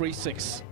91.36.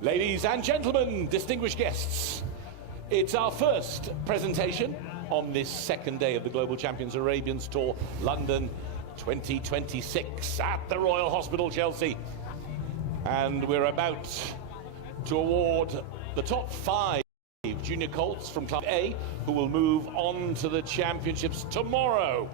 Ladies and gentlemen, distinguished guests, it's our first presentation on this second day of the Global Champions Arabians Tour, London 2026 at the Royal Hospital, Chelsea. And we're about to award the top 5 junior colts from Club A, who will move on to the championships tomorrow.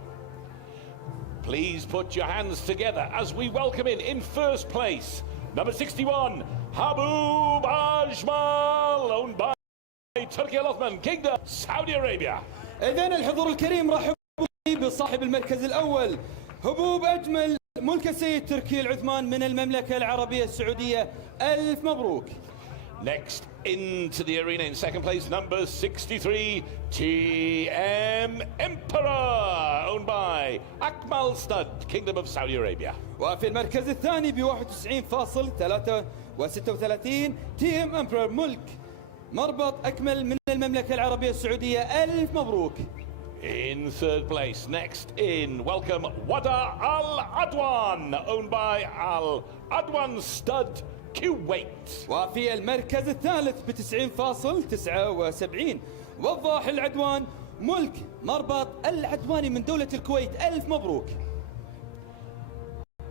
Please put your hands together as we welcome in first place, number 61, Habub Ajmal, owned by Turkey Al-Othman Kingdom, Saudi Arabia. إذن الحضور الكريم رحب بصاحب المركز الأول هبوب أجمل ملك السيد تركي العثمان من المملكة العربية السعودية. ألف مبروك. Next into the arena in second place, number 63, TM Emperor, owned by Akmal Stud, Kingdom of Saudi Arabia. وفي المركز الثاني ب 91.36 TM Emperor ملك مربط أكمل من المملكة العربية السعودية. ألف مبروك. In third place, next in, welcome Wada Al Adwan, owned by Al Adwan Stud, Kuwait. وفي المركز الثالث ب 90.79 وضاح العدوان ملك مربط العدواني من دولة الكويت. ألف مبروك.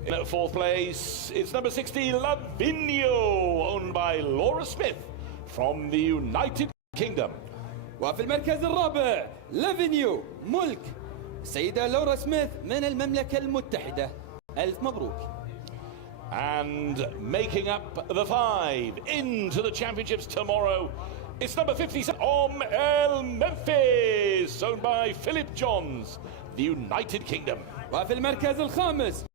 In fourth place, it's number 60, Lavinio, owned by Laura Smith from the United Kingdom. وفي المركز الرابع لافينيو ملك السيدة لورا سميث من المملكة المتحدة. ألف مبروك. And making up the 5 into the championships tomorrow, it's number 57, El Memphis, owned by Philip Johns, the United Kingdom. وفي المركز الخامس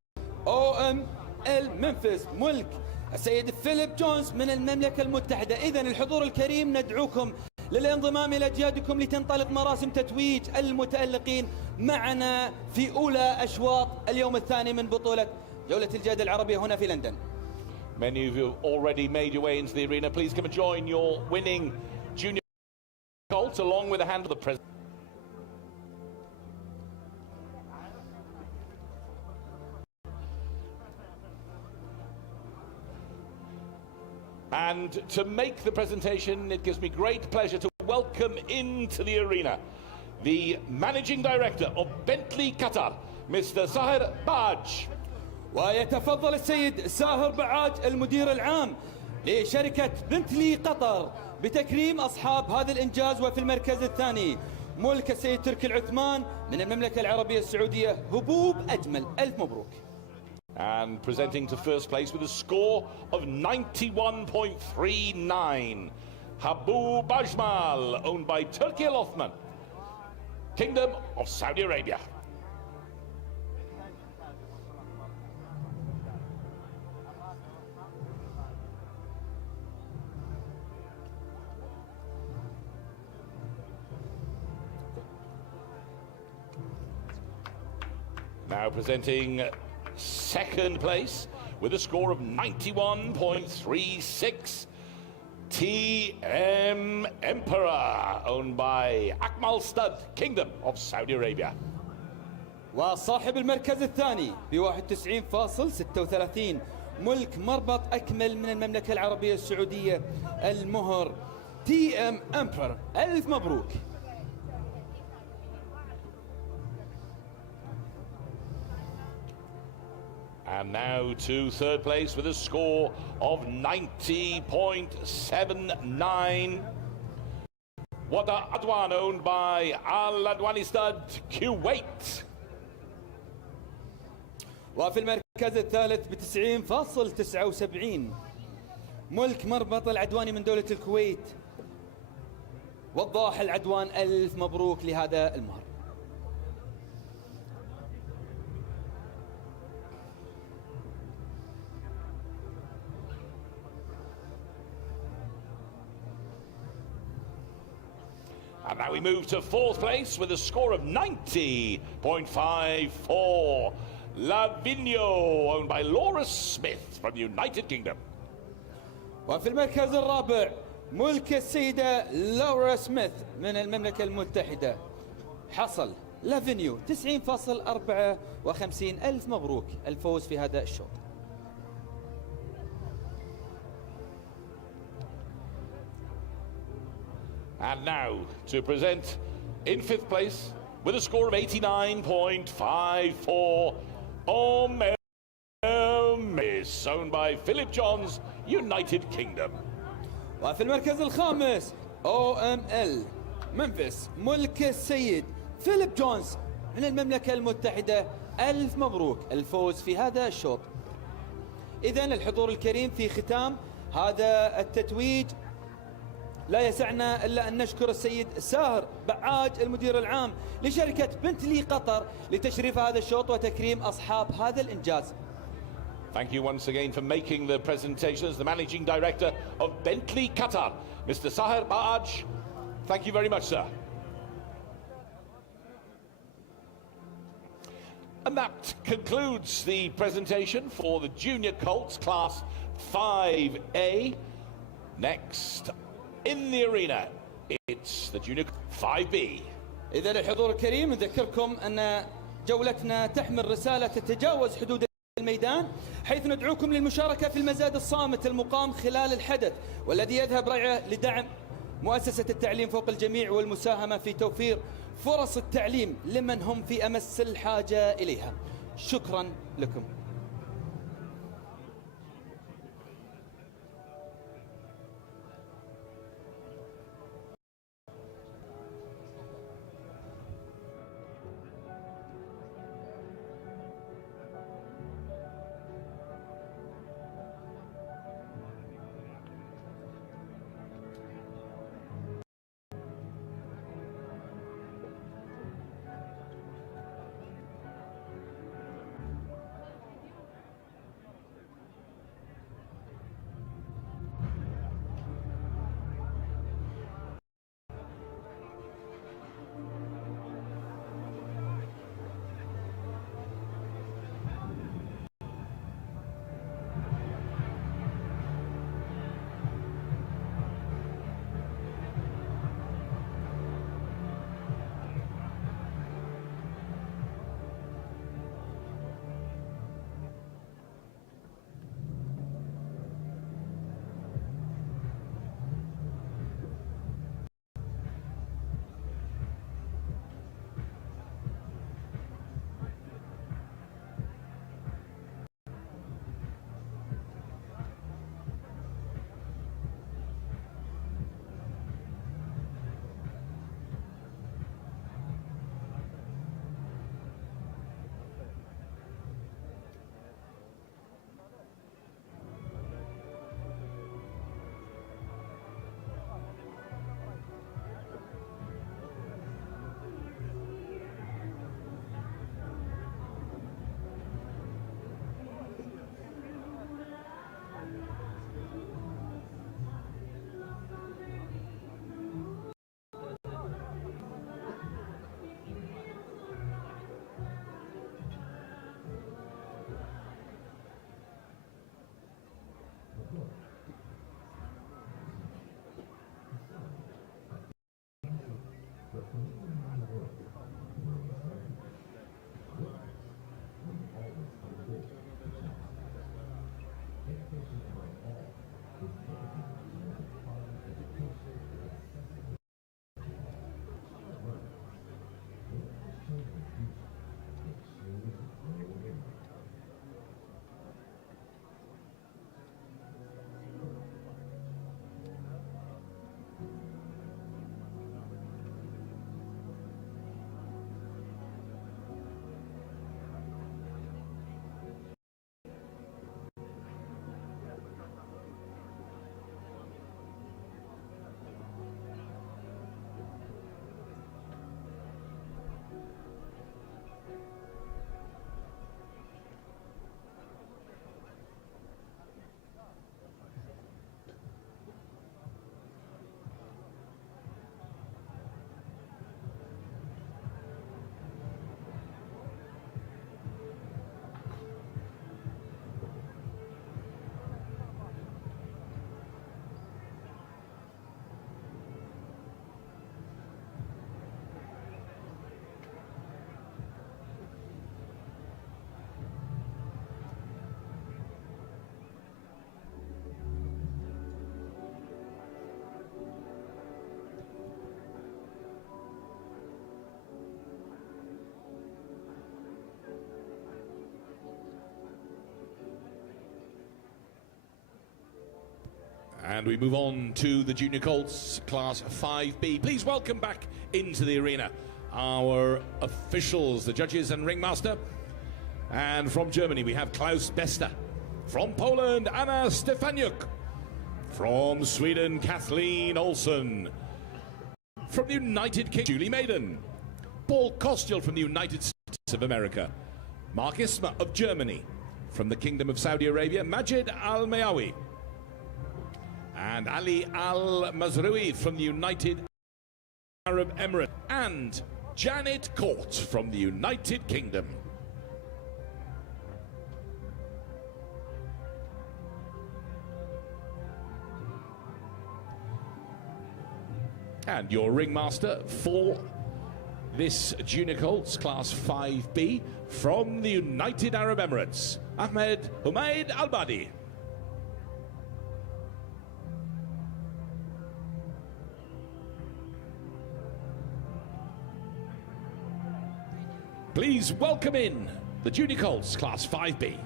المنفس ملك السيد فيليب جونز من المملكة المتحدة. إذن الحضور الكريم ندعوكم للانضمام إلى أجيادكم لتنطلق مراسم تتويج المتألقين معنا في أولى أشواط اليوم الثاني من بطولة جولة الجائزة العربية هنا في لندن. Many of you have already made your way into the arena. Please come and join your winning junior colt along with a hand of the president. And to make the presentation, it gives me great pleasure to welcome into the arena the Managing Director of Bentley Qatar, Mr. Sahir Baj. ويتفضل السيد ساهر بعاج المدير العام لشركة بنتلي قطر بتكريم أصحاب هذا الإنجاز. وفي المركز الثاني ملك السيد تركي العثمان من المملكة العربية السعودية هبوب أجمل. ألف مبروك. And presenting to first place with a score of 91.39, Habub Ajmal, owned by Turkey Al-Othman, Kingdom of Saudi Arabia. Now presenting second place with a score of 91.36, TM Emperor, owned by Akmal Stud, Kingdom of Saudi Arabia. وصاحب المركز الثاني ب 91.36 ملك مربط أكمل من المملكة العربية السعودية المهر TM Emperor. ألف مبروك. And now to third place with a score of 90.79. Wada Adwan, owned by Al Adwani Stud, Kuwait. وفي المركز الثالث ب 90.79 ملك مربط العدواني من دولة الكويت وضاح العدوان. ألف مبروك لهذا المهر. And now we move to fourth place with a score of 90.54. Lavinio, owned by Laura Smith from the United Kingdom. وفي المركز الرابع ملك السيدة لورا سميث من المملكة المتحدة. حصل لافينيو 90.54. ألف مبروك الفوز في هذا الشوط. And now to present in fifth place with a score of 89.54, Miss, owned by Philip Johns, United Kingdom. وفي المركز الخامس OML منفس ملك السيد فيليب جونز من المملكة المتحدة. ألف مبروك الفوز في هذا الشوط. إذن الحضور الكريم في ختام هذا التتويج لا يسعنا إلا أن نشكر السيد ساهر بعاج المدير العام لشركة بنتلي قطر لتشريف هذا الشوط وتكريم أصحاب هذا الإنجاز. Thank you once again for making the presentation as the Managing Director of Bentley Qatar, Mr. Sahir Baaj. Thank you very much, sir. And that concludes the presentation for the Junior Colts Class 5A. Next in the arena, it's the Junior 5B. إذا الحضور الكريم نذكركم أن جولتنا تحمل رسالة تتجاوز حدود الميدان، حيث ندعوكم للمشاركة في المزاد الصامت المقام خلال الحدث والذي يذهب رعيه لدعم مؤسسة التعليم فوق الجميع والمساهمة في توفير فرص التعليم لمن هم في أمس الحاجة إليها. شكرا لكم. And we move on to the Junior Colts Class 5B. Please welcome back into the arena our officials, the judges and ringmaster. And from Germany we have Klaus Bester. From Poland, Anna Stefaniuk. From Sweden, Kathleen Olsen. From the United Kingdom, Julie Maiden. Paul Kostiel from the United States of America. Mark Isma of Germany. From the Kingdom of Saudi Arabia, Majid Al-Mayawi. And Ali Al-Mazroui from the United Arab Emirates. And Janet Court from the United Kingdom. And your ringmaster for this Junior Colts Class 5B from the United Arab Emirates, Ahmed Humaid Al-Badi. Please welcome in the Junior Colts Class 5B.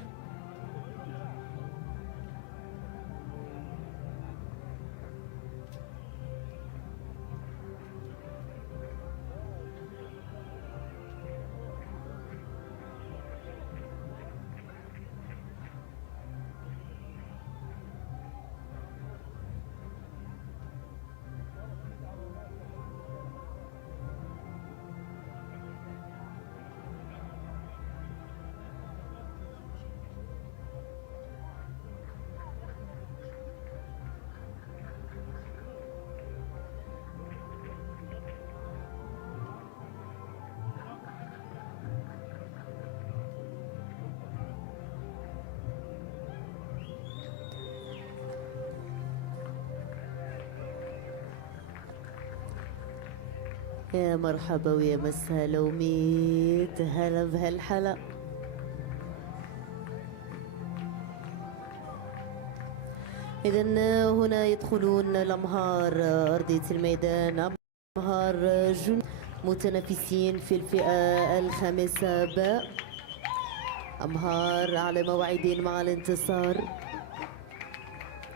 يا مرحبا ويا مسهلا وميت هلا بهالحلقة. إذن هنا يدخلون الأمهار أرضية الميدان، أمهار متنافسين في الفئة الخامسة باء، أمهار على موعدين مع الانتصار.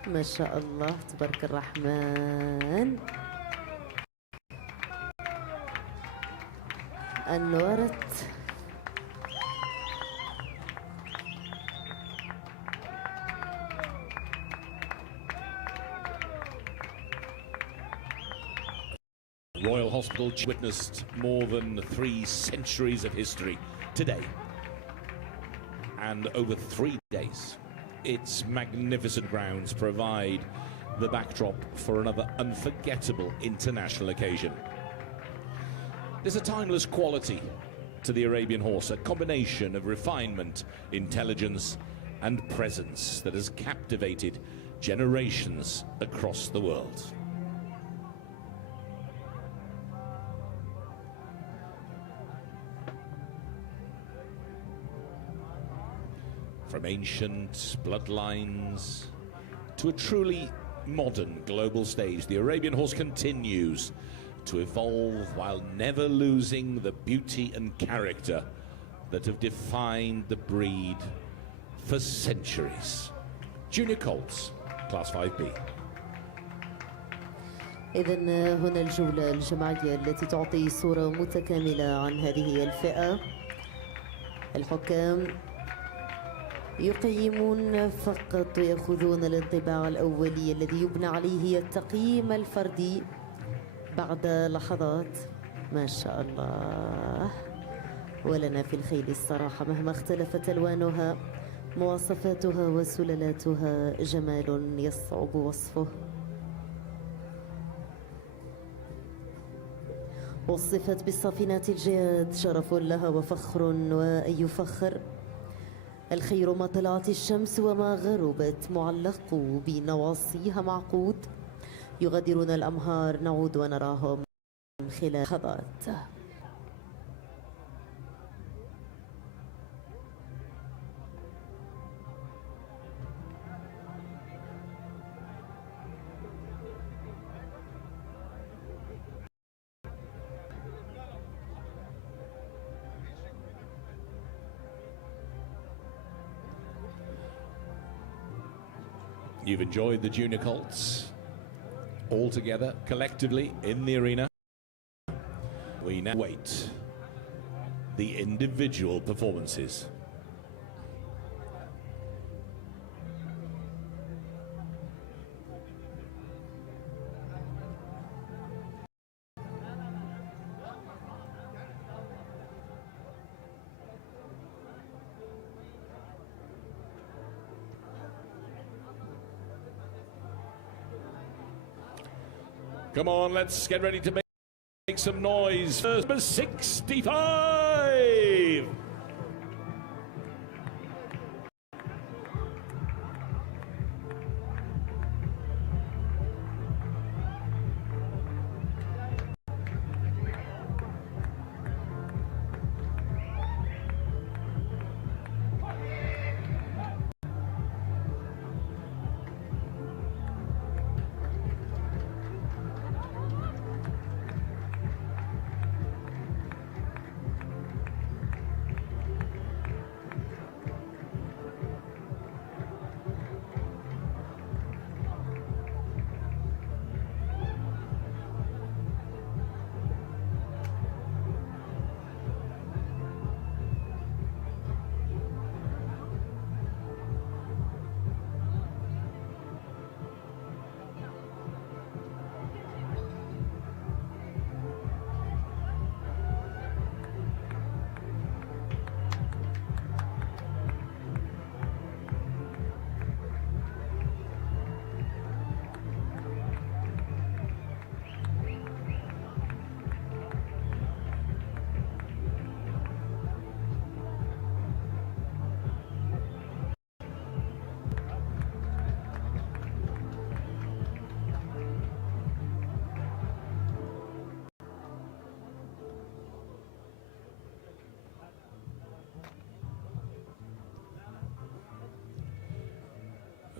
ما شاء الله تبارك الرحمن. أنورت Royal Hospital witnessed more than 3 centuries of history today, and over 3 days. Its magnificent grounds provide the backdrop for another unforgettable international occasion. There's a timeless quality to the Arabian horse, a combination of refinement, intelligence, and presence that has captivated generations across the world. From ancient bloodlines to a truly modern global stage, the Arabian horse continues to evolve while never losing the beauty and character that have defined the breed for centuries. Junior Colts, Class 5B. إذن هنا الجولة الجماعية التي تعطي صورة متكاملة عن هذه الفئة. الحكام يقيمون فقط ويأخذون الانطباع الأولي الذي يبنى عليه التقييم الفردي بعد لحظات. ما شاء الله. ولنا في الخيل الصراحة مهما اختلفت ألوانها مواصفاتها وسلالاتها جمال يصعب وصفه. وصفت بالصافنات الجياد، شرف لها وفخر وأي فخر. الخير ما طلعت الشمس وما غربت، معلق بنواصيها معقود. يغادرون الأمهار، نعود ونراهم خلال لحظات. You've enjoyed the junior colts all together, collectively in the arena. We now wait the individual performances. Come on, let's get ready to make some noise. First, number 65.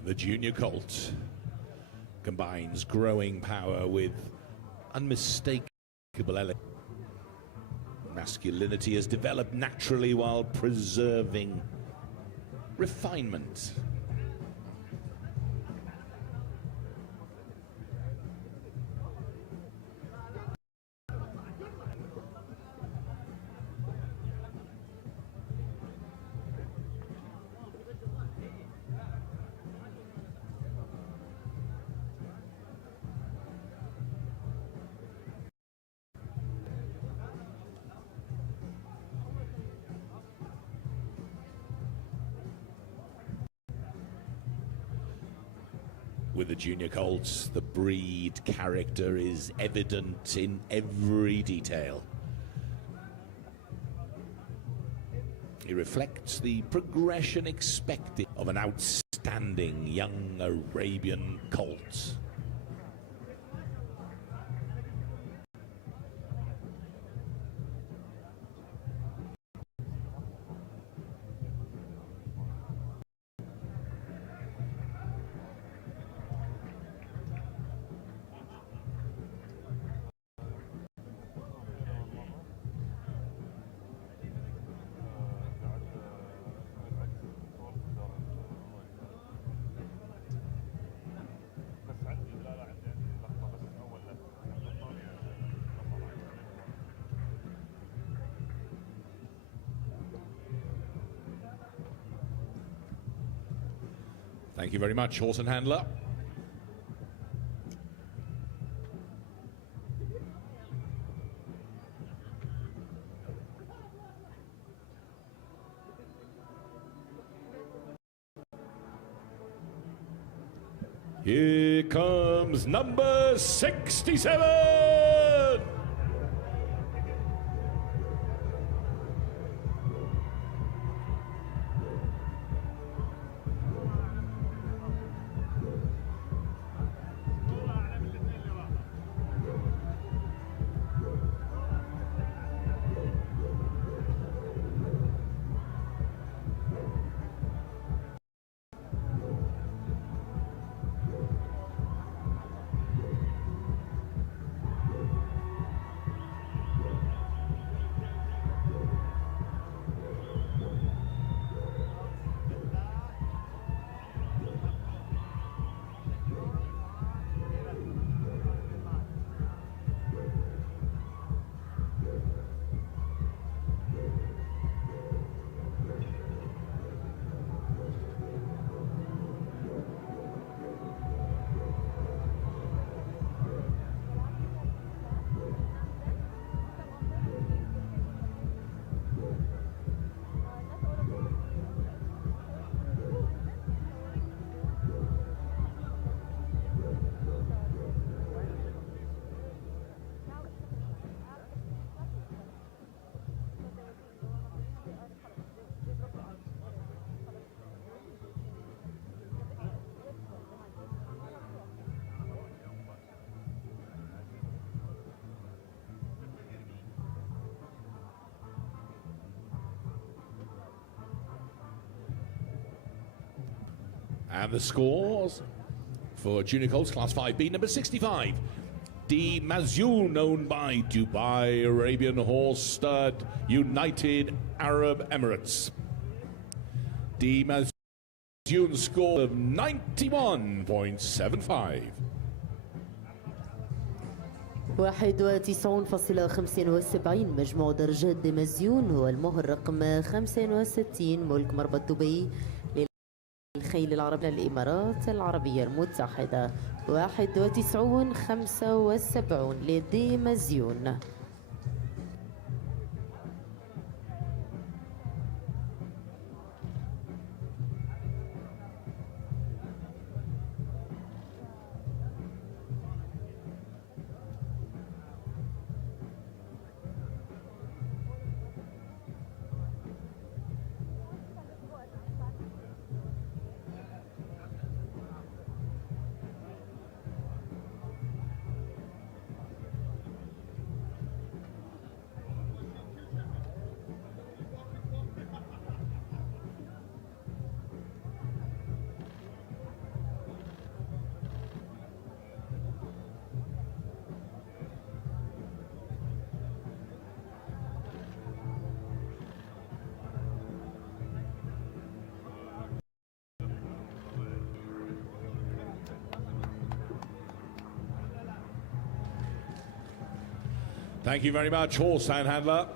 The junior colt combines growing power with unmistakable elegance. Masculinity is developed naturally while preserving refinement. With the junior colts, the breed character is evident in every detail. It reflects the progression expected of an outstanding young Arabian colt. Thank you very much, horse and handler. Here comes number 67. And the scores for Junior Colts Class 5B, number 65. D. Mazul, owned by Dubai Arabian Horse Stud, United Arab Emirates. D. Mazul score of 91.75. 91.75 مجموع درجات دمزيون هو المهر رقم 65 ملك مربط دبي للخيل العربي للإمارات العربية المتحدة. 91.75 لدي مزيون. Thank you very much, horse and handler.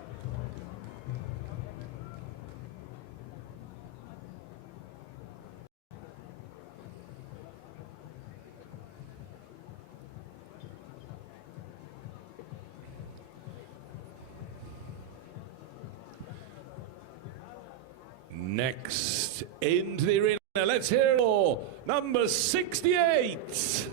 Next into the arena, let's hear for number 68.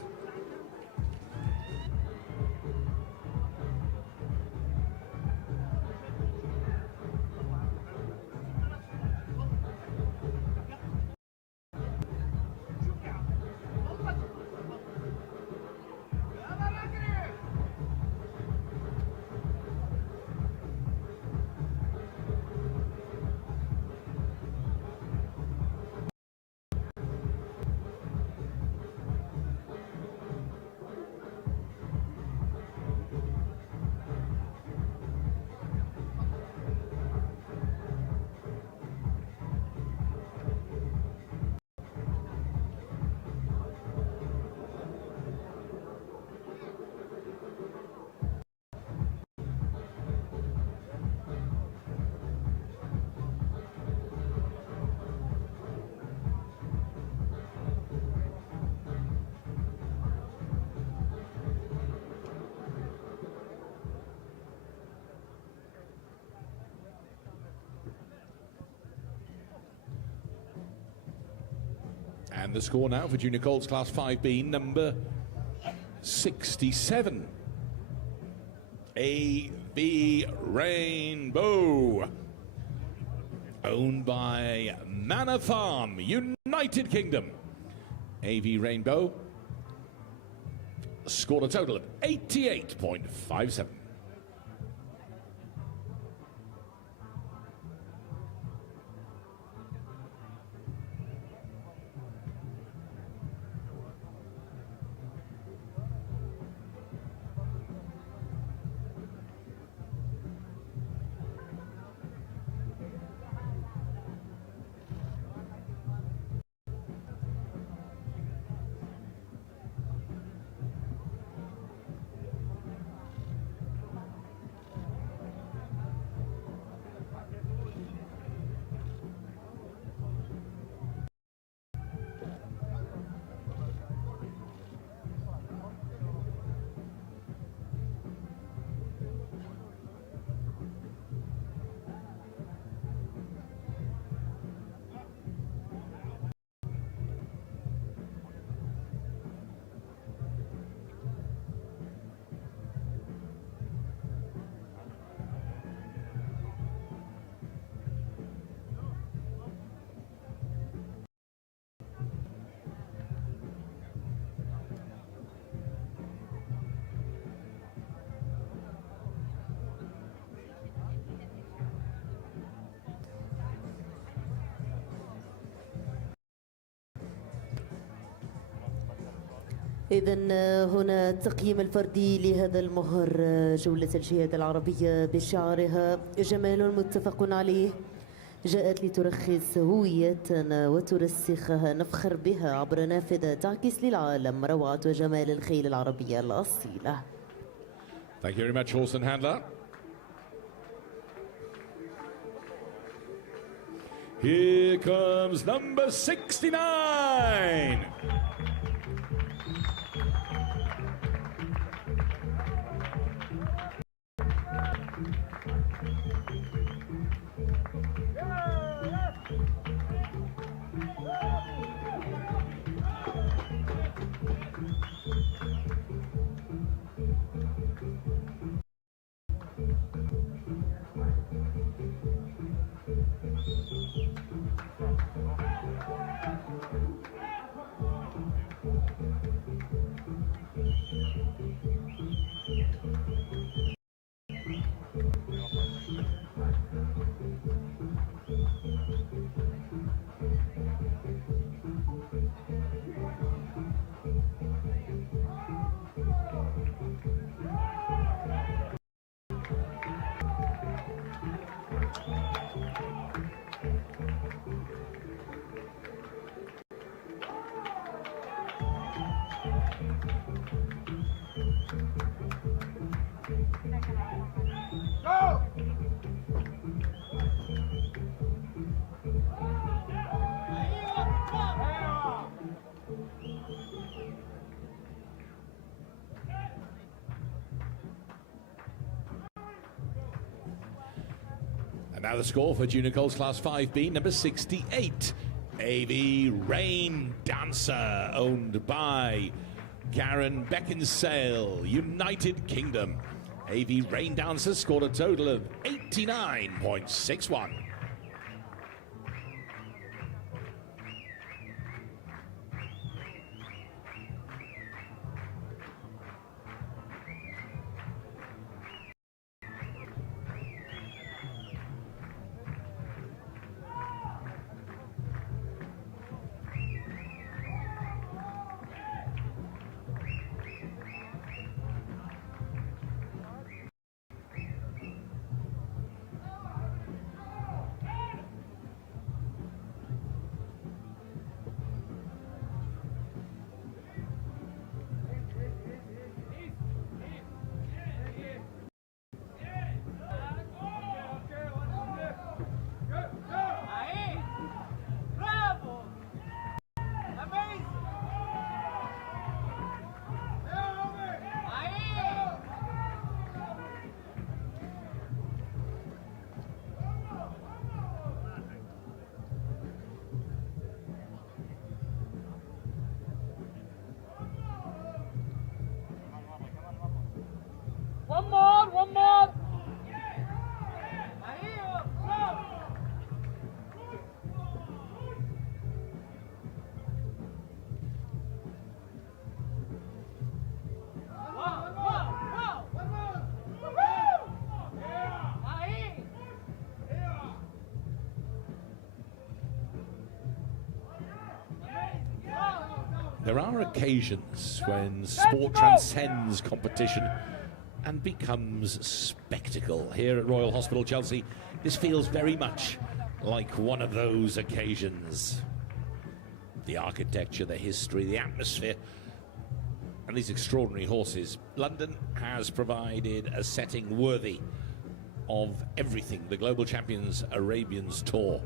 And the score now for Junior Colts Class 5B, number 67. AV Rainbow, owned by Manor Farm, United Kingdom. AV Rainbow scored a total of 88.57. إذا هنا التقييم الفردي لهذا المهر، جولة الجهاد العربية بشعارها جمال متفق عليه، جاءت لترخص هويتنا وترسخها، نفخر بها عبر نافذة تعكس للعالم روعة وجمال الخيل العربية الأصيلة. Thank you very much, horse and handler. Here comes number 69. And now the score for Junior Colts Class 5B, number 68, AV Rain Dancer, owned by Karen Beckinsale, United Kingdom. AV Rain Dancer scored a total of 89.61. One more. There are occasions when sport transcends competition and becomes spectacle. Here at Royal Hospital Chelsea, this feels very much like one of those occasions. The architecture, the history, the atmosphere, and these extraordinary horses. London has provided a setting worthy of everything the Global Champions Arabians Tour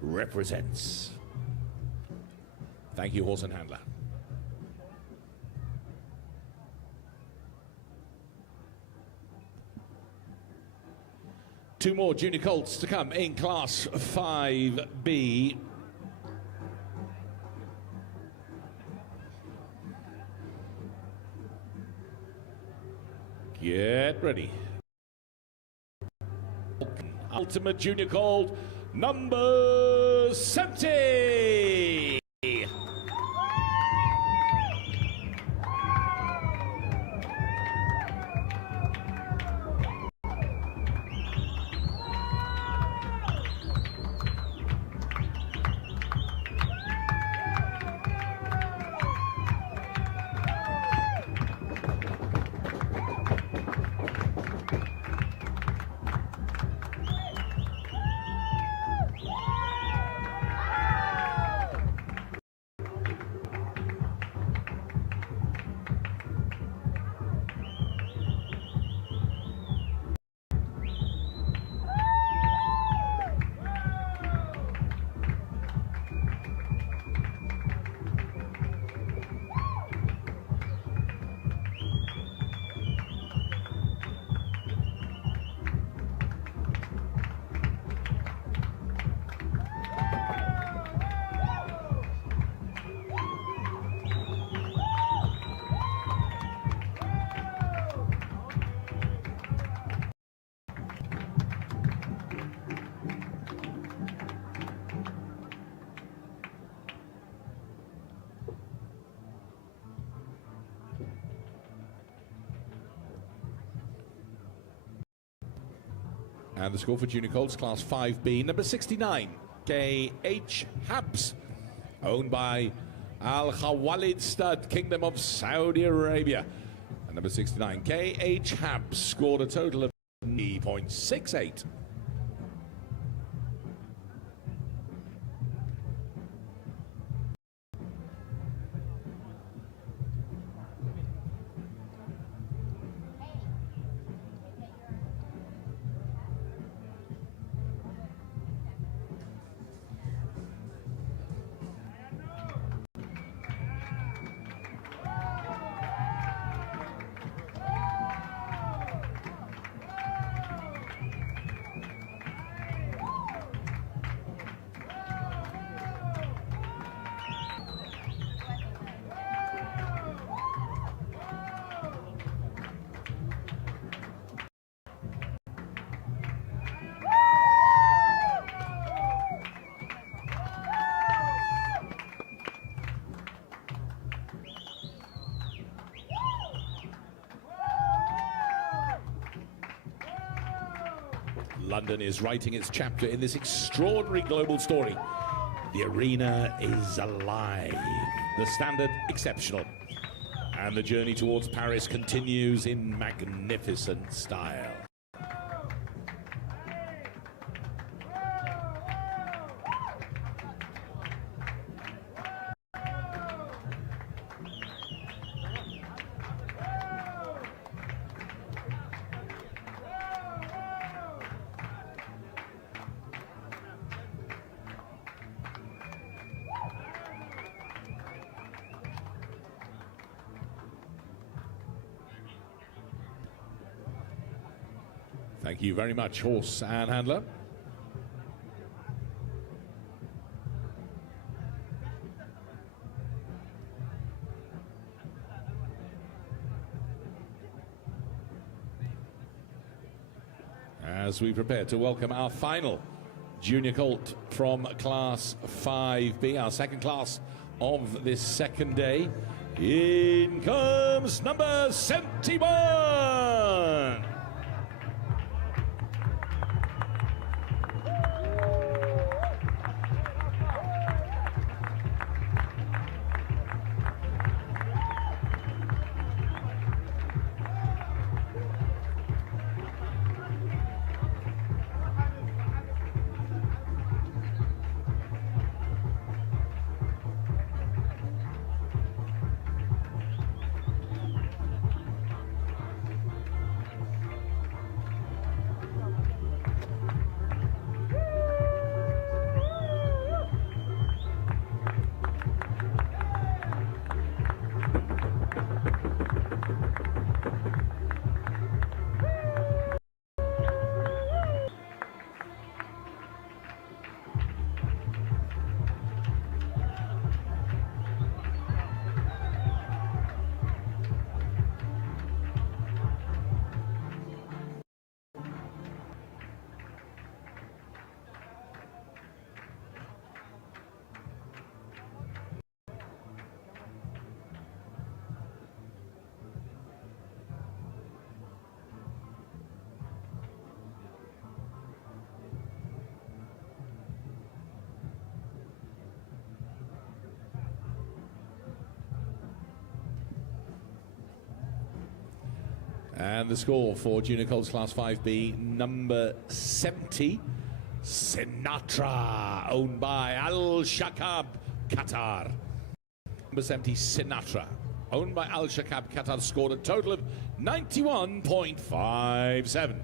represents. Thank you, horse and handler. Two more junior colts to come in Class 5B. Get ready. Ultimate junior colt, number 70. And the score for Junior Colts Class 5B, number 69, KH Habs, owned by Al Khawalid Stud, Kingdom of Saudi Arabia. And number 69, KH Habs, scored a total of 3.68. London is writing its chapter in this extraordinary global story. The arena is alive, the standard exceptional, and the journey towards Paris continues in magnificent style. Thank you very much, horse and handler. As we prepare to welcome our final junior colt from Class 5B, our second class of this second day, in comes number 71. And the score for Junior Colts Class 5B, number 70, Sinatra, owned by Al Shakab, Qatar. Number 70, Sinatra, owned by Al Shakab, Qatar, scored a total of 91.57.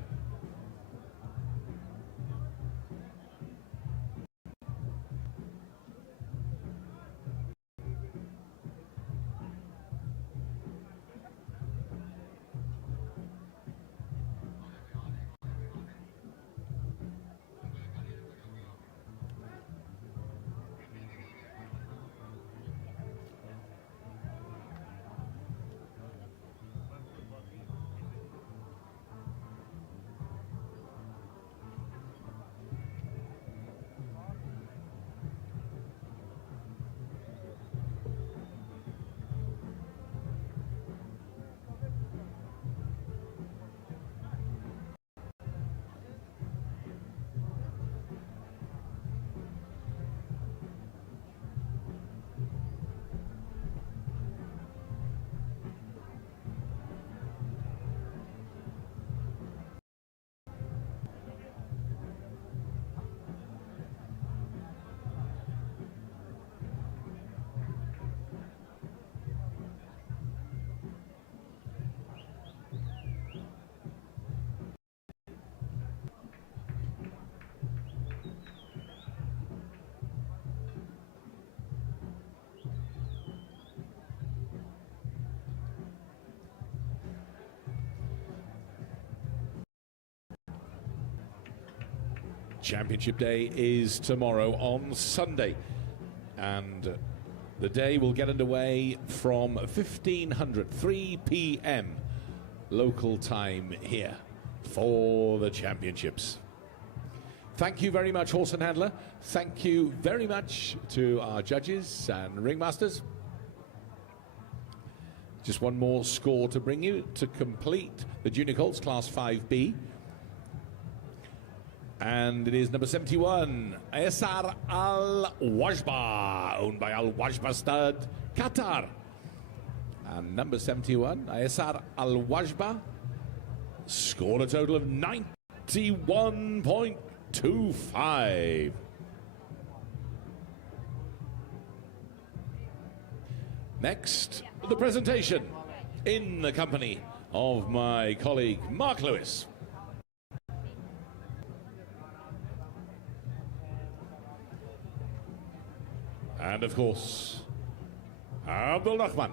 Championship Day is tomorrow on Sunday, and the day will get underway from 3 p.m. local time here for the championships. Thank you very much, horse and handler. Thank you very much to our judges and ringmasters. Just one more score to bring you to complete the Junior Colts Class 5B. And it is number 71, Ayesar Al-Wajba, owned by Al-Wajba Stud, Qatar. And number 71, Ayesar Al-Wajba, scored a total of 91.25. Next, the presentation in the company of my colleague Mark Lewis. And of course, Abdul Rahman.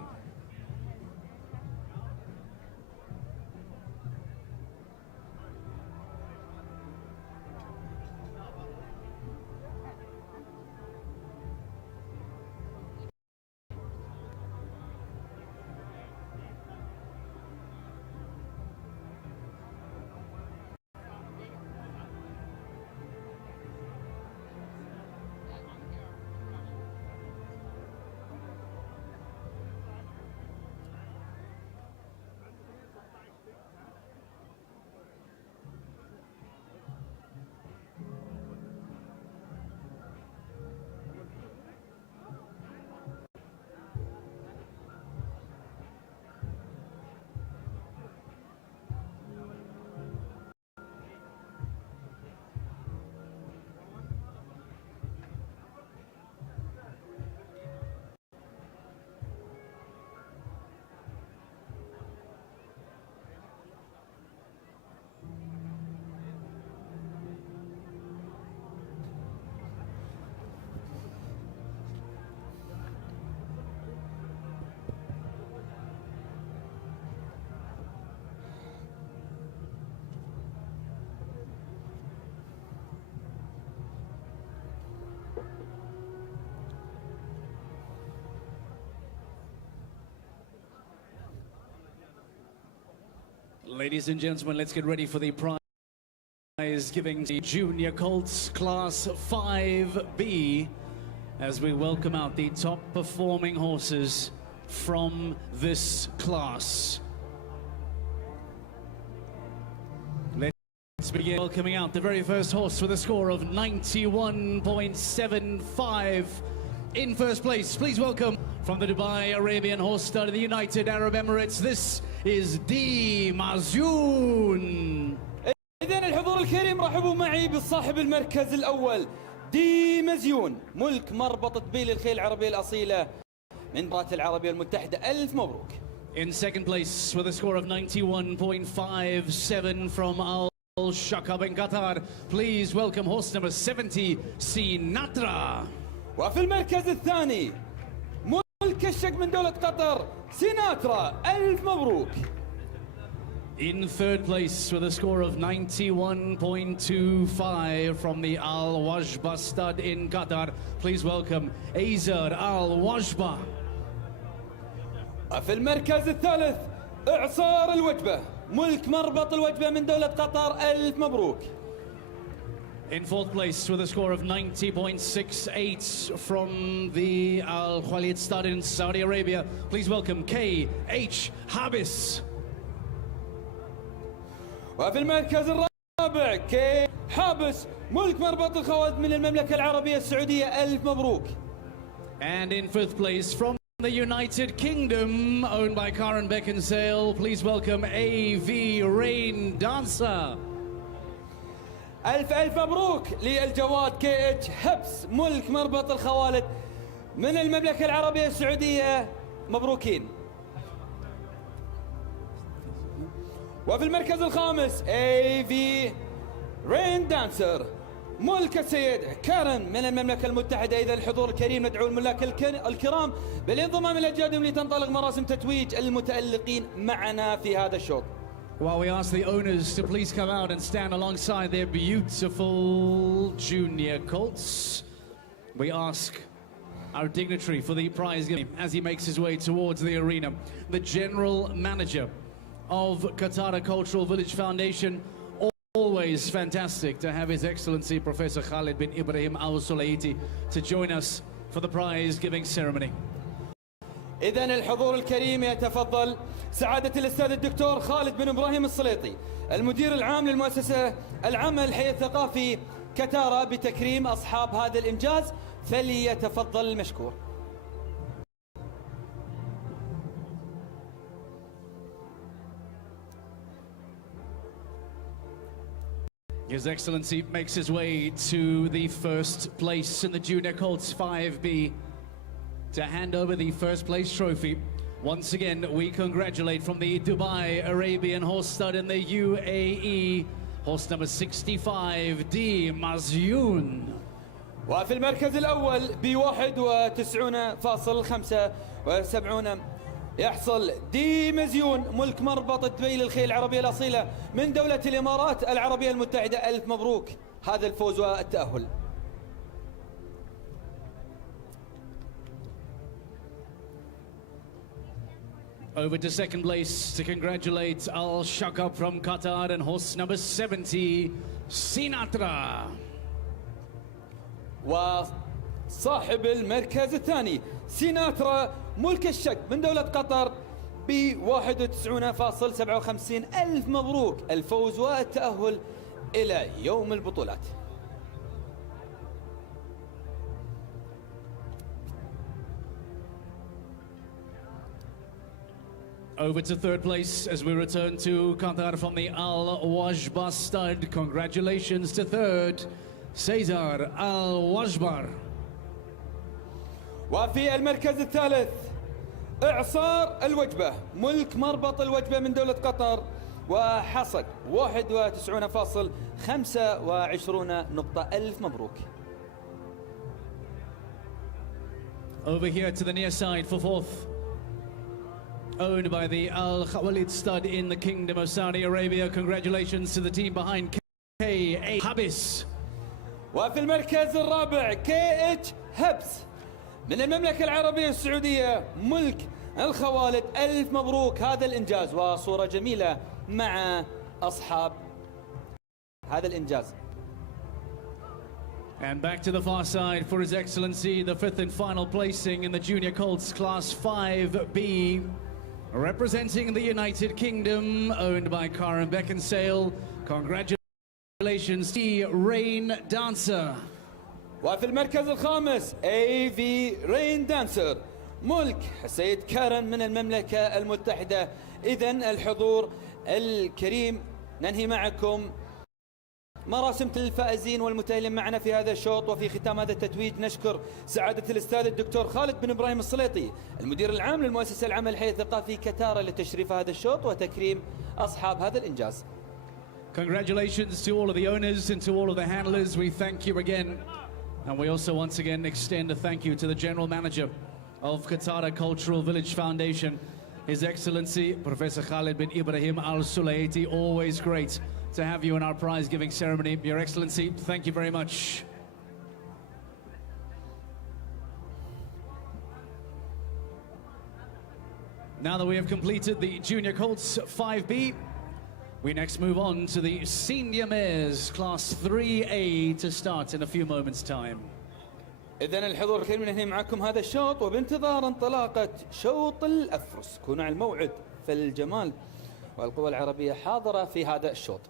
Ladies and gentlemen, let's get ready for the prize giving the Junior Colts Class 5B as we welcome out the top performing horses from this class. Let's begin welcoming out the very first horse with a score of 91.75. In first place, please welcome from the Dubai Arabian Horse Stud of the United Arab Emirates, this is دي مازيون. إذن الحضور الكريم رحبوا معي بالصاحب المركز الأول دي مازيون، ملك مربط بيل الخيل العربية الأصيلة من الإمارات العربية المتحدة. ألف مبروك. In second place with a score of 91.57 from Al Shakab in Qatar, please welcome horse number 70, Sinatra. وفي المركز الثاني ملك الشك من دولة قطر سيناترا. ألف مبروك. In third place with a score of 91.25 from the Al Wajba Stud in Qatar, please welcome Azar Al Wajba. وفي المركز الثالث إعصار الوجبة، ملك مربط الوجبة من دولة قطر. ألف مبروك. In fourth place with a score of 90.68 from the Al Khalid Stud in Saudi Arabia, please welcome K.H. Habis. وفي المركز الرابع كي حابس، ملك مربط الخوات من المملكة العربية السعودية. ألف مبروك. And in fifth place from the United Kingdom, owned by Karen Beckinsale, please welcome A.V. Rain Dancer. ألف مبروك للجواد كي اتش حبس، ملك مربط الخوالد من المملكة العربية السعودية. مبروكين. وفي المركز الخامس A.V. رين دانسر، ملك السيد كارن من المملكة المتحدة. إذا الحضور الكريم ندعو الملاك الكرام بالانضمام إلى أجيادهم لتنطلق مراسم تتويج المتألقين معنا في هذا الشوط. While we ask the owners to please come out and stand alongside their beautiful junior colts, we ask our dignitary for the prize giving as he makes his way towards the arena, the general manager of Qatar Cultural Village Foundation. Always fantastic to have His Excellency Professor Khalid bin Ibrahim Al Sulaiti to join us for the prize giving ceremony. إذن الحضور الكريم يتفضل سعادة الأستاذ الدكتور خالد بن إبراهيم السليطي المدير العام للمؤسسة العامة للحي الثقافي كتارا بتكريم أصحاب هذا الإنجاز، فليتفضل مشكور. His Excellency makes his way to the first place in the Junior Colts 5B to hand over the first place trophy. Once again, we congratulate from the Dubai Arabian Horse Stud in the UAE, horse number 65D Mazyoun. وفي المركز الأول ب 91.75 يحصل دي مزيون ملك مربط دبي للخيل العربية الأصيلة من دولة الإمارات العربية المتحدة. ألف مبروك هذا الفوز والتأهل. Over to second place to congratulate Al Shakab from Qatar and horse number 70, Sinatra. وصاحب المركز الثاني سيناترا ملك الشك من دولة قطر ب 91.57. ألف مبروك الفوز والتأهل إلى يوم البطولات. Over to third place as we return to Qatar from the Al Wajba stud. Congratulations to third, Cesar Al Wajbar. وفي المركز الثالث إعصار الوجبة ملك مربط الوجبة من دولة قطر وحصد 91.25 نقطة. ألف مبروك. Over here to the near side for fourth, owned by the Al Khawalid stud in the Kingdom of Saudi Arabia. Congratulations to the team behind K.A. Habis. وفي المركز الرابع KH هبس من المملكة العربية السعودية ملك الخوالد. ألف مبروك هذا الإنجاز وصورة جميلة مع أصحاب هذا الإنجاز. And back to the far side for His Excellency, the fifth and final placing in the Junior Colts Class 5B, representing the United Kingdom, owned by Karen Beckinsale. Congratulations, T. Rain Dancer. وفي المركز الخامس AV رين دانسر ملك السيد كارن من المملكة المتحدة. إذن الحضور الكريم ننهي معكم مراسم الفائزين والمتأهلين معنا في هذا الشوط. وفي ختام هذا التتويج نشكر سعادة الأستاذ الدكتور خالد بن إبراهيم السليطي المدير العام للمؤسسة العامة للحي الثقافي كتارا لتشريف هذا الشوط وتكريم أصحاب هذا الإنجاز. Congratulations to all of the owners and to all of the handlers. We thank you again. And we also once again extend a thank you to the General Manager of Qatar Cultural Village Foundation, His Excellency Professor Khalid bin Ibrahim Al Sulaiti. Always great to have you in our prize giving ceremony. Your Excellency, thank you very much. Now that we have completed the Junior Colts 5B, we next move on to the Senior Mares Class 3A to start in a few moments' time. إذن الحضور الكريم ننهي معكم هذا الشوط وبانتظار انطلاقة شوط الأفرس. كونوا على الموعد فالجمال والقوى العربية حاضرة في هذا الشوط.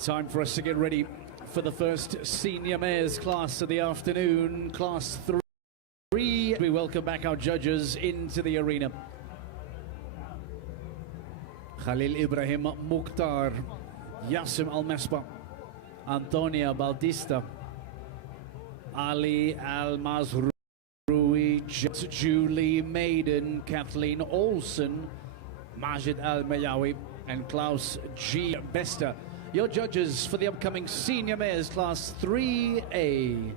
Time for us to get ready for the first senior mares class of the afternoon, class 3. We welcome back our judges into the arena. Khalil Ibrahim Mukhtar, Yassim Al-Mesbah, Antonia Baldista, Ali Al-Mazrui, Julie Maiden, Kathleen Olsen, Majid Al-Mayawi, and Klaus G. Bester. Your judges for the upcoming Senior Mares Class 3A.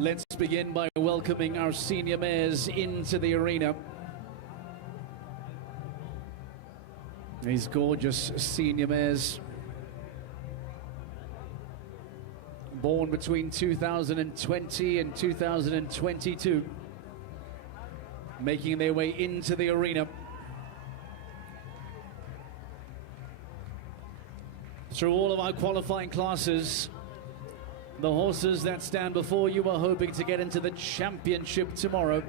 Let's begin by welcoming our senior mares into the arena. These gorgeous senior mares, born between 2020 and 2022, making their way into the arena. Through all of our qualifying classes, the horses that stand before you are hoping to get into the championship tomorrow.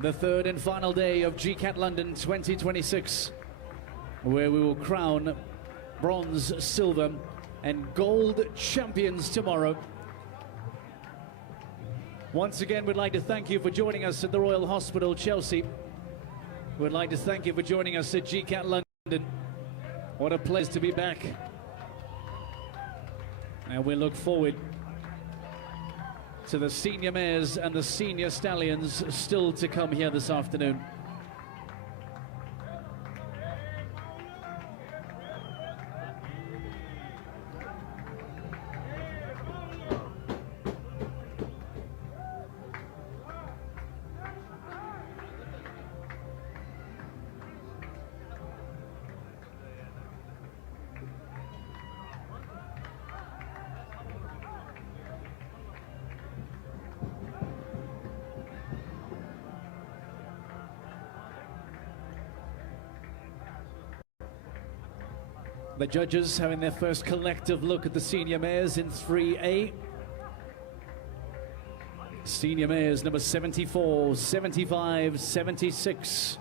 The third and final day of GCAT London 2026, where we will crown bronze, silver, and gold champions tomorrow. Once again, we'd like to thank you for joining us at the Royal Hospital, Chelsea. We'd like to thank you for joining us at GCAT London. What a pleasure to be back. And we look forward to the senior mares and the senior stallions still to come here this afternoon. The judges having their first collective look at the senior mares in 3A. Senior mares number 74, 75, 76,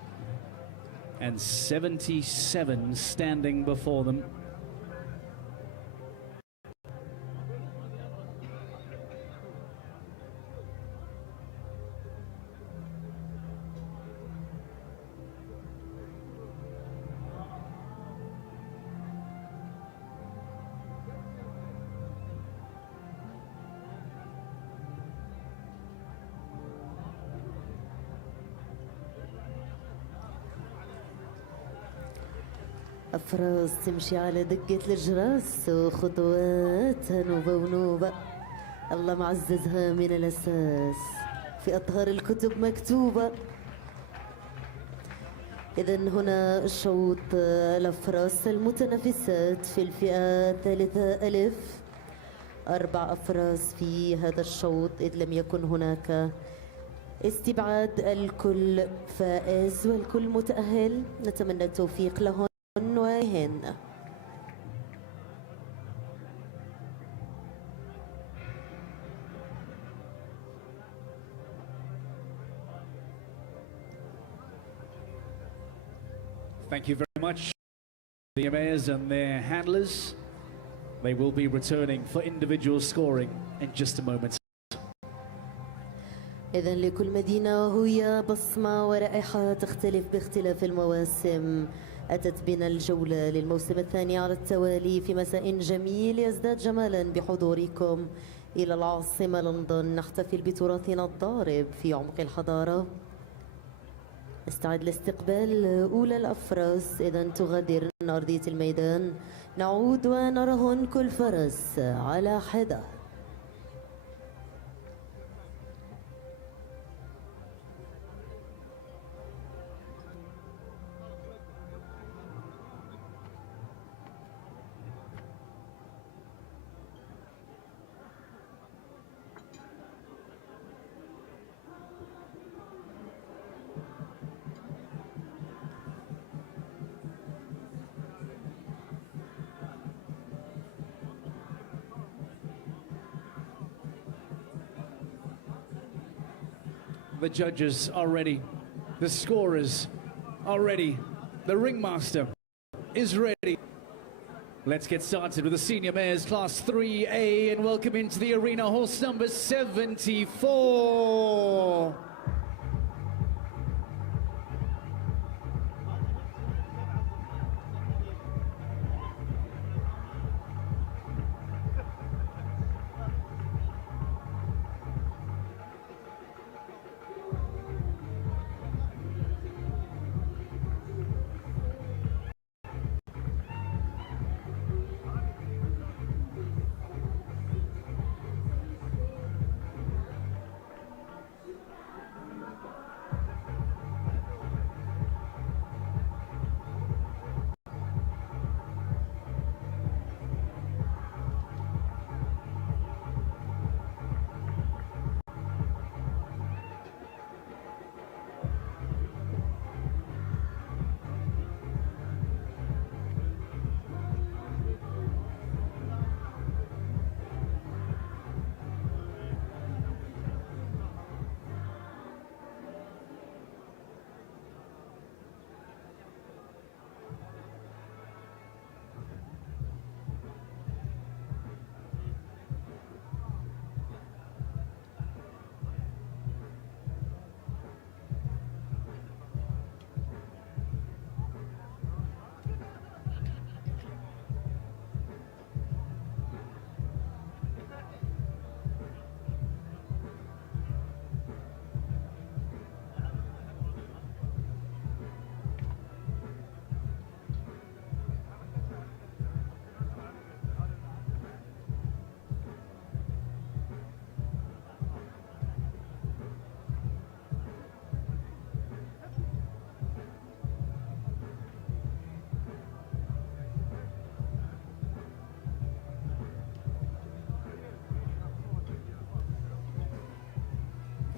and 77 standing before them. أفراس تمشي على دقة الجراس وخطوات نوبة ونوبة، الله معززها من الأساس في أطهار الكتب مكتوبة. إذن هنا الشوط الأفراس المتنافسات في الفئة 3 ألف، 4 أفراس في هذا الشوط، إذ لم يكن هناك استبعاد، الكل فائز والكل متأهل. نتمنى التوفيق لهن وهن. Thank you very much, the mares and their handlers. They will be returning for individual scoring in just a moment. إذن لكل مدينة هوية، بصمة ورائحة تختلف باختلاف المواسم. أتت بنا الجولة للموسم الثاني على التوالي في مساء جميل يزداد جمالا بحضوركم إلى العاصمة لندن. نحتفل بتراثنا الضارب في عمق الحضارة. استعد لاستقبال أولى الأفراس. إذن تغادر أرضية الميدان، نعود ونراهن كل فرس على حدة. The judges are ready. The scorers are ready. The ringmaster is ready. Let's get started with the senior mares class 3A and welcome into the arena horse number 74.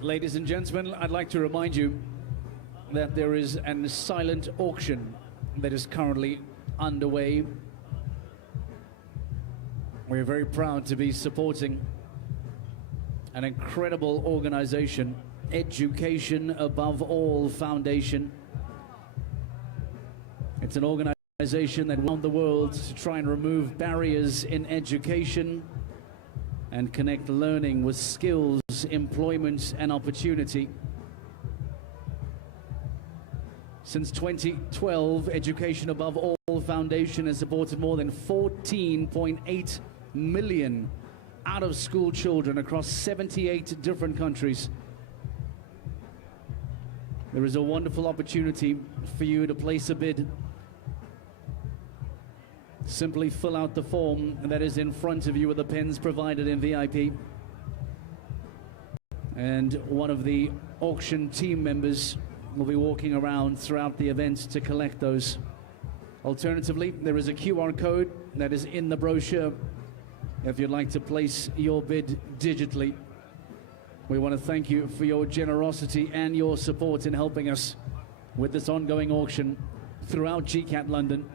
Ladies and gentlemen, I'd like to remind you that there is a silent auction that is currently underway. We're very proud to be supporting an incredible organization, Education Above All Foundation. It's an organization that around the world to try and remove barriers in education and connect learning with skills, employment, and opportunity. Since 2012, Education Above All Foundation has supported more than 14.8 million out-of-school children across 78 different countries. There is a wonderful opportunity for you to place a bid. Simply fill out the form that is in front of you with the pens provided in VIP. And one of the auction team members will be walking around throughout the event to collect those. Alternatively, there is a QR code that is in the brochure if you'd like to place your bid digitally. We want to thank you for your generosity and your support in helping us with this ongoing auction throughout GCAT London.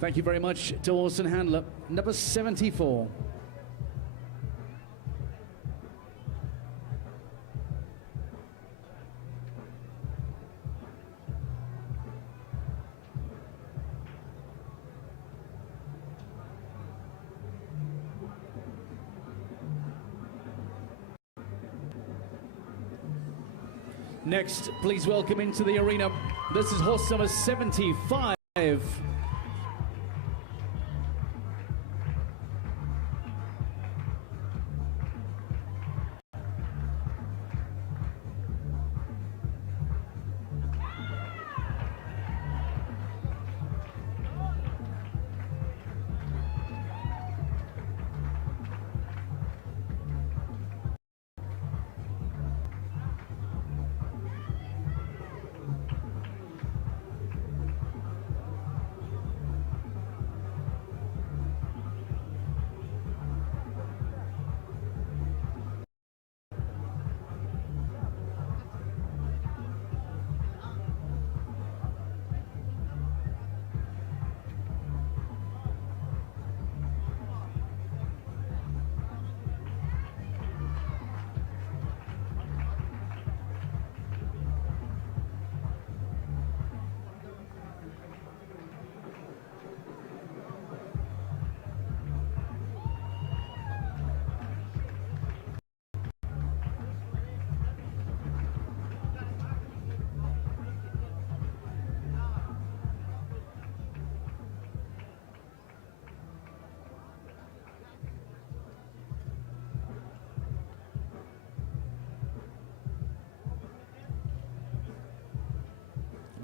Thank you very much to Orson Handler, number 74. Next, please welcome into the arena. This is horse number 75.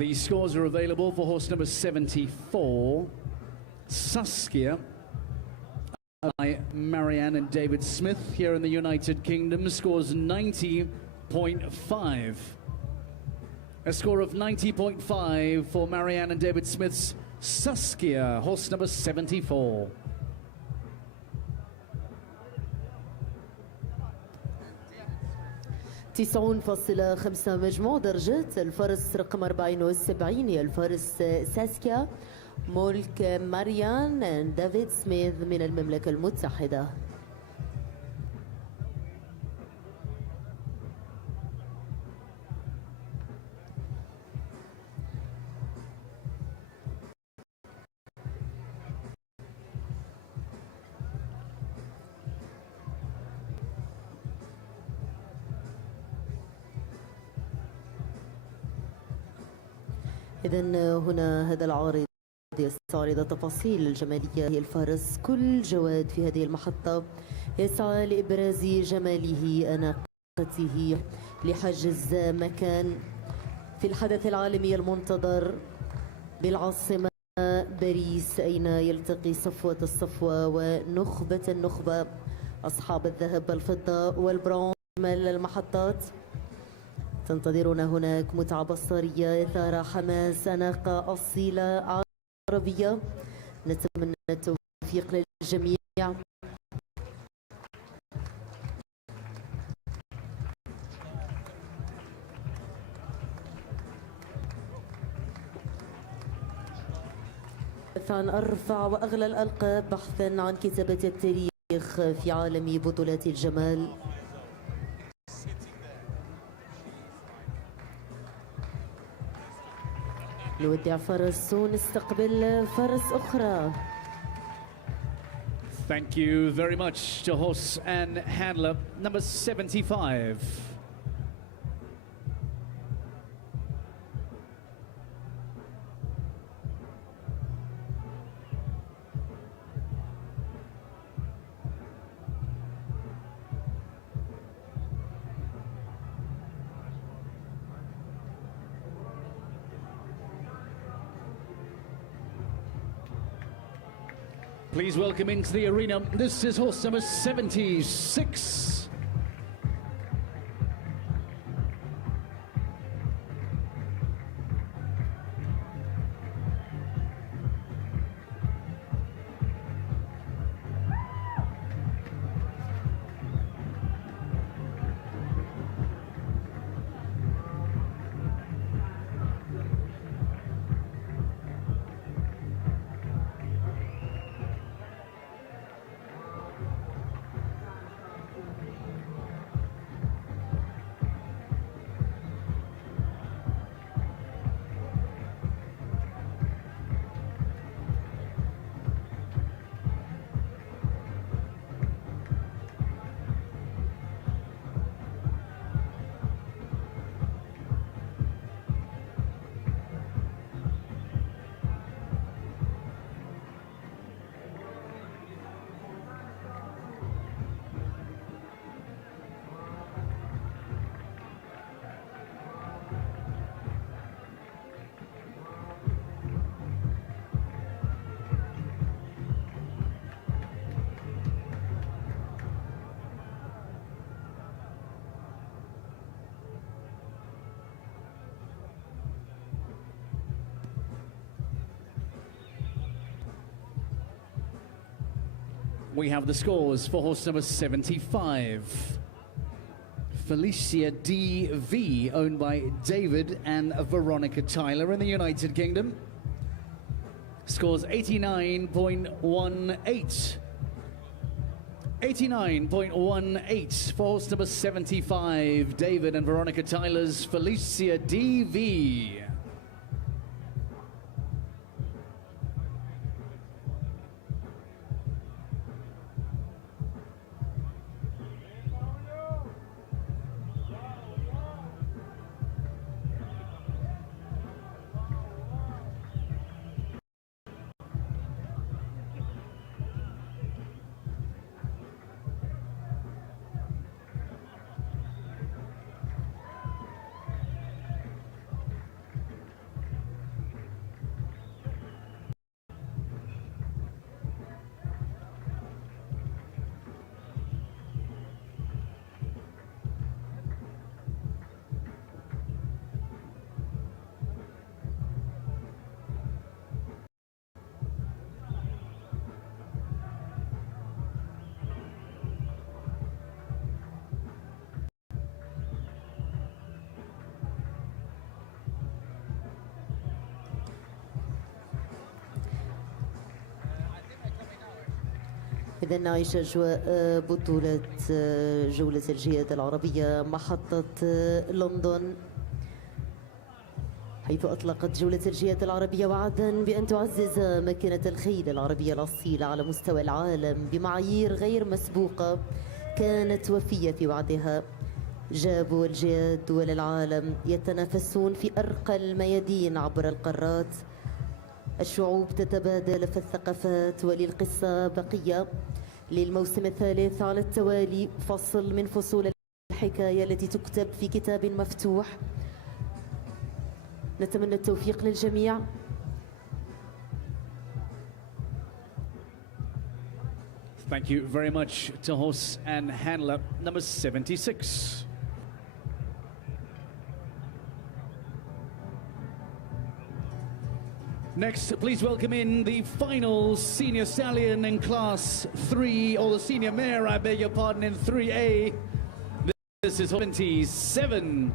The scores are available for horse number 74, Saskia, by Marianne and David Smith here in the United Kingdom, scores 90.5. A score of 90.5 for Marianne and David Smith's Saskia, horse number 74. تسعون فاصلة خمسة مجموع درجات. الفرس رقم 74 هي الفرس ساسكيا ملك ماريان دافيد سميث من المملكة المتحدة. إذن هنا هذا العارض يستعرض التفاصيل الجمالية. هي الفارس كل جواد في هذه المحطة يسعى لإبراز جماله أناقته لحجز مكان في الحدث العالمي المنتظر بالعاصمة باريس، أين يلتقي صفوة الصفوة ونخبة النخبة، أصحاب الذهب والفضة والبرونز. المحطات تنتظرنا هناك متعة بصرية، إثارة، حماس، أناقة أصيلة عربية. نتمنى التوفيق للجميع. عن أرفع وأغلى الألقاب بحثا عن كتابة التاريخ في عالم بطولات الجمال. نودع فرس ونستقبل فرس أخرى. Thank you very much to horse and handler number 75. Please welcome into the arena, this is horse number 76. We have the scores for horse number 75. Felicia DV, owned by David and Veronica Tyler in the United Kingdom. Scores 89.18. 89.18 for horse number 75, David and Veronica Tyler's Felicia DV. إذا نعيش أجواء بطولة جولة الجياد العربية محطة لندن، حيث أطلقت جولة الجياد العربية وعدا بأن تعزز مكانة الخيل العربية الأصيلة على مستوى العالم بمعايير غير مسبوقة كانت وفية في وعدها. جابوا الجياد دول العالم يتنافسون في أرقى الميادين عبر القارات، الشعوب تتبادل في الثقافات، وللقصة بقية. للموسم الثالث على التوالي فصل من فصول الحكاية التي تكتب في كتاب مفتوح. نتمنى التوفيق للجميع. Thank you very much to horse and handler number 76. Next, please welcome in the final senior stallion in class 3, or the senior mare, I beg your pardon, in 3A. This is 77.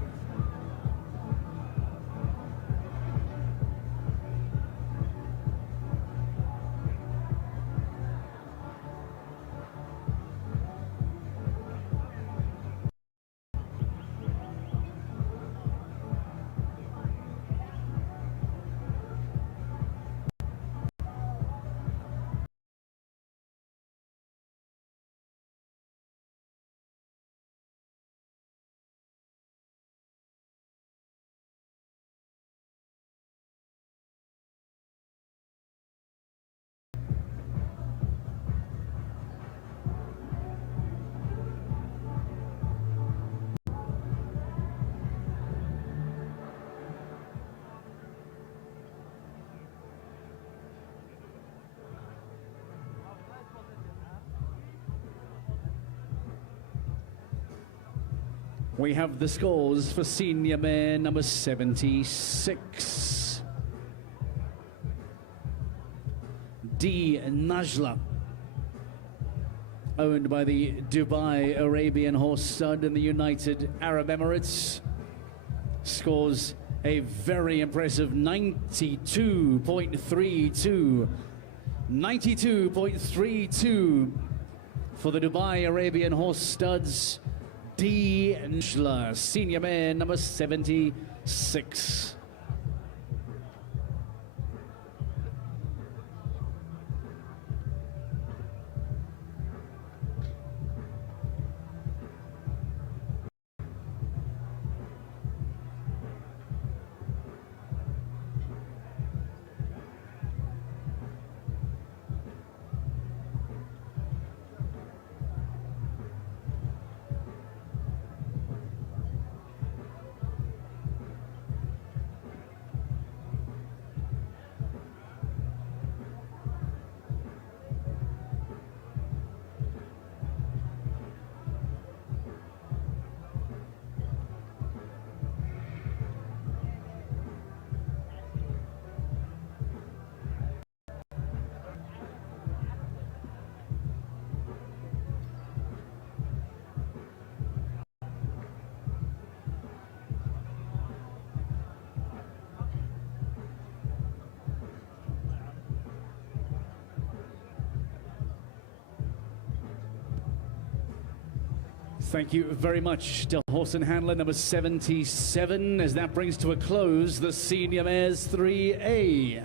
We have the scores for senior mare number 76. D. Najla, owned by the Dubai Arabian Horse Stud in the United Arab Emirates, scores a very impressive 92.32. 92.32 for the Dubai Arabian Horse Studs. D. Najla, senior mare number 76. Thank you very much to horse and handler number 77, as that brings to a close the senior mares 3A.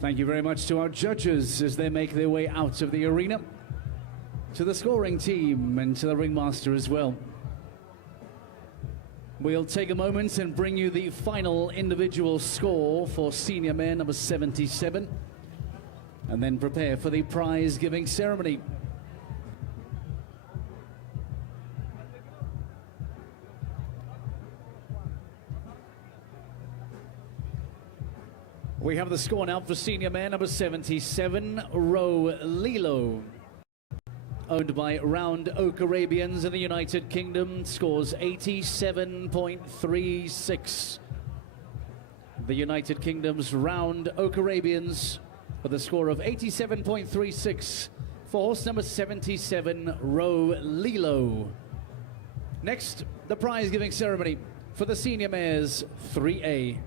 Thank you very much to our judges as they make their way out of the arena, to the scoring team and to the ringmaster as well. We'll take a moment and bring you the final individual score for senior mare number 77, and then prepare for the prize giving ceremony. We have the score now for senior mare number 77, Ro Lilo, owned by Round Oak Arabians in the United Kingdom, scores 87.36. The United Kingdom's Round Oak Arabians with a score of 87.36 for horse number 77, Ro Lilo. Next, the prize giving ceremony for the senior mares 3A.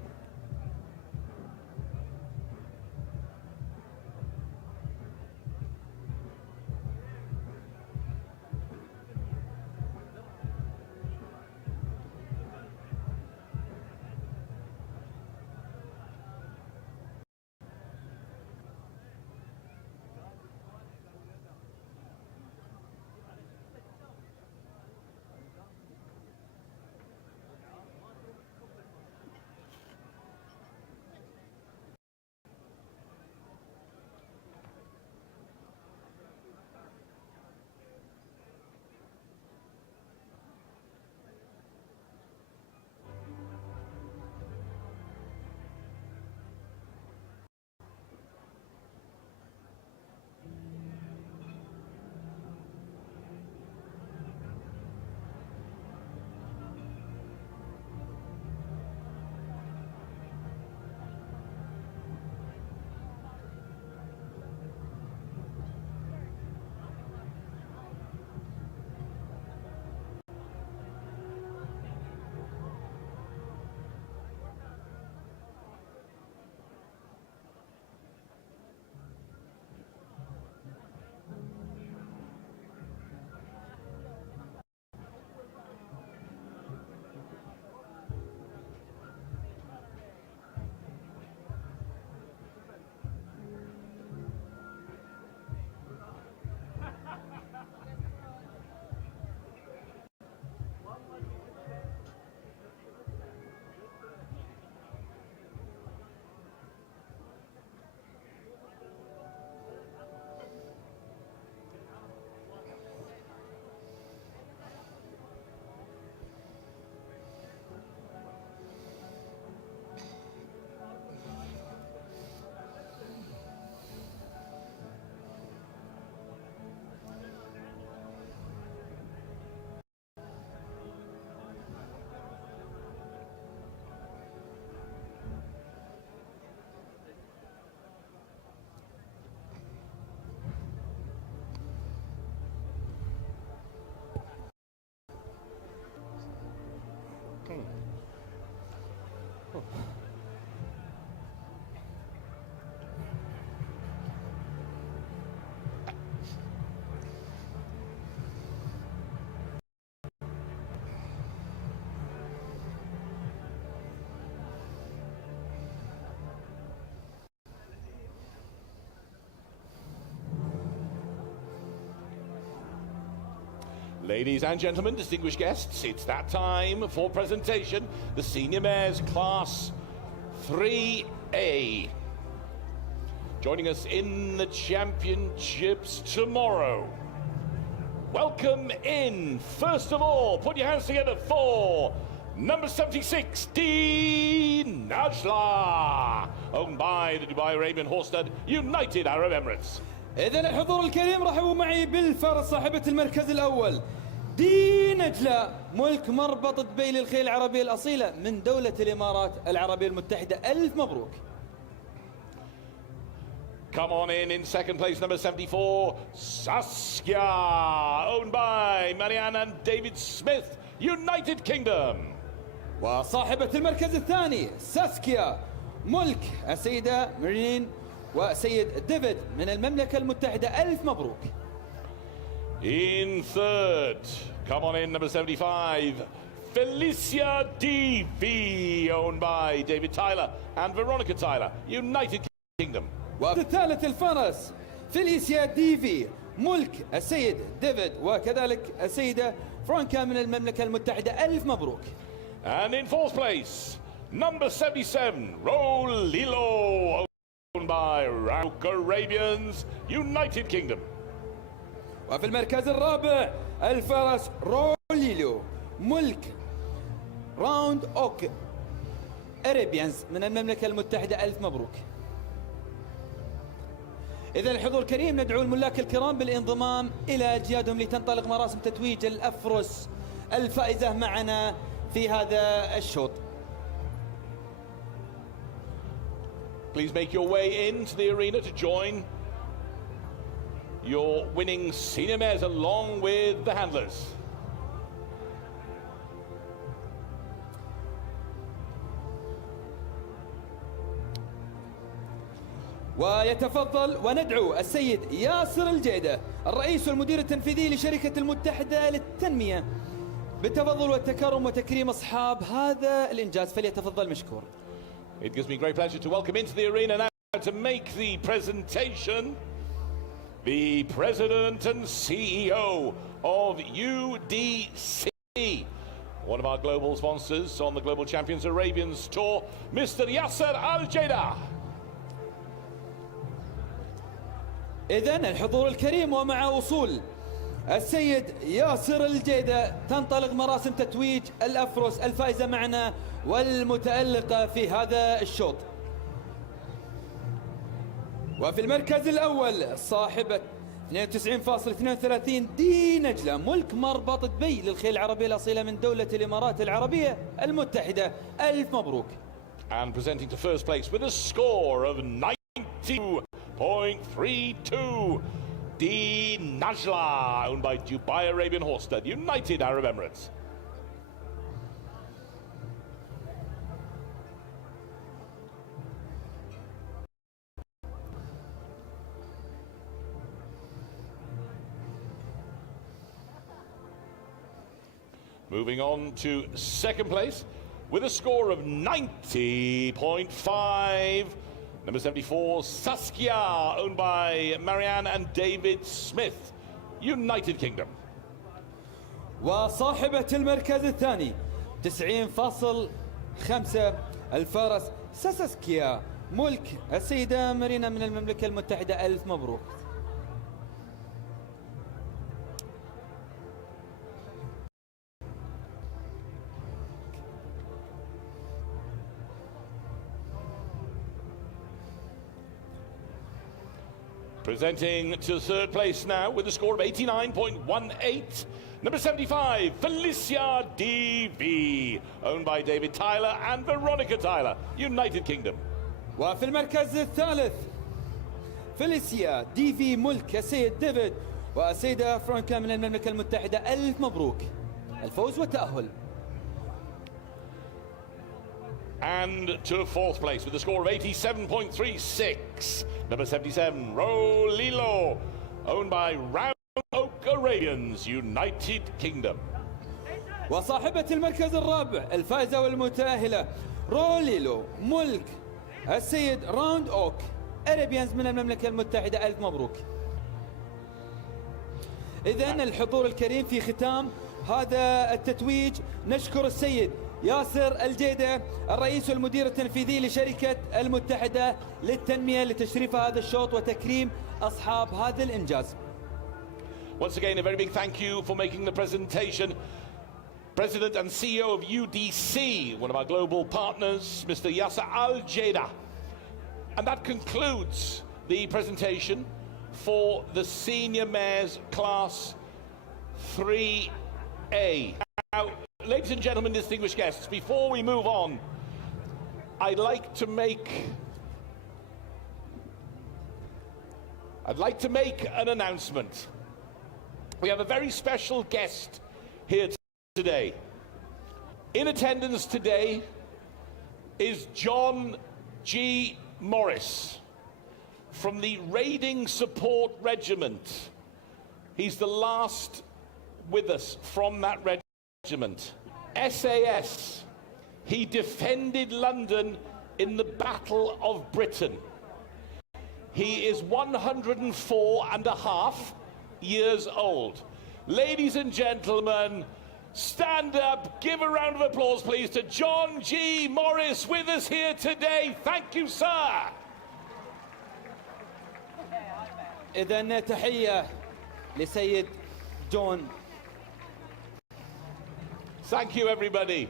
Ladies and gentlemen, distinguished guests, it's that time for presentation. The Senior Mares Class 3A. Joining us in the championships tomorrow. Welcome in. First of all, put your hands together for number 76, D Najla, owned by the Dubai Arabian Horse Stud, United Arab Emirates. إذن الحضور الكريم رحبوا معي بالفرس صاحبة المركز الأول دي نجلة، ملك مربط دبي للخيل العربية الأصيلة من دولة الإمارات العربية المتحدة. ألف مبروك. Come on in second place, number 74, Saskia, owned by Marianne and David Smith, United Kingdom. وصاحبة المركز الثاني ساسكيا، ملك السيدة مارين وسيد ديفيد من المملكة المتحدة. ألف مبروك. In third, come on in, number 75, Felicia DV, owned by David Tyler and Veronica Tyler, United Kingdom. وفي الثالث الفرس فيليسيا ديفي، ملك السيد ديفيد وكذلك السيدة فرانكا من المملكة المتحدة. ألف مبروك. And in fourth place, number 77, Rolilo, owned by Rauk Arabians, United Kingdom. وفي المركز الرابع الفرس روليلو، ملك راوند اوك اريبيانز من المملكة المتحدة. ألف مبروك. إذا الحضور الكريم ندعو الملاك الكرام بالانضمام إلى أجيادهم لتنطلق مراسم تتويج الأفرس الفائزة معنا في هذا الشوط. Please make your way into the arena to join your winning senior mares along with the handlers. ويتفضل وندعو السيد ياسر الجيدة الرئيس والمدير التنفيذي لشركة المتحدة للتنمية بالتفضل والتكرم وتكريم أصحاب هذا الإنجاز، فليتفضل مشكور. It gives me great pleasure to welcome into the arena now to make the presentation the President and CEO of UDC, one of our global sponsors on the Global Champions Arabians Tour, Mr. Yasser Al-Jeda. إذن الحضور الكريم ومع وصول السيد ياسر الجيدة تنطلق مراسم تتويج الأفرس الفائزة معنا والمتألقة في هذا الشوط. وفي المركز الأول صاحبة 92.32 دي نجلة، ملك مربط دبي للخيل العربية الأصيلة من دولة الإمارات العربية المتحدة. ألف مبروك. And presenting to first place with a score of 92.32, D Najla, owned by Dubai Arabian Horse Stud, United Arab Emirates. Moving on to second place with a score of 90.5. Number 74, Saskia, owned by Marianne and David Smith, United Kingdom. وصاحبة المركز الثاني 90.5 الفارس ساسكيا، ملك السيدة مارينا من المملكة المتحدة. ألف مبروك. Presenting to third place now with a score of 89.18, number 75, Felicia DV, owned by David Tyler and Veronica Tyler, United Kingdom. وفي المركز الثالث فيليسيا ديفي، ملك السيد ديفيد والسيدة فرانكا من المملكة المتحدة. ألف مبروك الفوز والتأهل. And to fourth place with a score of 87.36, number 77, Rolilo, owned by Round Oak Arabians, United Kingdom. وصاحبة المركز الرابع الفائزة والمتأهلة روليلو، ملك السيد راوند اوك اريبيانز من المملكة المتحدة. ألف مبروك. إذن الحضور الكريم في ختام هذا التتويج نشكر السيد ياسر الجيدة الرئيس والمدير التنفيذي لشركة المتحدة للتنمية لتشريف هذا الشوط وتكريم أصحاب هذا الإنجاز. Once again, a very big thank you for making the presentation. President and CEO of UDC, one of our global partners, Mr. Yasser Al-Jeda. And that concludes the presentation for the Senior Mares Class 3A. Now, ladies and gentlemen, distinguished guests, before we move on, I'd like to make an announcement. We have a very special guest here today. In attendance today is John G. Morris from the Raiding Support Regiment. He's the last with us from that regiment. SAS. He defended London in the Battle of Britain. He is 104 and a half years old. Ladies and gentlemen, stand up, give a round of applause please to John G. Morris with us here today. Thank you, sir. إذن تحية لسيد جون. Thank you, everybody.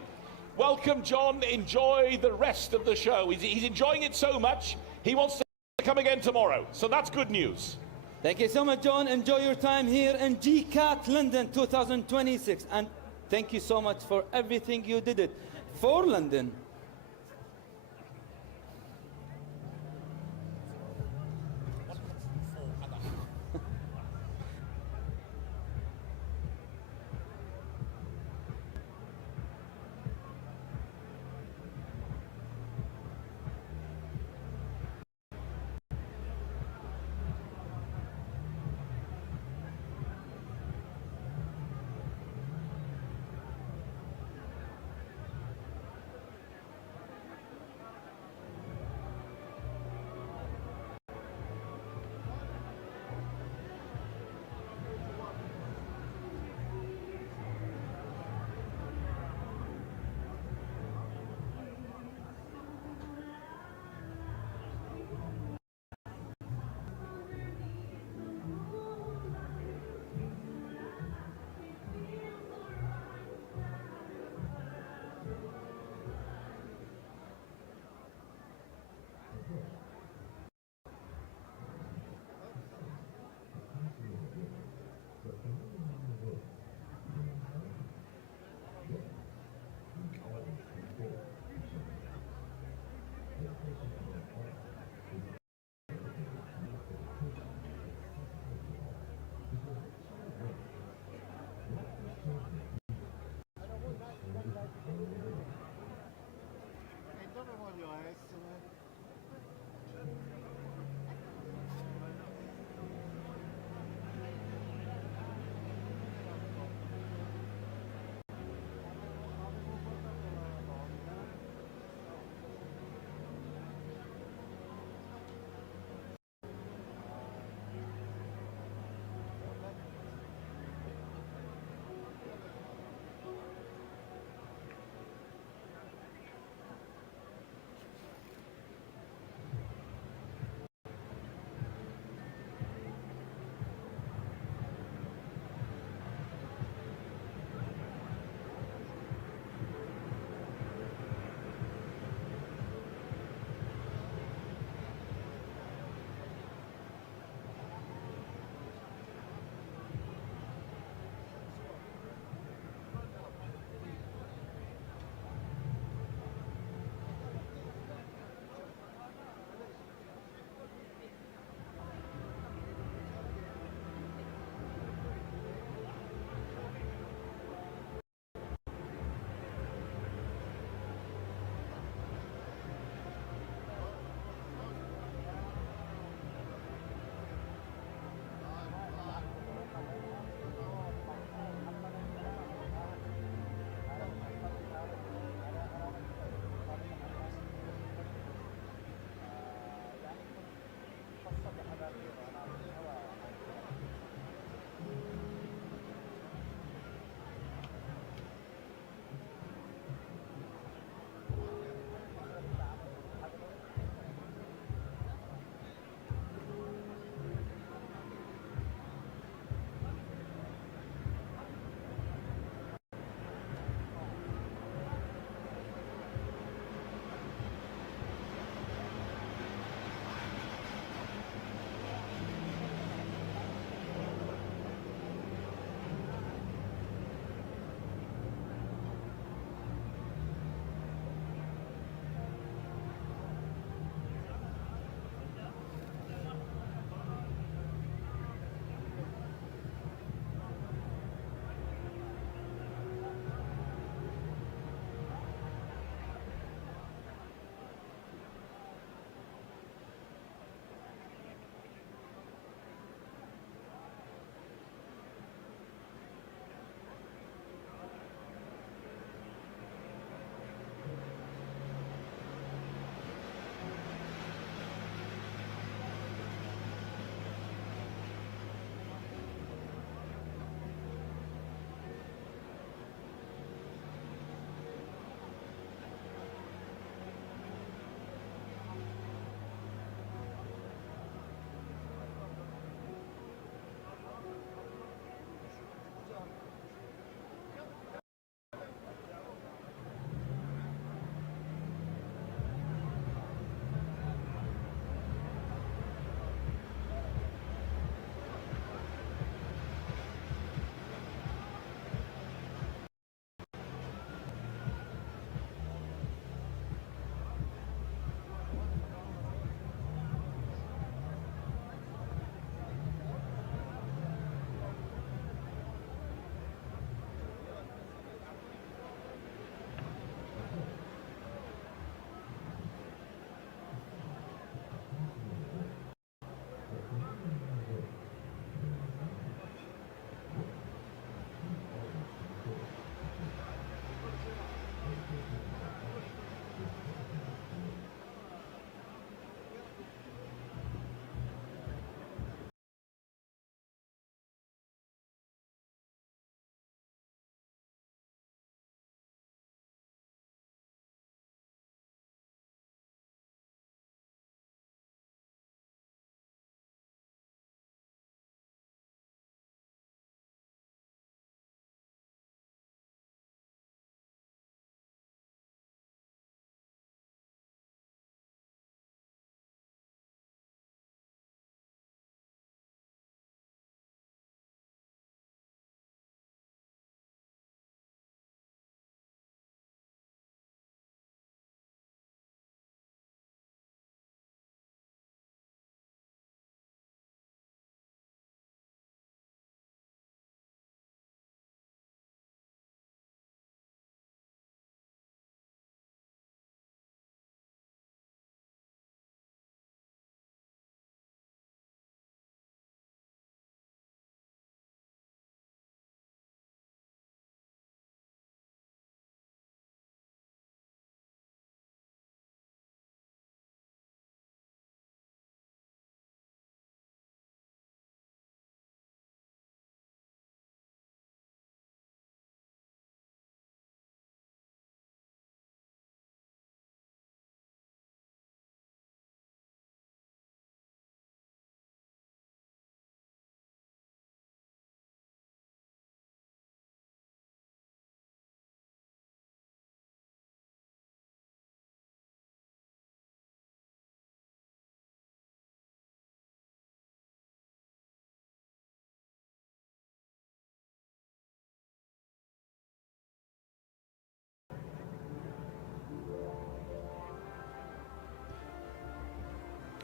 Welcome, John. Enjoy the rest of the show. He's enjoying it so much, he wants to come again tomorrow. So that's good news. Thank you so much, John. Enjoy your time here in GCAT London 2026. And thank you so much for everything you did it for London.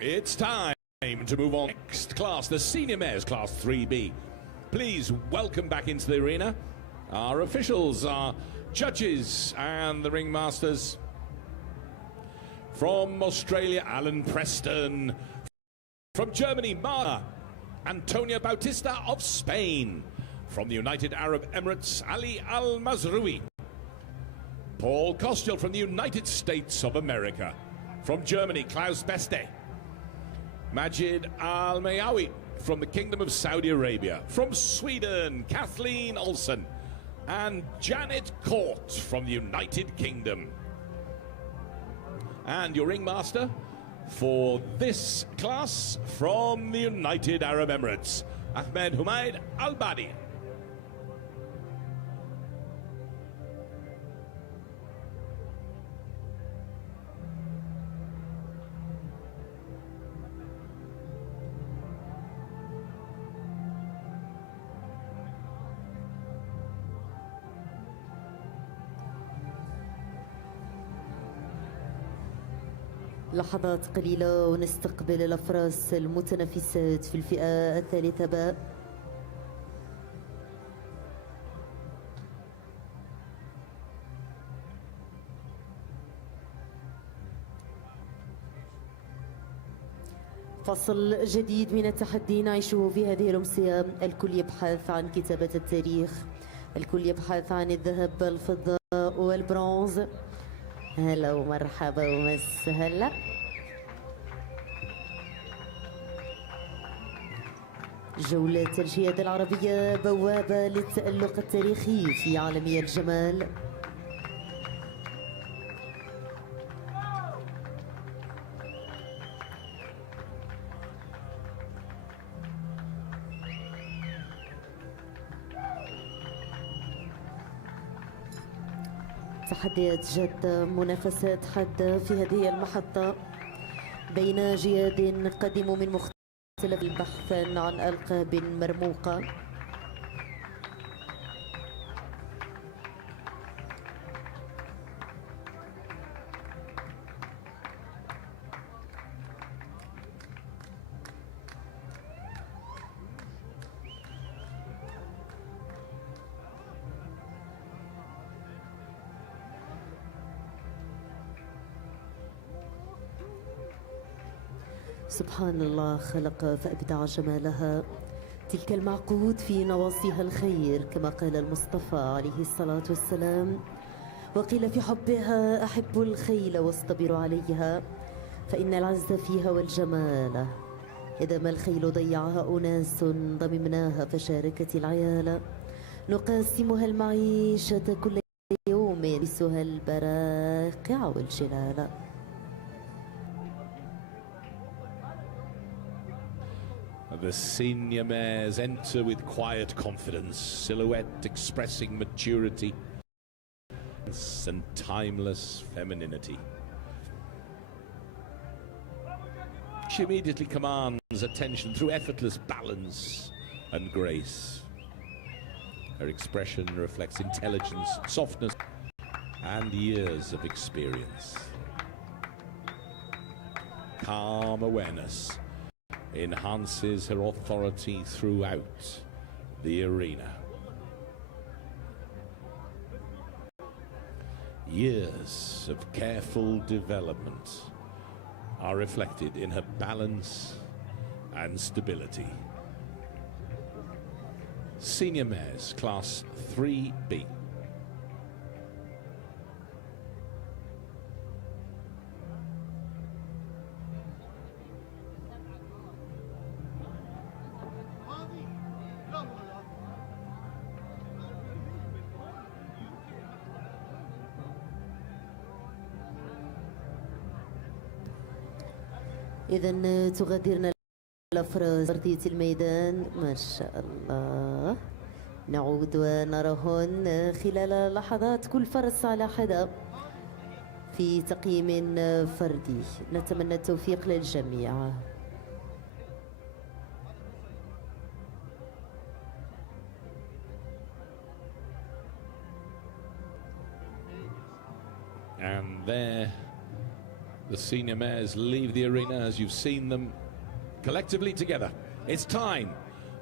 It's time to move on. Next class, the Senior Mares Class 3B. Please welcome back into the arena our officials, our judges and the ringmasters. From Australia, Alan Preston. From Germany, Mara Antonia Bautista of Spain. From the United Arab Emirates, Ali Al-Mazroui. Paul Kostiel from the United States of America. From Germany, Klaus Beste. Majid Al-Mayawi from the Kingdom of Saudi Arabia. From Sweden, Kathleen Olsen. And Janet Court from the United Kingdom. And your ringmaster for this class from the United Arab Emirates, Ahmed Humaid Al-Badi. لحظات قليلة ونستقبل الأفراس المتنافسات في الفئة الثالثة باء. فصل جديد من التحدي نعيشه في هذه الأمسية. الكل يبحث عن كتابة التاريخ، الكل يبحث عن الذهب، الفضة والبرونز. هلا ومرحبا ومس هلا. جولة الجهاد العربية بوابة للتألق التاريخي في عالمية الجمال. تحديات جادة، منافسات حادة في هذه المحطة بين جياد قدموا من مختلف البحث عن ألقاب مرموقة. سبحان الله، خلق فأبدع جمالها، تلك المعقود في نواصيها الخير كما قال المصطفى عليه الصلاة والسلام. وقيل في حبها أحب الخيل واصطبروا عليها فإن العز فيها والجمال. إذا ما الخيل ضيعها أناس ضممناها فشاركت العيال. نقاسمها المعيشة كل يوم نسها البراقع والجلال. The senior mares enter with quiet confidence, silhouette expressing maturity and timeless femininity. She immediately commands attention through effortless balance and grace. Her expression reflects intelligence, softness, and years of experience. Calm awareness enhances her authority throughout the arena. Years of careful development are reflected in her balance and stability. Senior Mares Class 3B. إذن تغادرنا الأفراس أرضية الميدان. ما شاء الله، نعود ونراهن خلال لحظات كل فرس على حدة في تقييم فردي. نتمنى التوفيق للجميع. And there The senior mares leave the arena as you've seen them collectively together. It's time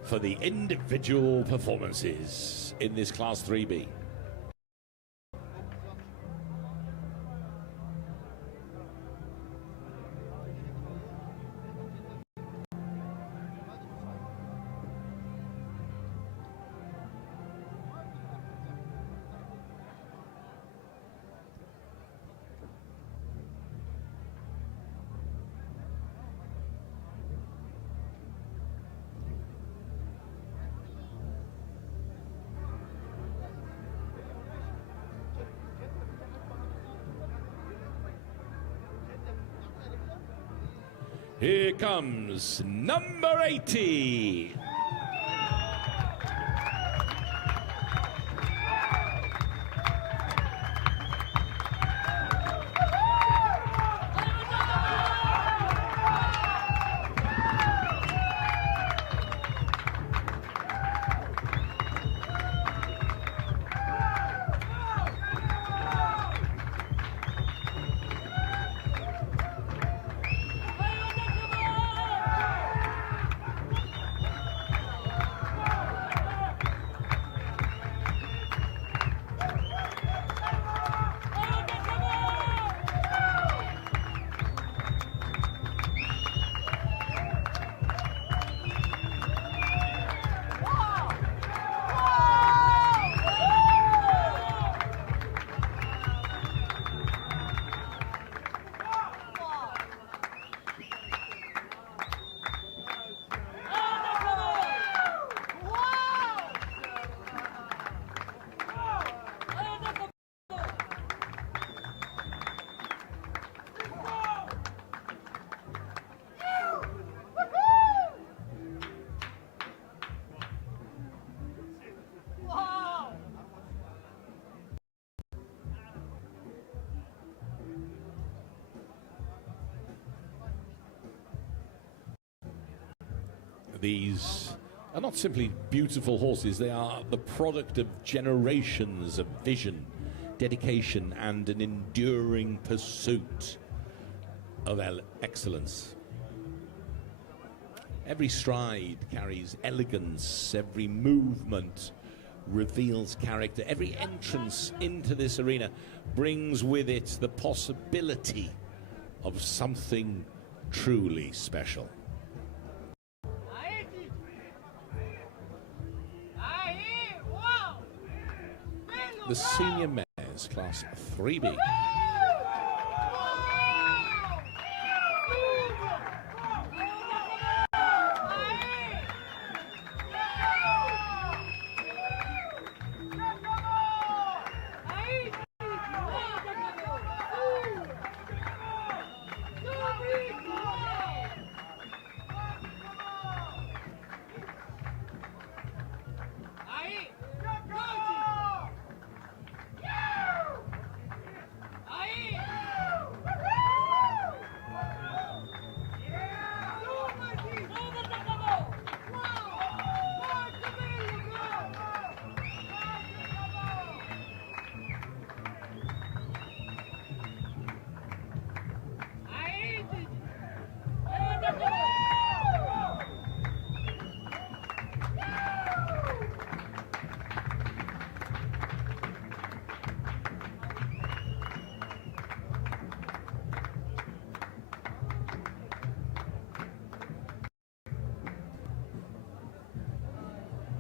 for the individual performances in this Class 3B. Here comes number 80. These are not simply beautiful horses, they are the product of generations of vision, dedication, and an enduring pursuit of excellence. Every stride carries elegance, every movement reveals character, every entrance into this arena brings with it the possibility of something truly special. The senior mares, Class 3B.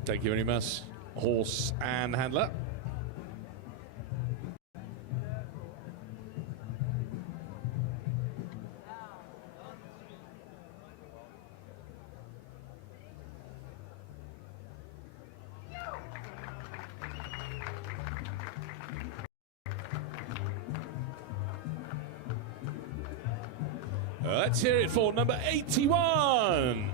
Thank you very much, horse and handler. Let's hear it for number 81.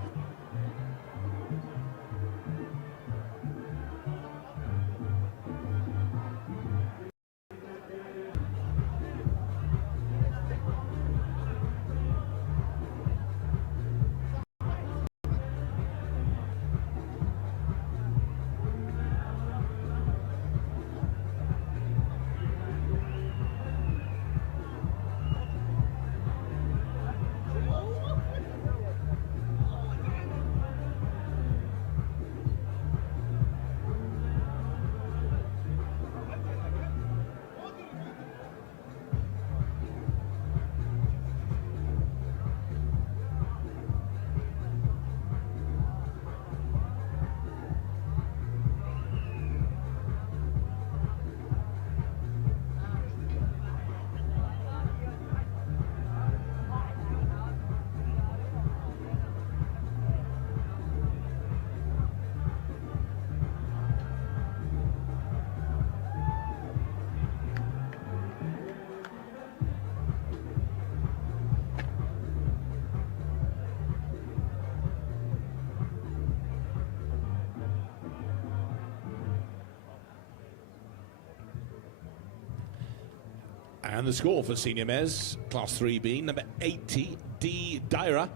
And the score for Senior Mez, Class 3B, number 80, D. Daira,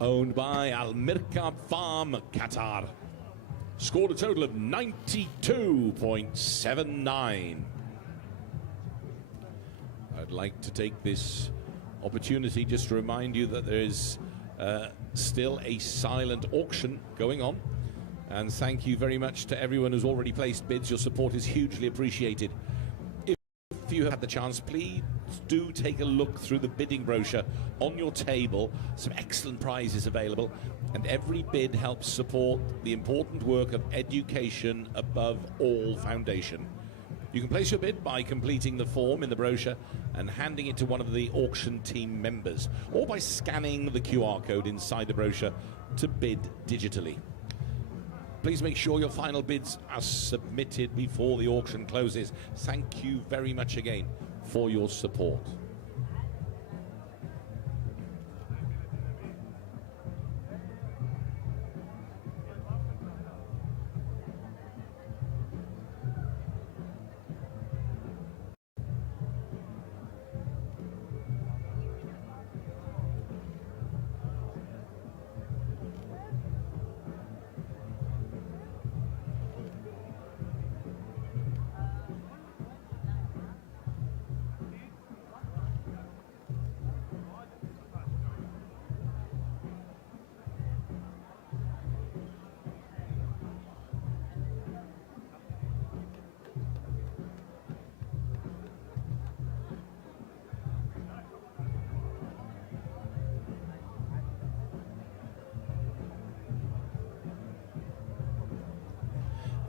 owned by Al Mirkab Farm, Qatar. Scored a total of 92.79. I'd like to take this opportunity just to remind you that there is still a silent auction going on. And thank you very much to everyone who's already placed bids. Your support is hugely appreciated. If you have had the chance, please do take a look through the bidding brochure on your table. Some excellent prizes available, and every bid helps support the important work of Education Above All Foundation. You can place your bid by completing the form in the brochure and handing it to one of the auction team members, or by scanning the QR code inside the brochure to bid digitally. Please make sure your final bids are submitted before the auction closes. Thank you very much again for your support.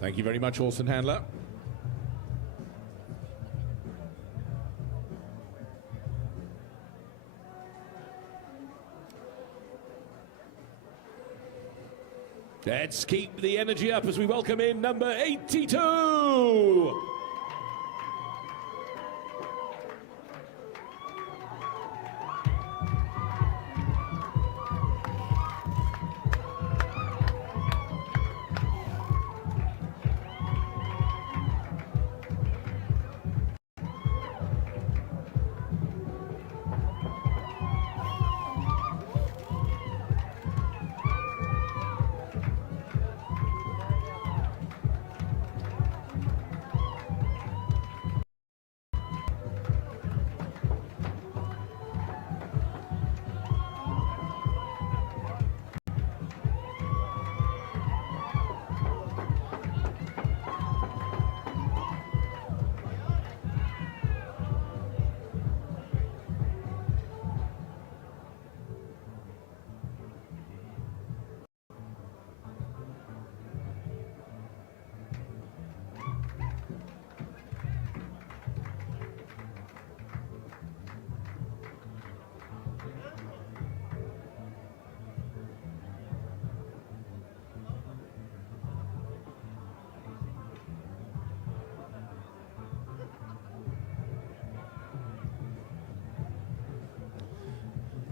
Thank you very much, Orson Handler. Let's keep the energy up as we welcome in number 82.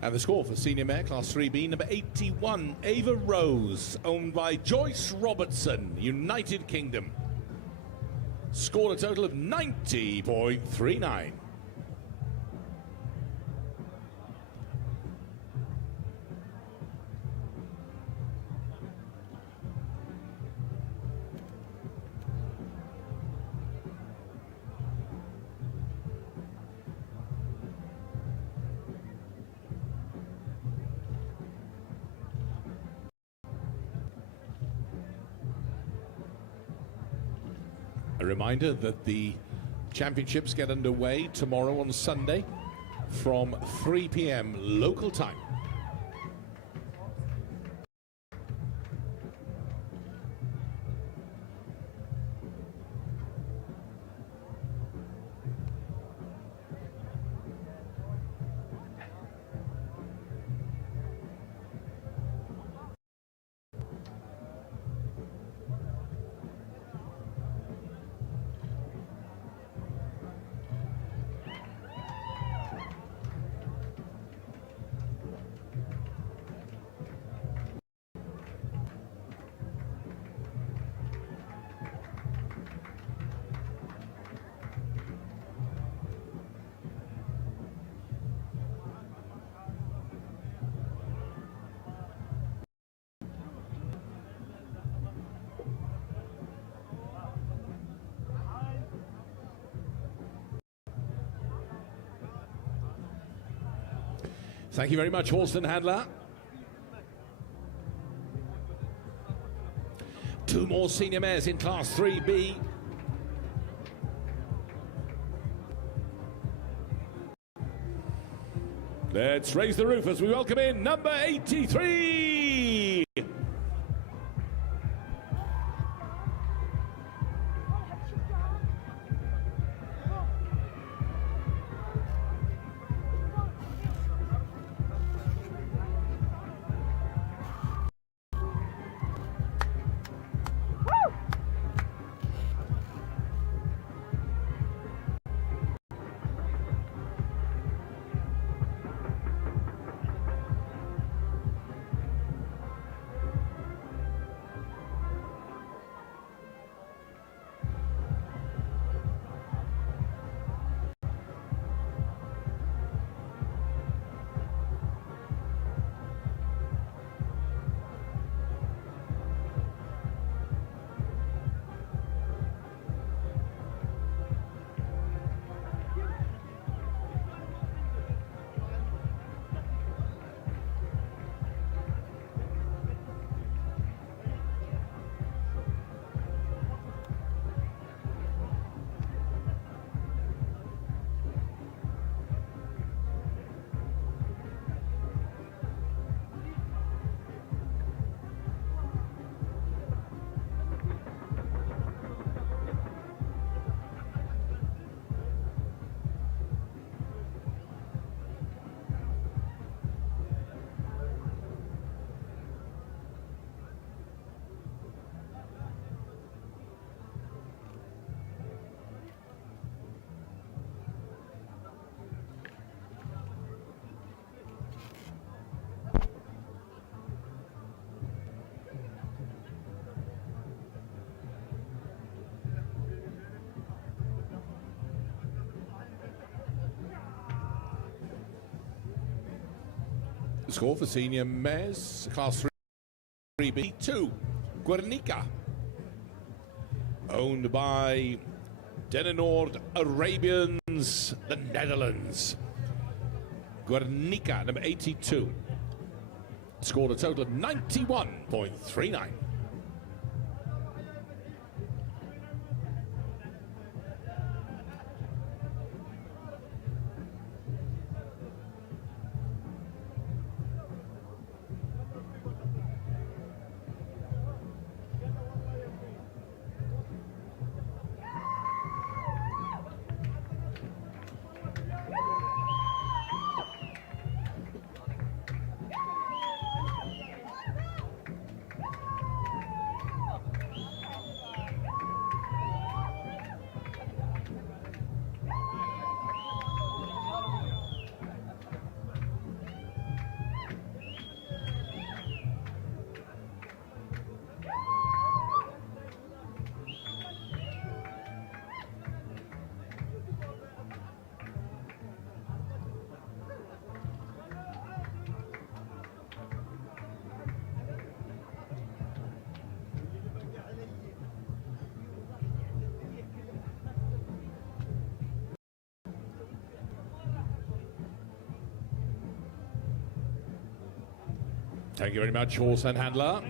And the score for Senior Mare, Class 3B, number 81, Ava Rose, owned by Joyce Robertson, United Kingdom. Scored a total of 90.39. A reminder that the championships get underway tomorrow on Sunday from 3 p.m. local time. Thank you very much, Horsten Handler. Two more senior mares in Class 3B. Let's raise the roof as we welcome in number 83. Score for senior mares, Class 3B, 2, Guernica. Owned by Denenoord Arabians, the Netherlands. Guernica, number 82. Scored a total of 91.39. Thank you very much, horse and handler.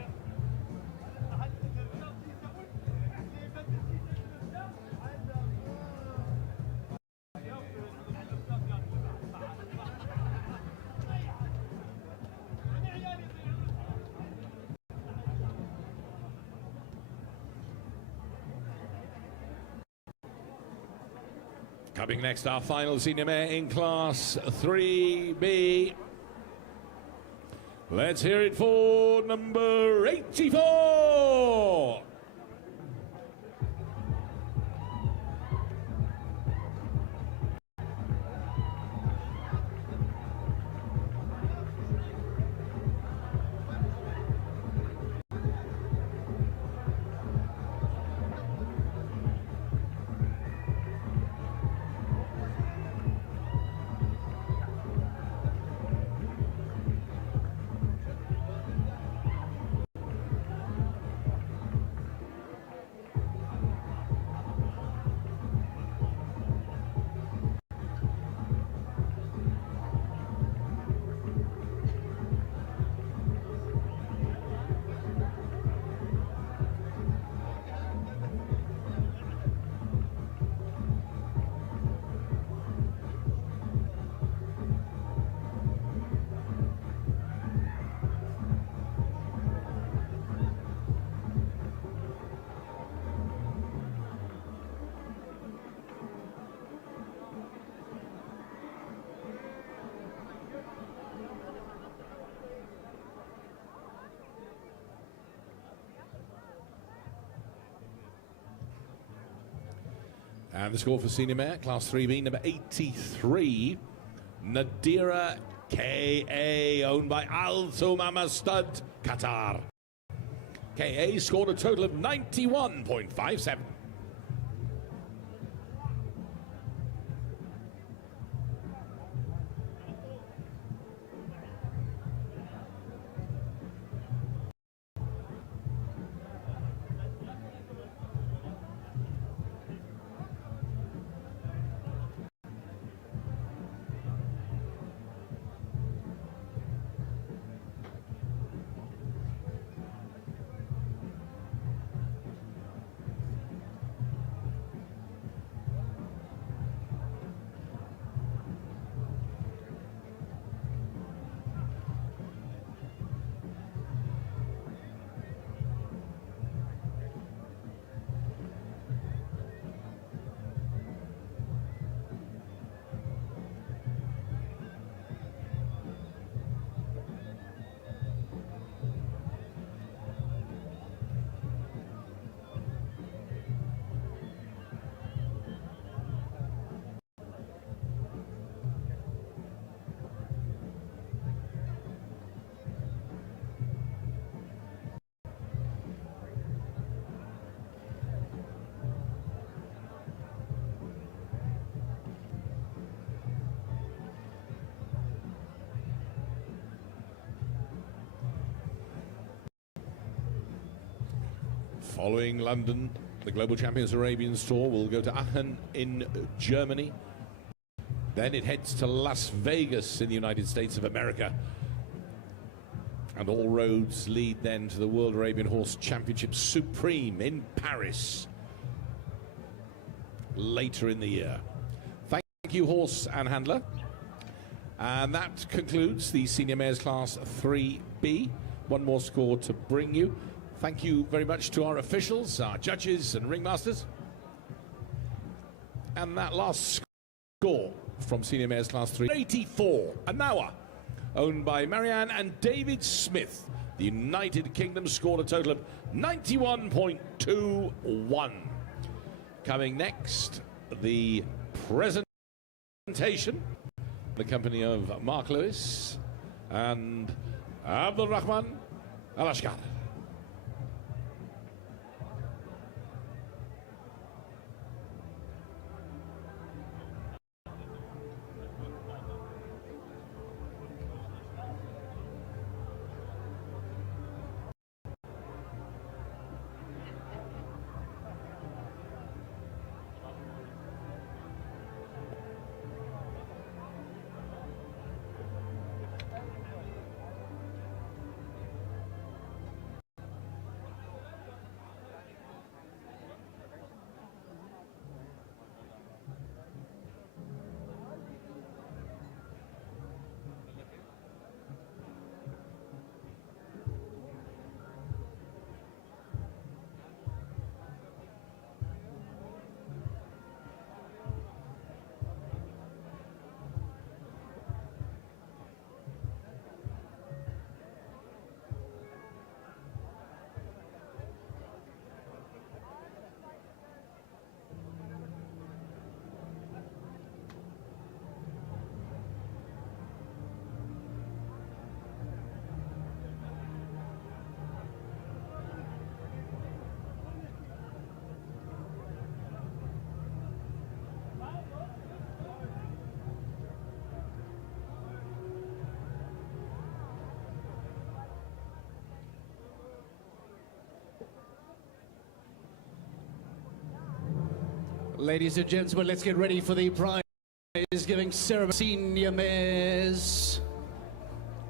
Coming next, our final senior mare in Class 3B. Let's hear it for number 84. And the score for senior mare, class 3B, number 83, Nadira KA, owned by Al Thumama Stud, Qatar. KA scored a total of 91.57. Following London, the Global Champions Arabians Tour will go to Aachen in Germany. Then it heads to Las Vegas in the United States of America. And all roads lead then to the World Arabian Horse Championship Supreme in Paris later in the year. Thank you, horse and handler. And that concludes the Senior Mares Class 3B. One more score to bring you. Thank you very much to our officials, our judges and ringmasters. And that last score from Senior Mares Class 3, 84, Anawa, owned by Marianne and David Smith. The United Kingdom scored a total of 91.21. Coming next, the presentation, the company of Mark Lewis and Abdul Rahman Al-Ashkar. Ladies and gentlemen, let's get ready for the prize-giving ceremony. Senior Mares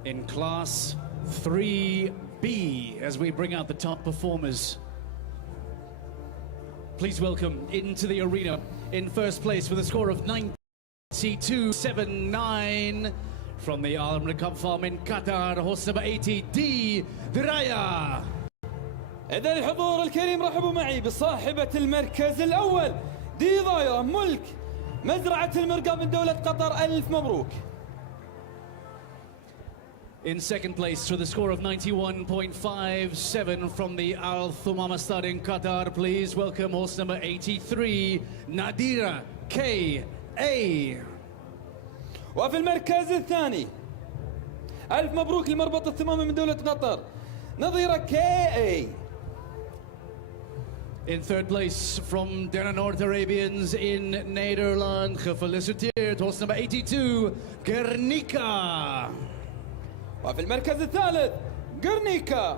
in Class 3B as we bring out the top performers. Please welcome into the arena in first place with a score of 92.79 from the Al Amrikab Farm in Qatar, horse number 80, D. Diraya. إذا الحضور الكريم رحبوا معي بصاحبة المركز الأول دي ضايرة ملك مزرعة المرقى من دولة قطر. ألف مبروك. In second place with a score of 91.57 from the Al Thumama Stad in Qatar. Please welcome horse number 83, Nadira K.A. وفي المركز الثاني ألف مبروك المربط الثمامي من دولة قطر نظيرة KA. In third place from Den Noord Arabians in Nederland, gefeliciteerd, horse number 82, Guernica. وفي المركز الثالث Guernica.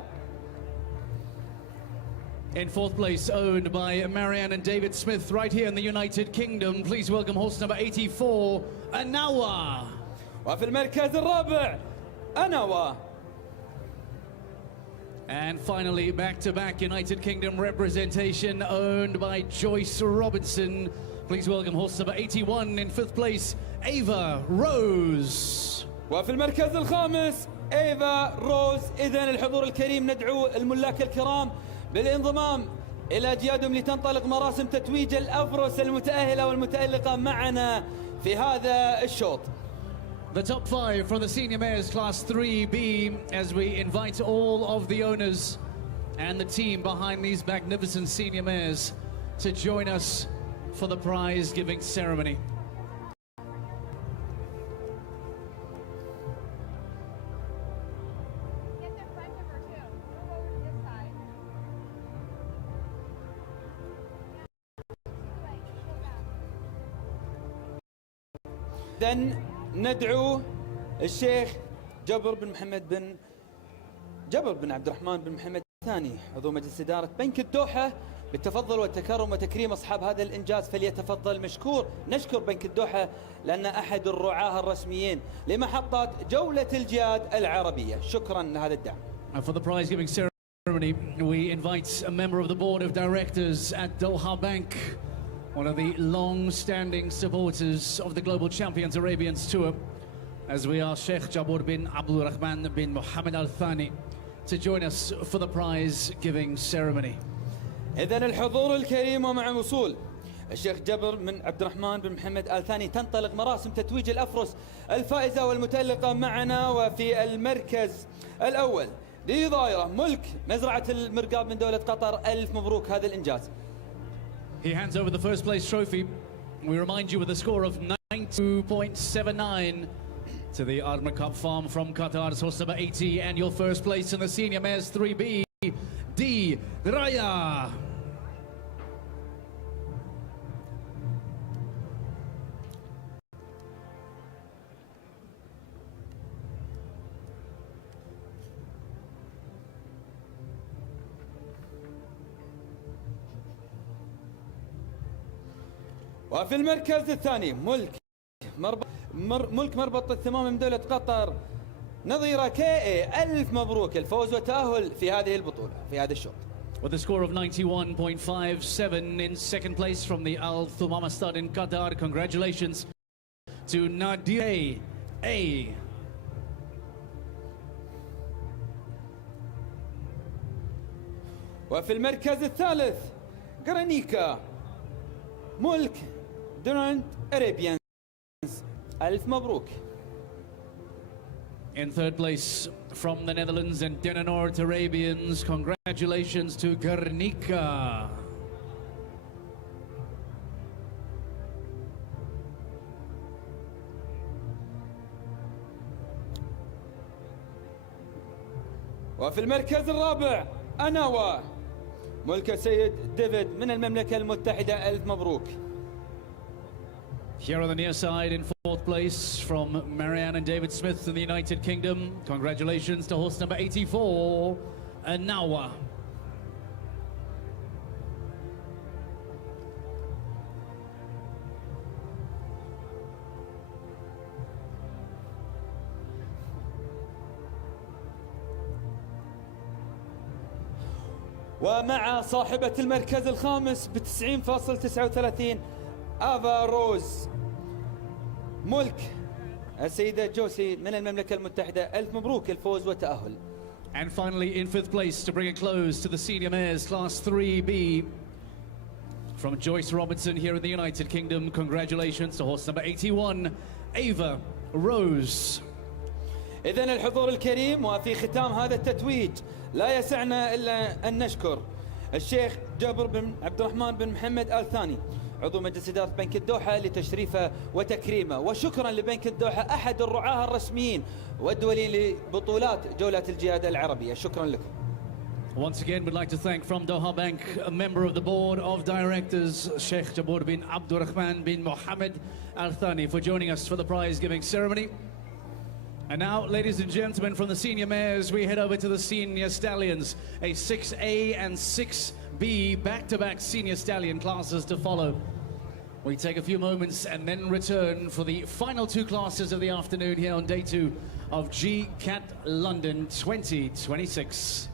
In fourth place, owned by Marianne and David Smith, right here in the United Kingdom. Please welcome horse number 84, Anawa. وفي المركز الرابع Anawa. And finally, back-to-back United Kingdom representation, owned by Joyce Robinson. Please welcome horse number 81 in fifth place, Ava Rose. وفي المركز الخامس إيفا روز. إذن الحضور الكريم ندعو الملاك الكرام بالانضمام إلى أجيادهم لتنطلق مراسم تتويج الأفرس المتأهلة والمتألقة معنا في هذا الشوط. The top five from the Senior Mares Class 3B, as we invite all of the owners and the team behind these magnificent Senior Mares to join us for the prize-giving ceremony. Get their friend number too. Move over to this side. إذن ندعو الشيخ جبر بن عبد الرحمن بن محمد الثاني عضو مجلس إدارة بنك الدوحة بالتفضل والتكرم وتكريم أصحاب هذا الإنجاز، فليتفضل مشكور. نشكر بنك الدوحة لأن أحد الرعاة الرسميين لمحطة جولة الجياد العربية. شكرا لهذا الدعم. For the prize-giving ceremony, we invite a member of the board of directors at Doha Bank, one of the long-standing supporters of the Global Champions Arabians Tour, as we are Sheikh Jabur bin Abdul Rahman bin Mohammed Al Thani, to join us for the prize-giving ceremony. إذن الحضور الكريم ومع وصول الشيخ جبر بن عبد الرحمن بن محمد آل ثاني تنطلق مراسم تتويج الأفرس الفائزة والمتألقة معنا. وفي المركز الأول دي ضايرة ملك مزرعة المرقاب من دولة قطر. ألف مبروك هذا الإنجاز. He hands over the first place trophy. We remind you with a score of 92.79 to the Ardma Cup farm from Qatar, horse number 80, and your first place in the Senior Mares 3B, D. Raya. وفي المركز الثاني ملك مربط الثمام من دولة قطر نظيرة KA. ألف مبروك الفوز والتأهل في هذه البطولة في هذا الشوط. With a score of 91.57 in second place from the Al Thumama Stad in Qatar. Congratulations to Nadir A. وفي المركز الثالث غرانيكا ملك دونالد أريبيانز. ألف مبروك. In third place from the Netherlands and Den Noord Arabians, congratulations to Guernica. وفي المركز الرابع أناوا ملك السيد ديفيد من المملكة المتحدة. ألف مبروك. Here on the near side in fourth place from Marianne and David Smith in the United Kingdom. Congratulations to horse number 84, Anawa. ومع صاحبة المركز الخامس ب 90.39 آفا روز ملك السيدة جوسي من المملكة المتحدة. ألف مبروك الفوز والتأهل. And finally in fifth place to bring a close to the Senior Mares Class 3B from Joyce Robinson here in the United Kingdom. Congratulations to horse number 81, Ava Rose. إذا الحضور الكريم، وفي ختام هذا التتويج لا يسعنا إلا أن نشكر الشيخ جابر بن عبد الرحمن بن محمد آل ثاني عضو مجلس إدارة بنك الدوحة لتشريفه وتكريمه، وشكرا لبنك الدوحة أحد الرعاة الرسميين والدوليين لبطولات جولة الجيادة العربية. شكرا لكم. Once again, we'd like to thank from Doha Bank, a member of the board of directors, Sheikh Jabur bin Abdul Rahman bin Mohammed Al Thani, for joining us for the prize giving ceremony. And now, ladies and gentlemen, from the senior mares, we head over to the senior stallions, a 6A and 6B back-to-back senior stallion classes to follow. We take a few moments and then return for the final two classes of the afternoon here on day 2 of GCAT London 2026.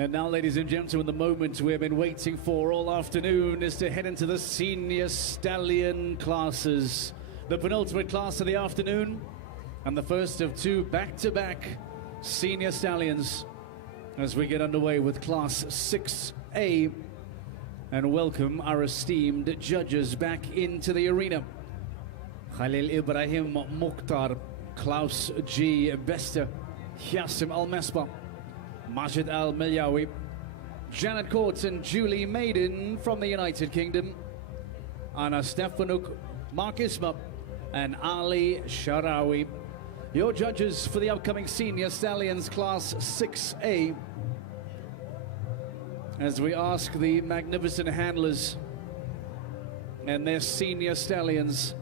And now, ladies and gentlemen, the moment we've been waiting for all afternoon is to head into the senior stallion classes. The penultimate class of the afternoon and the first of two back-to-back senior stallions as we get underway with Class 6A and welcome our esteemed judges back into the arena. Khalil Ibrahim Mukhtar, Klaus G. Bester, Yassim Al-Mesbah, Majid Al-Milyawi, Janet Courts and Julie Maiden from the United Kingdom, Anna Stefanuk, Mark Isma, and Ali Sharawi. Your judges for the upcoming Senior Stallions Class 6A. As we ask the magnificent handlers and their Senior Stallions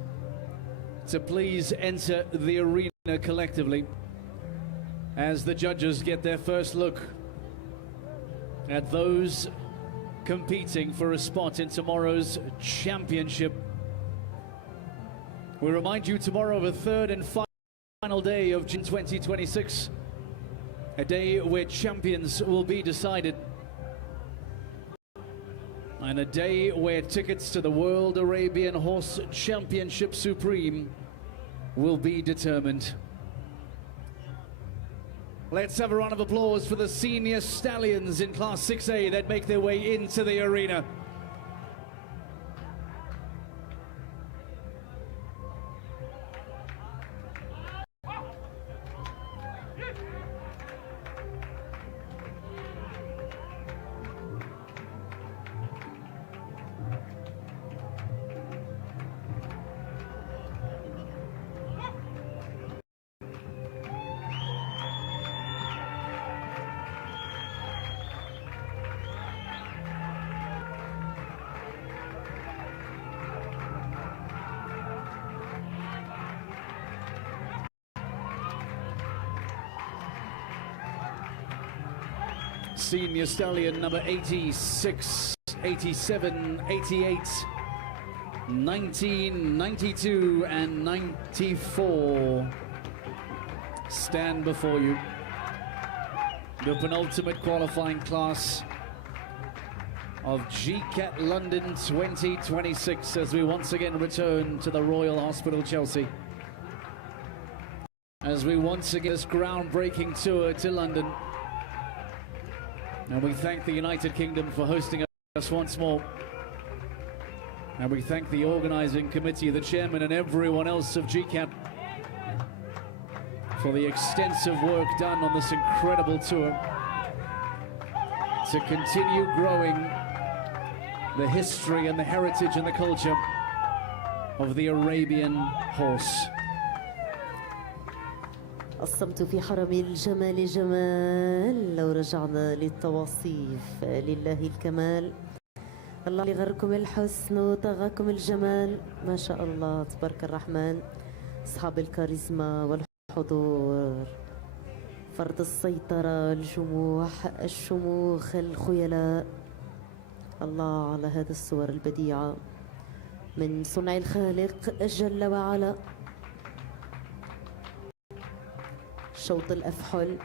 to please enter the arena collectively as the judges get their first look at those competing for a spot in tomorrow's championship. We remind you tomorrow of a third and final day of June 2026, a day where champions will be decided, and a day where tickets to the World Arabian Horse Championship Supreme will be determined. Let's have a round of applause for the Senior Stallions in Class 6A that make their way into the arena. Senior Stallion number 86, 87, 88, 19, 92, and 94 stand before you. The penultimate qualifying class of GCAT London 2026 as we once again return to the Royal Hospital Chelsea. As we once again this groundbreaking tour to London. And we thank the United Kingdom for hosting us once more. And we thank the organizing committee, the chairman and everyone else of GCAT for the extensive work done on this incredible tour to continue growing the history and the heritage and the culture of the Arabian horse. الصمت في حرم الجمال جمال. لو رجعنا للتواصيف لله الكمال. الله اللي غركم الحسن وطغاكم الجمال. ما شاء الله تبارك الرحمن. أصحاب الكاريزما والحضور، فرض السيطرة، الجموح، الشموخ، الخيلاء. الله على هذه الصور البديعة من صنع الخالق جل وعلا. شوط الأفحل،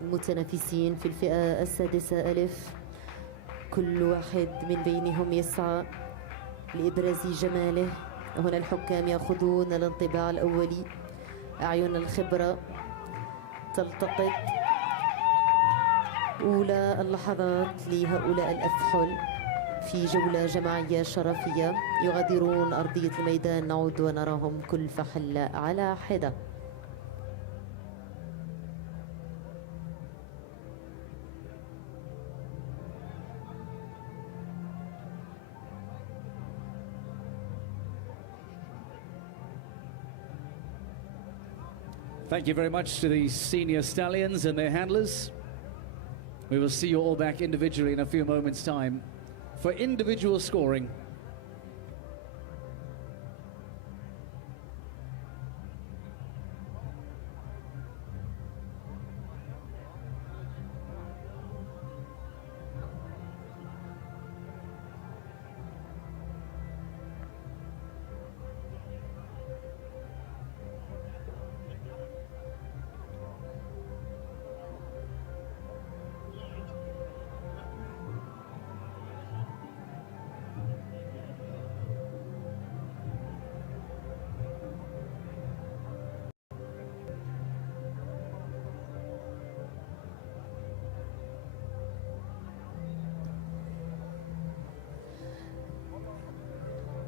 المتنافسين في الفئة السادسة ألف، كل واحد من بينهم يسعى لإبراز جماله. هنا الحكام يأخذون الانطباع الأولي، أعين الخبرة تلتقط. أولى اللحظات لهؤلاء الأفحل في جولة جماعية شرفية، يغادرون أرضية الميدان. نعود ونراهم كل فحل على حدة. Thank you very much to the Senior Stallions and their handlers. We will see you all back individually in a few moments' time for individual scoring.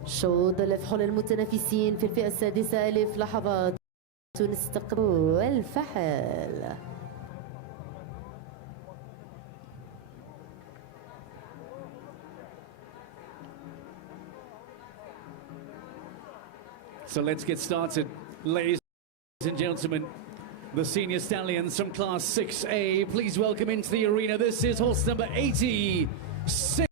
شوط الفحول المتنافسين في الفئة السادسة ألف. لحظات نستقبل الفحل. So let's get started, ladies and gentlemen. The senior stallions from Class 6A, please welcome into the arena. This is horse number 86.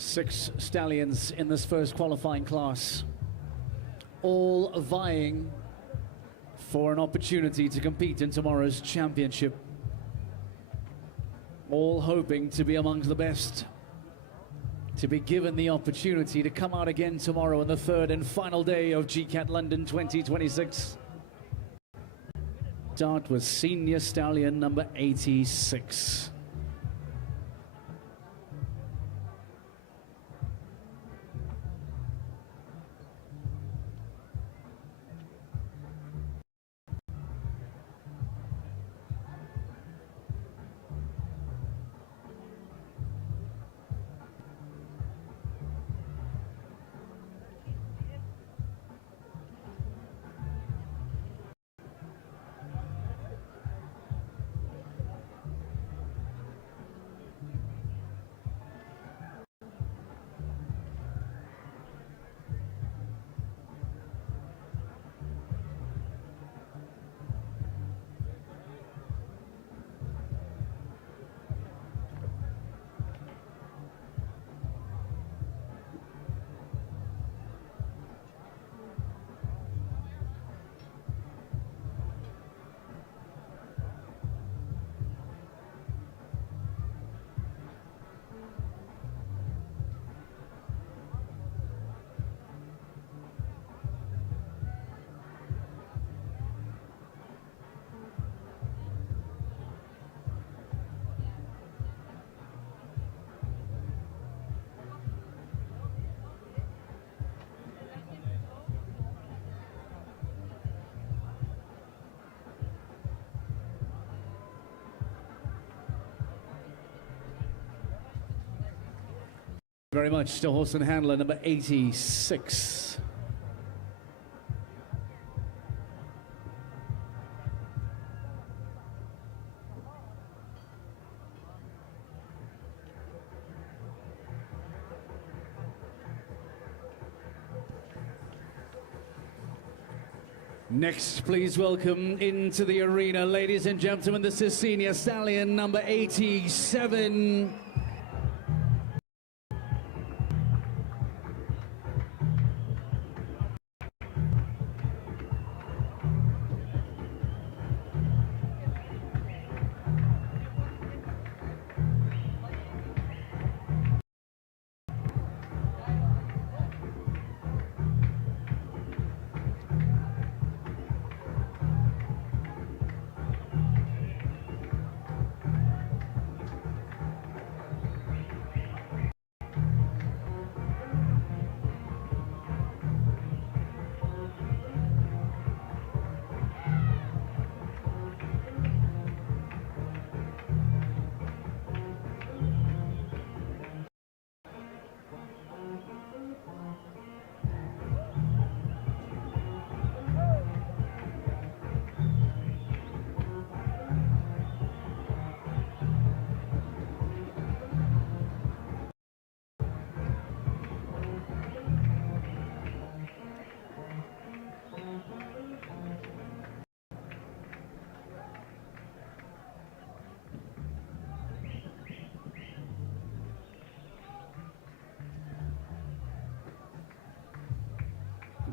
Six stallions in this first qualifying class, all vying for an opportunity to compete in tomorrow's championship, all hoping to be amongst the best, to be given the opportunity to come out again tomorrow on the third and final day of GCAT London 2026. Start with senior stallion number 86. Very much to horse and handler number 86. Next, please welcome into the arena, ladies and gentlemen, this is senior stallion number 87.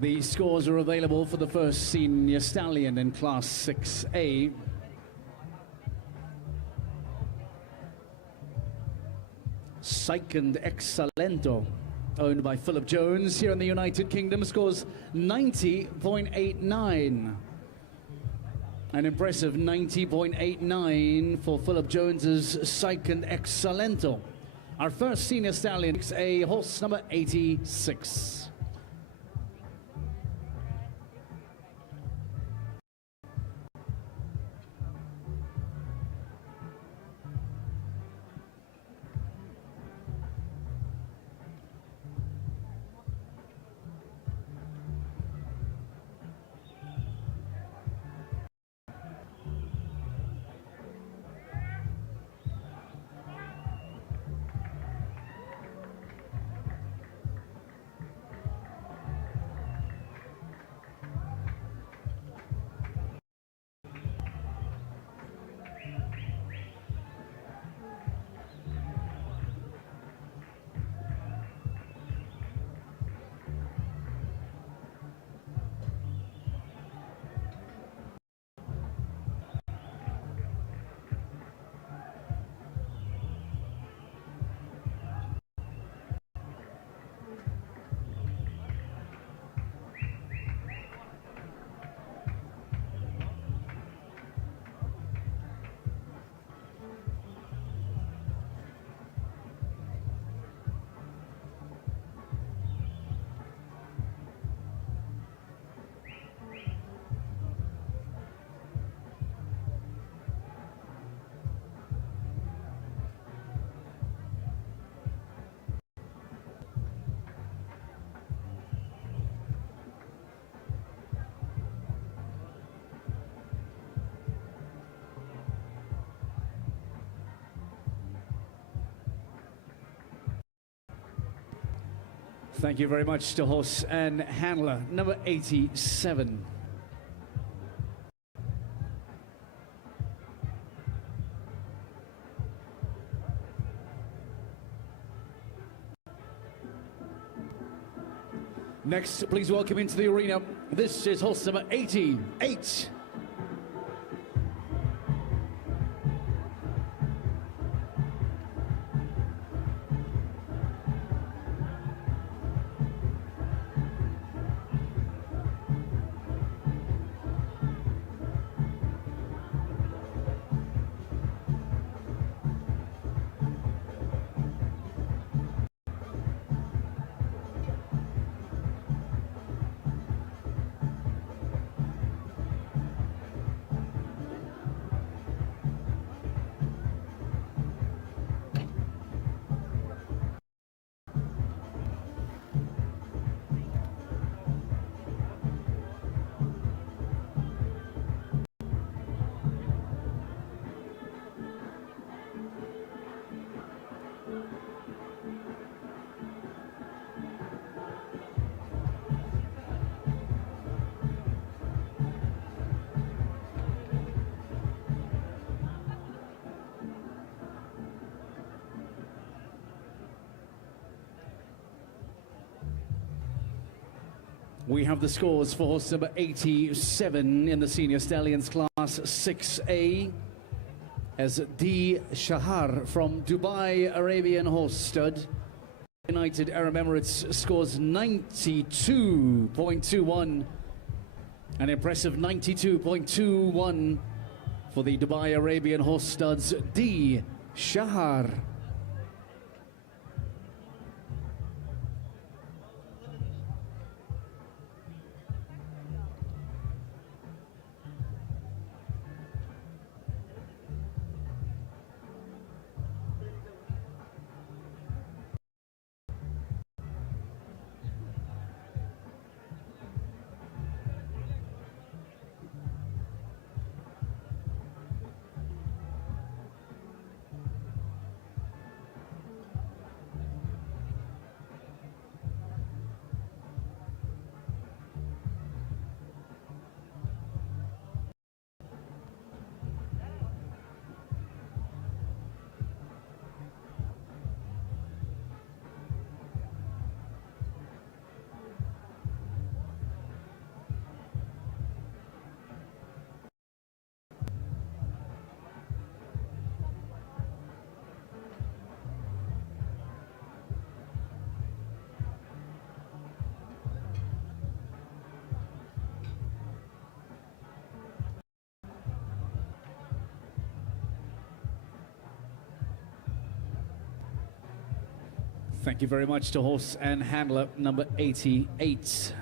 The scores are available for the first senior stallion in Class 6A. Second Excelento, owned by Philip Jones here in the United Kingdom, scores 90.89. An impressive 90.89 for Philip Jones's Second Excelento. Our first senior stallion, 6A, horse number 86. Thank you very much to horse and handler, number 87. Next, please welcome into the arena, this is horse number 88. We have the scores for horse number 87 in the Senior Stallions Class 6A as D. Shahar from Dubai Arabian Horse Stud. United Arab Emirates scores 92.21. An impressive 92.21 for the Dubai Arabian Horse Stud's D. Shahar. Thank you very much to horse and handler number 88.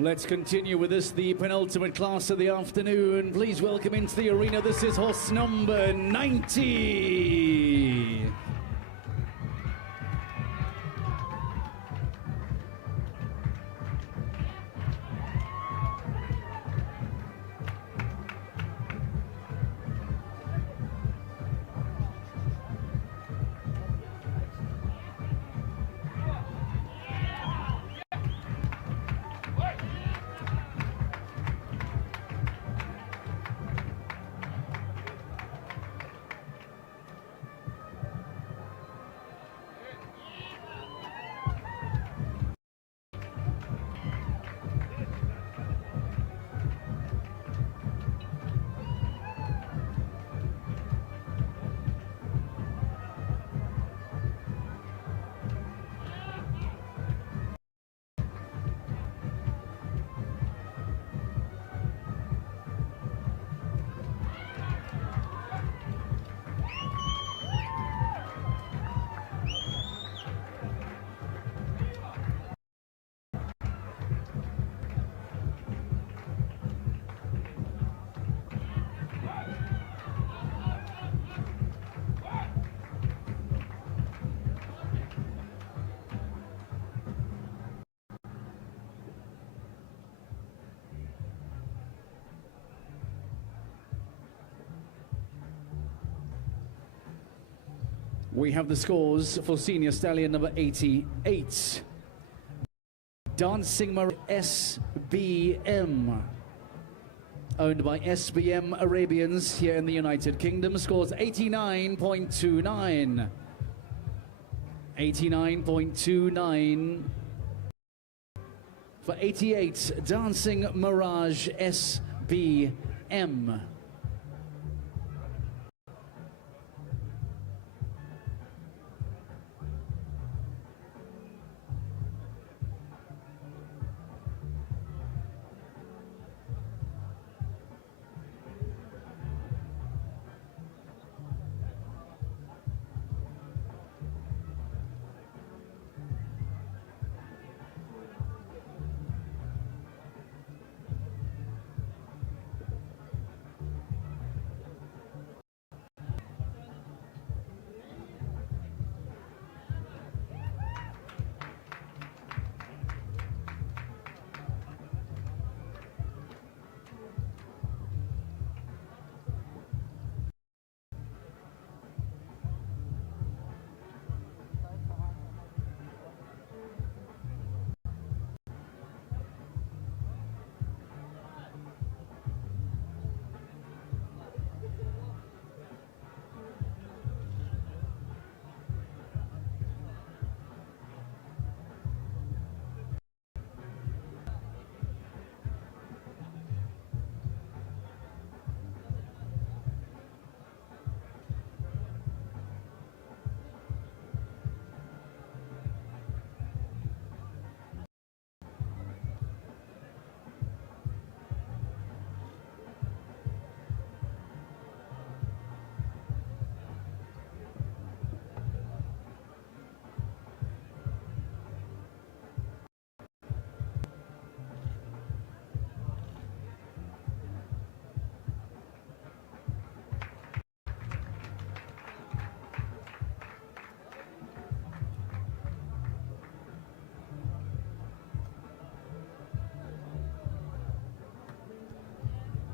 Let's continue with this, the penultimate class of the afternoon. Please welcome into the arena, this is horse number 90. We have the scores for senior stallion number 88. Dancing Mar SBM, owned by SBM Arabians here in the United Kingdom, scores 89.29. 89.29 for 88, Dancing Mirage SBM.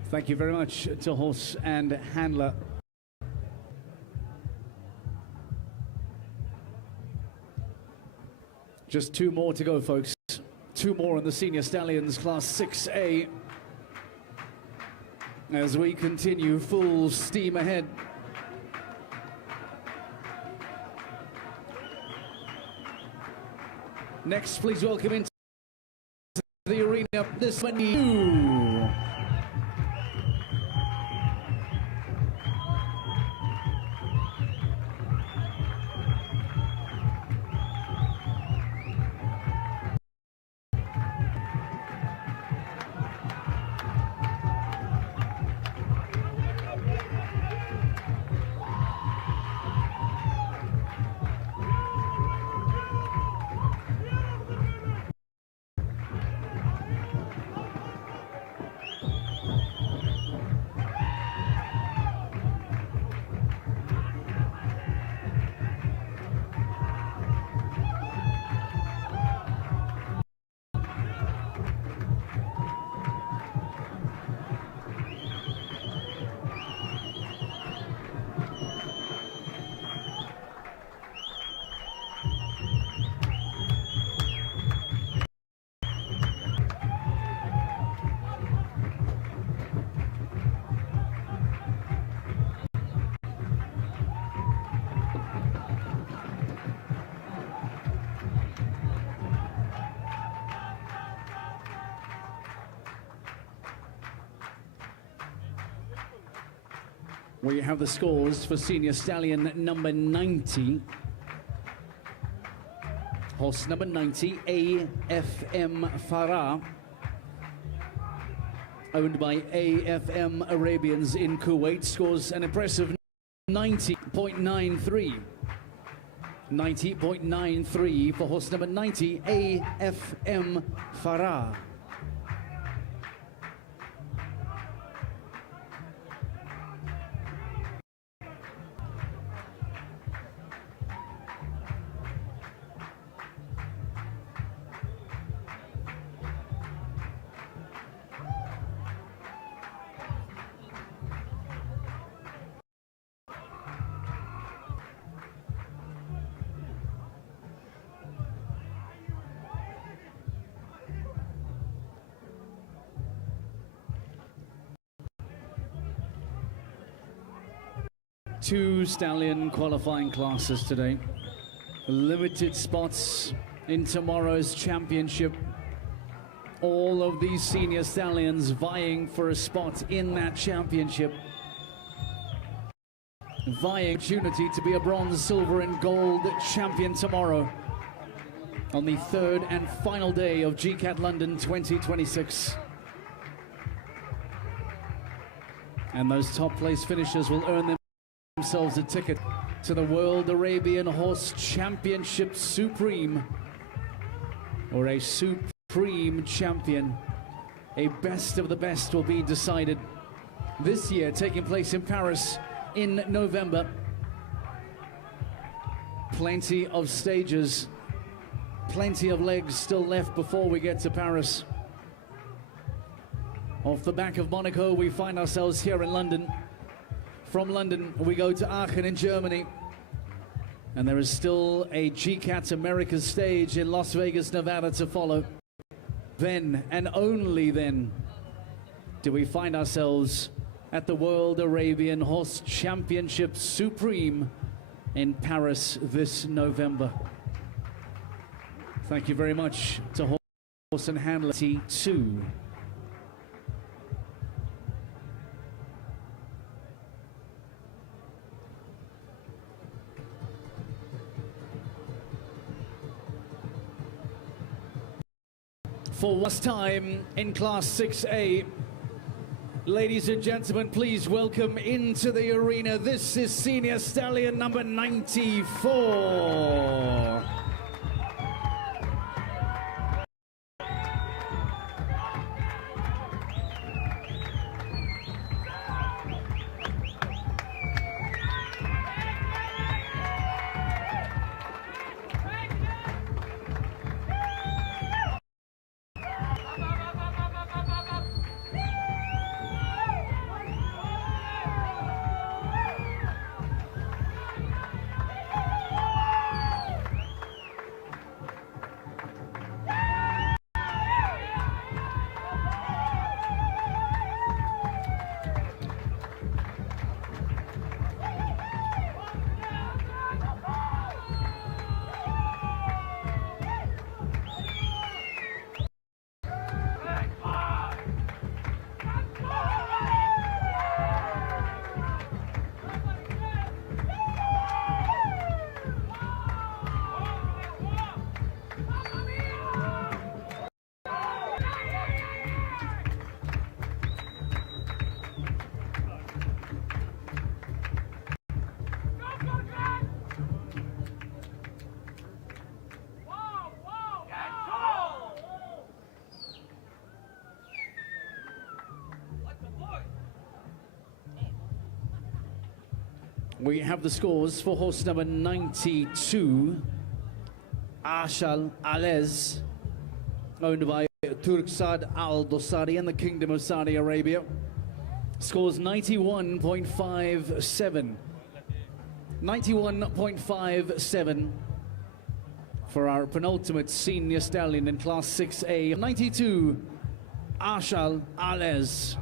Thank you very much to horse and handler. Just two more to go, folks. Two more in the Senior Stallions Class 6A. As we continue full steam ahead. Next, please welcome into the arena this venue. We have the scores for senior stallion number 90. Horse number 90, AFM Farah, owned by AFM Arabians in Kuwait, scores an impressive 90.93. 90.93 for horse number 90, AFM Farah. Two stallion qualifying classes today. Limited spots in tomorrow's championship. All of these senior stallions vying for a spot in that championship. Vying opportunity to be a bronze, silver and gold champion tomorrow on the third and final day of GCAT London 2026. And those top place finishers will earn themselves a ticket to the World Arabian Horse Championship Supreme, or a Supreme Champion. A best of the best will be decided this year, taking place in Paris in November. Plenty of stages, plenty of legs still left before we get to Paris. Off the back of Monaco, we find ourselves here in London. From London, we go to Aachen in Germany. And there is still a GCAT Americas stage in Las Vegas, Nevada to follow. Then, and only then, do we find ourselves at the World Arabian Horse Championship Supreme in Paris this November. Thank you very much to Horse and Handler T2. For last time in Class 6A, ladies and gentlemen, please welcome into the arena. This is senior stallion number 94. We have the scores for horse number 92, Ashal Alez, owned by Turksad Al Dosari in the Kingdom of Saudi Arabia. Scores 91.57. 91.57 for our penultimate senior stallion in Class 6A. 92, Ashal Alez.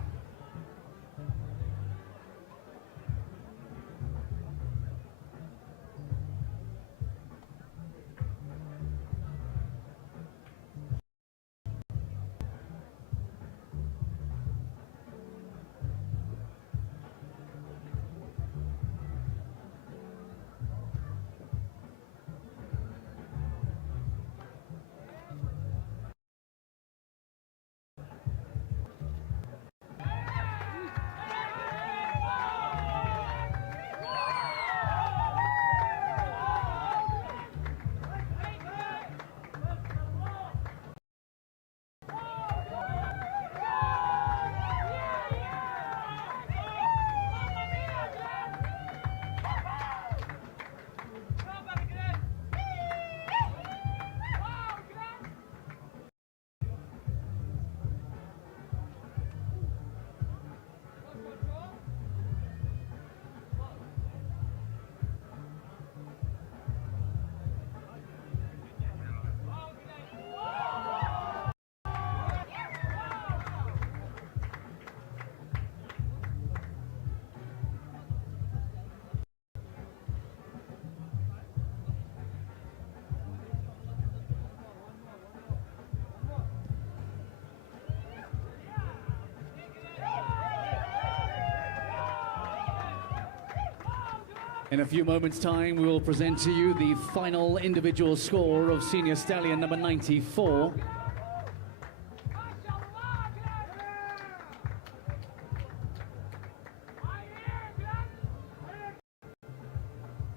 In a few moments' time, we will present to you the final individual score of senior stallion number 94.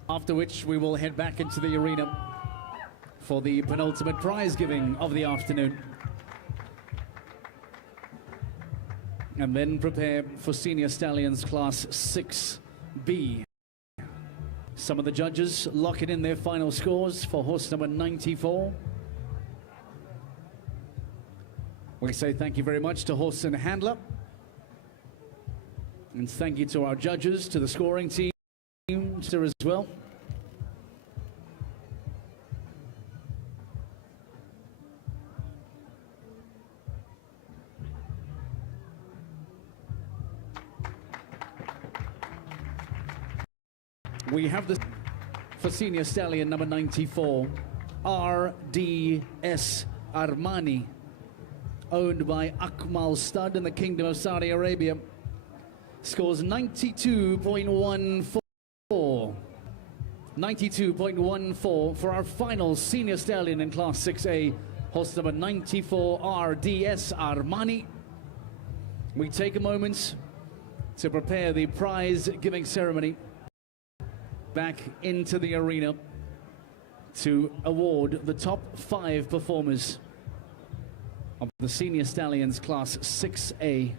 After which, we will head back into the arena for the penultimate prize giving of the afternoon. And then prepare for senior stallions class 6B. Some of the judges locking in their final scores for horse number 94. We say thank you very much to horse and handler. And thank you to our judges, to the scoring team as well. We have the for senior stallion number 94, RDS Armani, owned by Akmal Stud in the Kingdom of Saudi Arabia. Scores 92.14. 92.14 for our final senior stallion in Class 6A, horse number 94, RDS Armani. We take a moment to prepare the prize giving ceremony back into the arena to award the top 5 performers of the Senior Stallions Class 6A.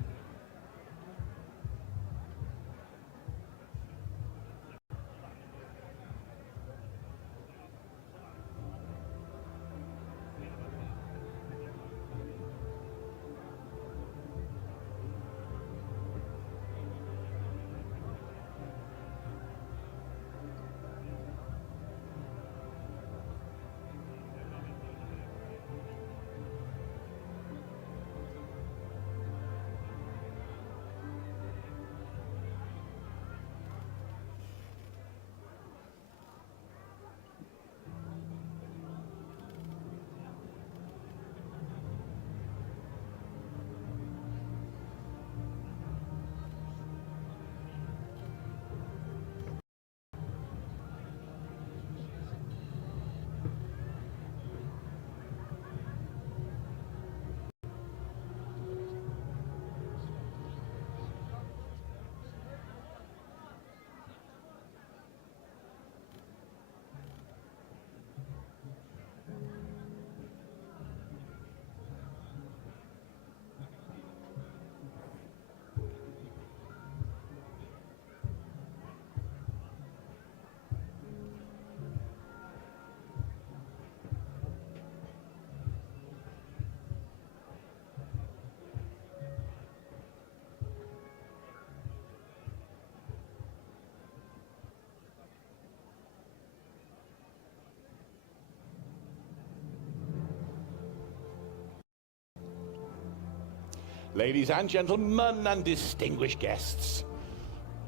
Ladies and gentlemen and distinguished guests,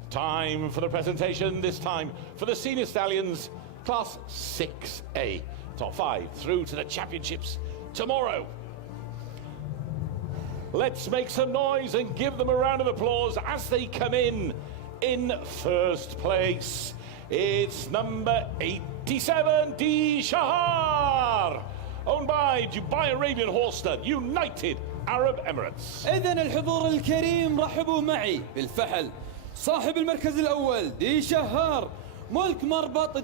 time for the presentation, this time for the Senior Stallions Class 6A. Top 5 through to the championships tomorrow. Let's make some noise and give them a round of applause as they come in first place. It's number 87, GCAT, owned by Dubai Arabian Horse Stud, United Arab Emirates. إذن الحضور الكريم رحبوا معي بالفحل صاحب المركز الأول GCAT ملك مربط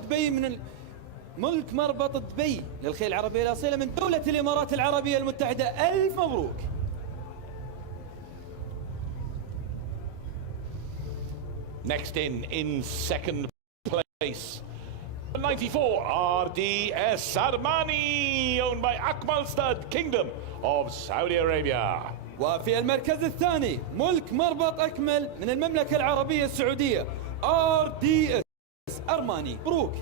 دبي للخيل العربية الأصيلة من دولة الإمارات العربية المتحدة. ألف مبروك. Next in second place, 94 RDS Armani, owned by Akmal Stud, Kingdom of Saudi Arabia. وفي المركز الثاني ملك مربط أكمل من المملكة العربية السعودية RDS أرماني. مبروك.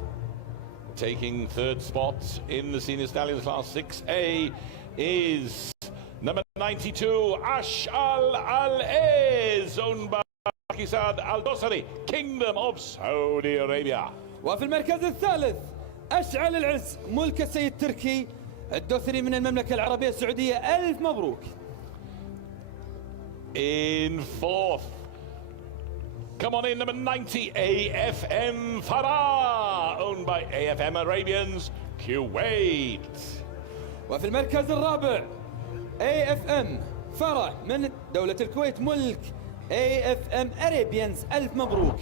Taking third spot in the Senior Stallions Class 6A is number 92 Ash'al Al-Ez, owned by Taqi Al-Dosari, Kingdom of Saudi Arabia. وفي المركز الثالث أشعل العز ملك السيد تركي الدوثري من المملكة العربية السعودية. ألف مبروك. In fourth, come on in, number 90 AFM Farah, owned by AFM Arabians, Kuwait. وفي المركز الرابع AFM فرح من دولة الكويت ملك AFM Arabians. ألف مبروك.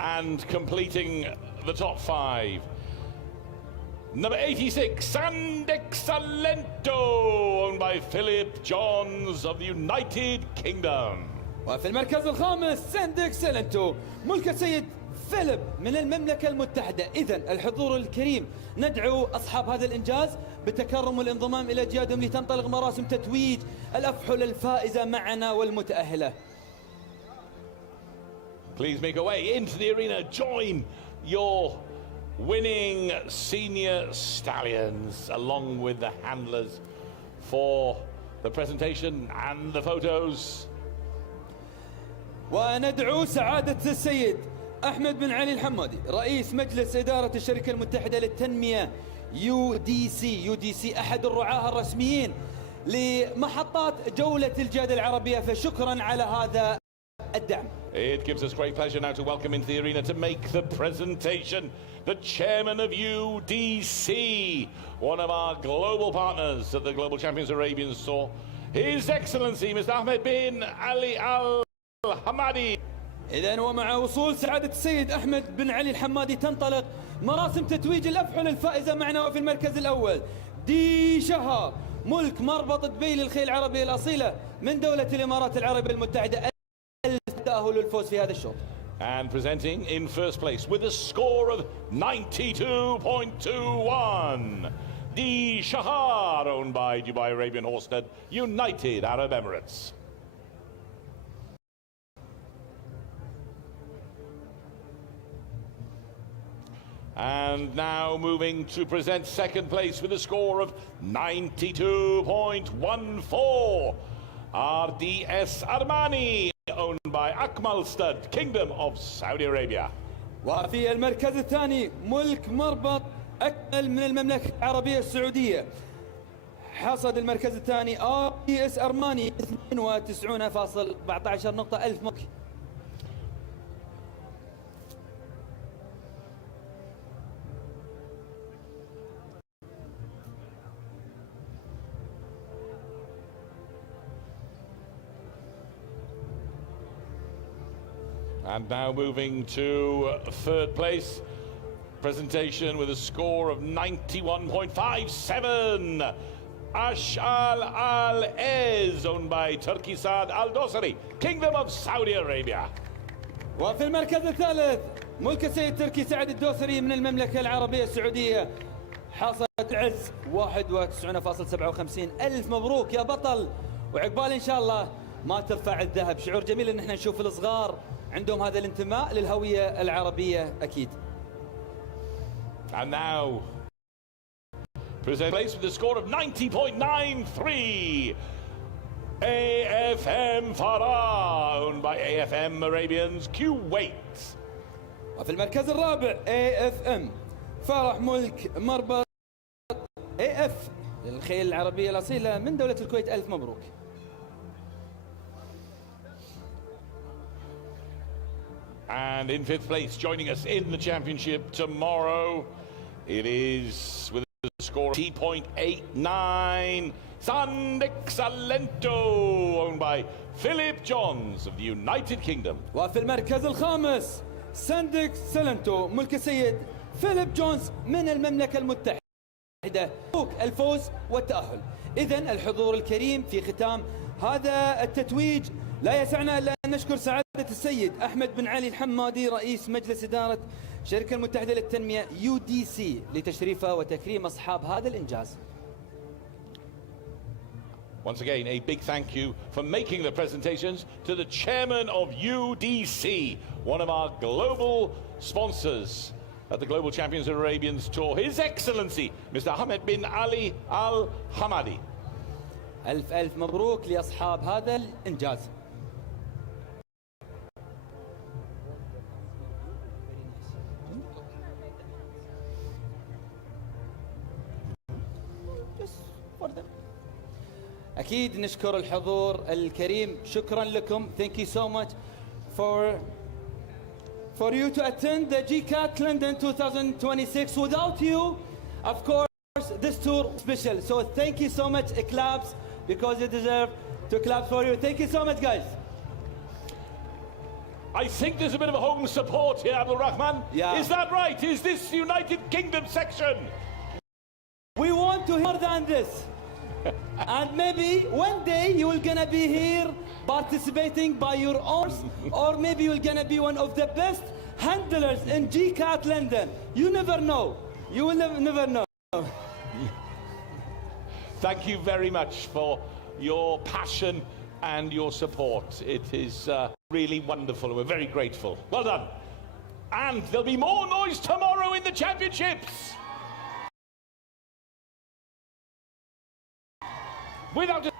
And completing the top 5, number 86, Sandexalento, owned by Philip Johns of the United Kingdom. وفي المركز الخامس ساندكسلنتو ملك السيد فيليب من المملكة المتحدة. إذن الحضور الكريم ندعو أصحاب هذا الإنجاز بالتكرم والانضمام إلى أجيادهم لتنطلق مراسم تتويج الأفحل الفائزة معنا والمتأهلة. Please make your way into the arena. Join your winning Senior Stallions along with the handlers for the presentation and the photos. وندعو سعادة السيد أحمد بن علي الحمادي رئيس مجلس إدارة الشركة المتحدة للتنمية UDC أحد الرعاة الرسميين لمحطات جولة الجادة العربية، فشكرا على هذا الدعم. It gives us great pleasure now to welcome into the arena to make the presentation the chairman of UDC, one of our global partners at the Global Champions Arabians Tour, His Excellency Mr. Ahmed bin Ali Al Hamadi. إذن ومع وصول سعادة السيد أحمد بن علي الحمادي تنطلق مراسم تتويج الأفحل الفائزة معنا. وفي المركز الأول GCAT ملك مربط دبي للخيل العربية الأصيلة من دولة الإمارات العربية المتحدة. التأهل للفوز في هذا الشوط. And presenting in first place with a score of 92.21, GCAT, owned by Dubai Arabian Horse Stud, United Arab Emirates. And now moving to present second place with a score of 92.14, RDS Armani, owned by Akmal Stud, Kingdom of Saudi Arabia. وفي المركز الثاني ملك مربط أكمل من المملكة العربية السعودية. حصد المركز الثاني RDS أرماني 92.14 نقطة. ألف مبروك. And now moving to third place, presentation with a score of 91.57, Ash'al Al-Ez, owned by Turki Al-Dosari, Kingdom of Saudi Arabia. وفي المركز الثالث ملك السيد تركي سعد الدوثري من المملكة العربية السعودية. حصد عز 91.57. ألف مبروك يا بطل، وعقبال إن شاء الله ما ترفع الذهب. شعور جميل إن احنا نشوف الصغار عندهم هذا الانتماء للهوية العربية أكيد. And now present place with a score of 90.93. AFM Farah, owned by AFM Arabians Kuwait. وفي المركز الرابع AFM فرح ملك مربط AF للخيل العربية الأصيلة من دولة الكويت. ألف مبروك. And in fifth place, joining us in the championship tomorrow, it is with a score of 80.89, San Excelento, owned by Philip Johns of the United Kingdom. وفي المركز الخامس ساندك سلنتو ملك السيد فيليب جونز من المملكة المتحدة. الفوز والتأهل. إذن الحضور الكريم في ختام هذا التتويج لا يسعنا إلا أن نشكر سعادة السيد أحمد بن علي الحمادي رئيس مجلس إدارة الشركة المتحدة للتنمية UDC لتشريفه وتكريم أصحاب هذا الإنجاز. Once again, a big thank you for making the presentations to the chairman of UDC, one of our global sponsors at the Global Champions Arabians Tour, His Excellency, Mr. Ahmed bin Ali Al Hamadi. ألف ألف مبروك لأصحاب هذا الإنجاز. أكيد نشكر الحضور الكريم. شكرا لكم. Thank you so much for you to attend the GCAT London 2026. Without you, of course, this tour is special. So thank you so much. Claps, because you deserve to clap for you. Thank you so much, guys. I think there's a bit of a home support here, Abdul Rahman. Yeah. Is that right? Is this United Kingdom section? We want to hear more than this. And maybe one day you will gonna be here participating by your own, or maybe you're gonna be one of the best handlers in GCAT London. You never know. You will never know. Thank you very much for your passion and your support. It is really wonderful, and we're very grateful. Well done. And there'll be more noise tomorrow in the championships. Without a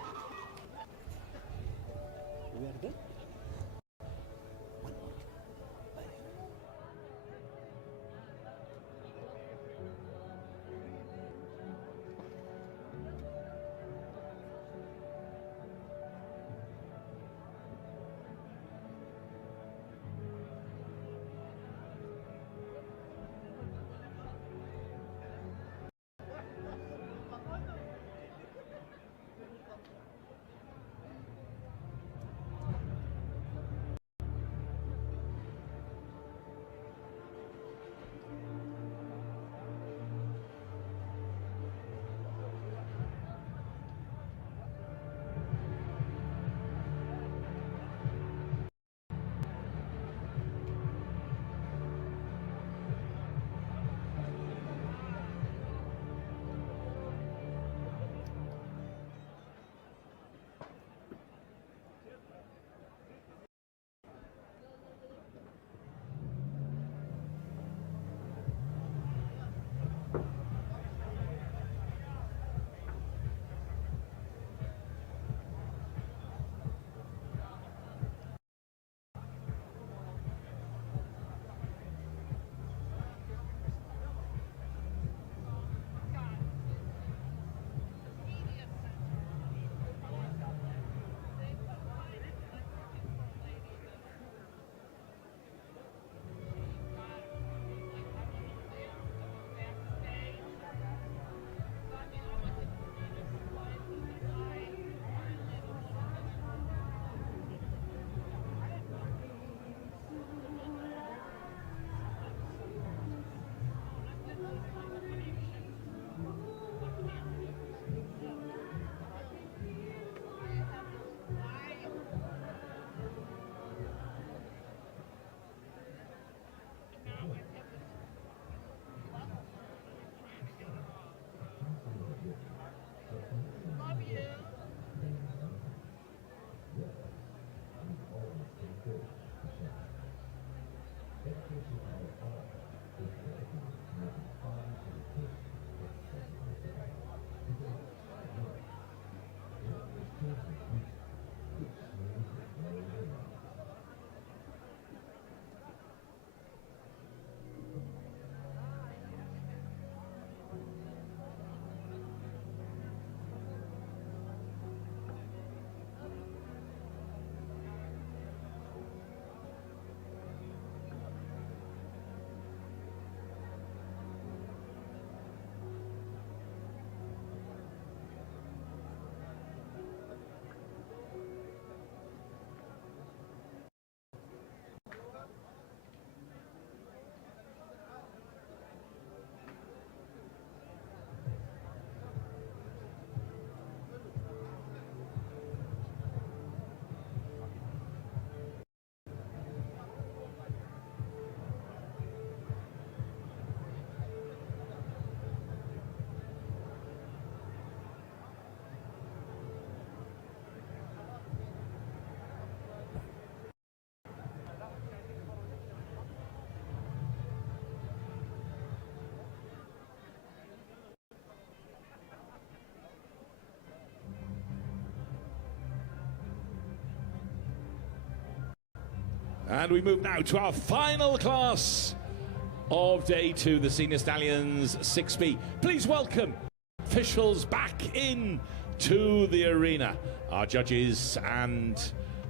And we move now to our final class of day 2, the Senior Stallions 6B. Please welcome officials back in to the arena, our judges and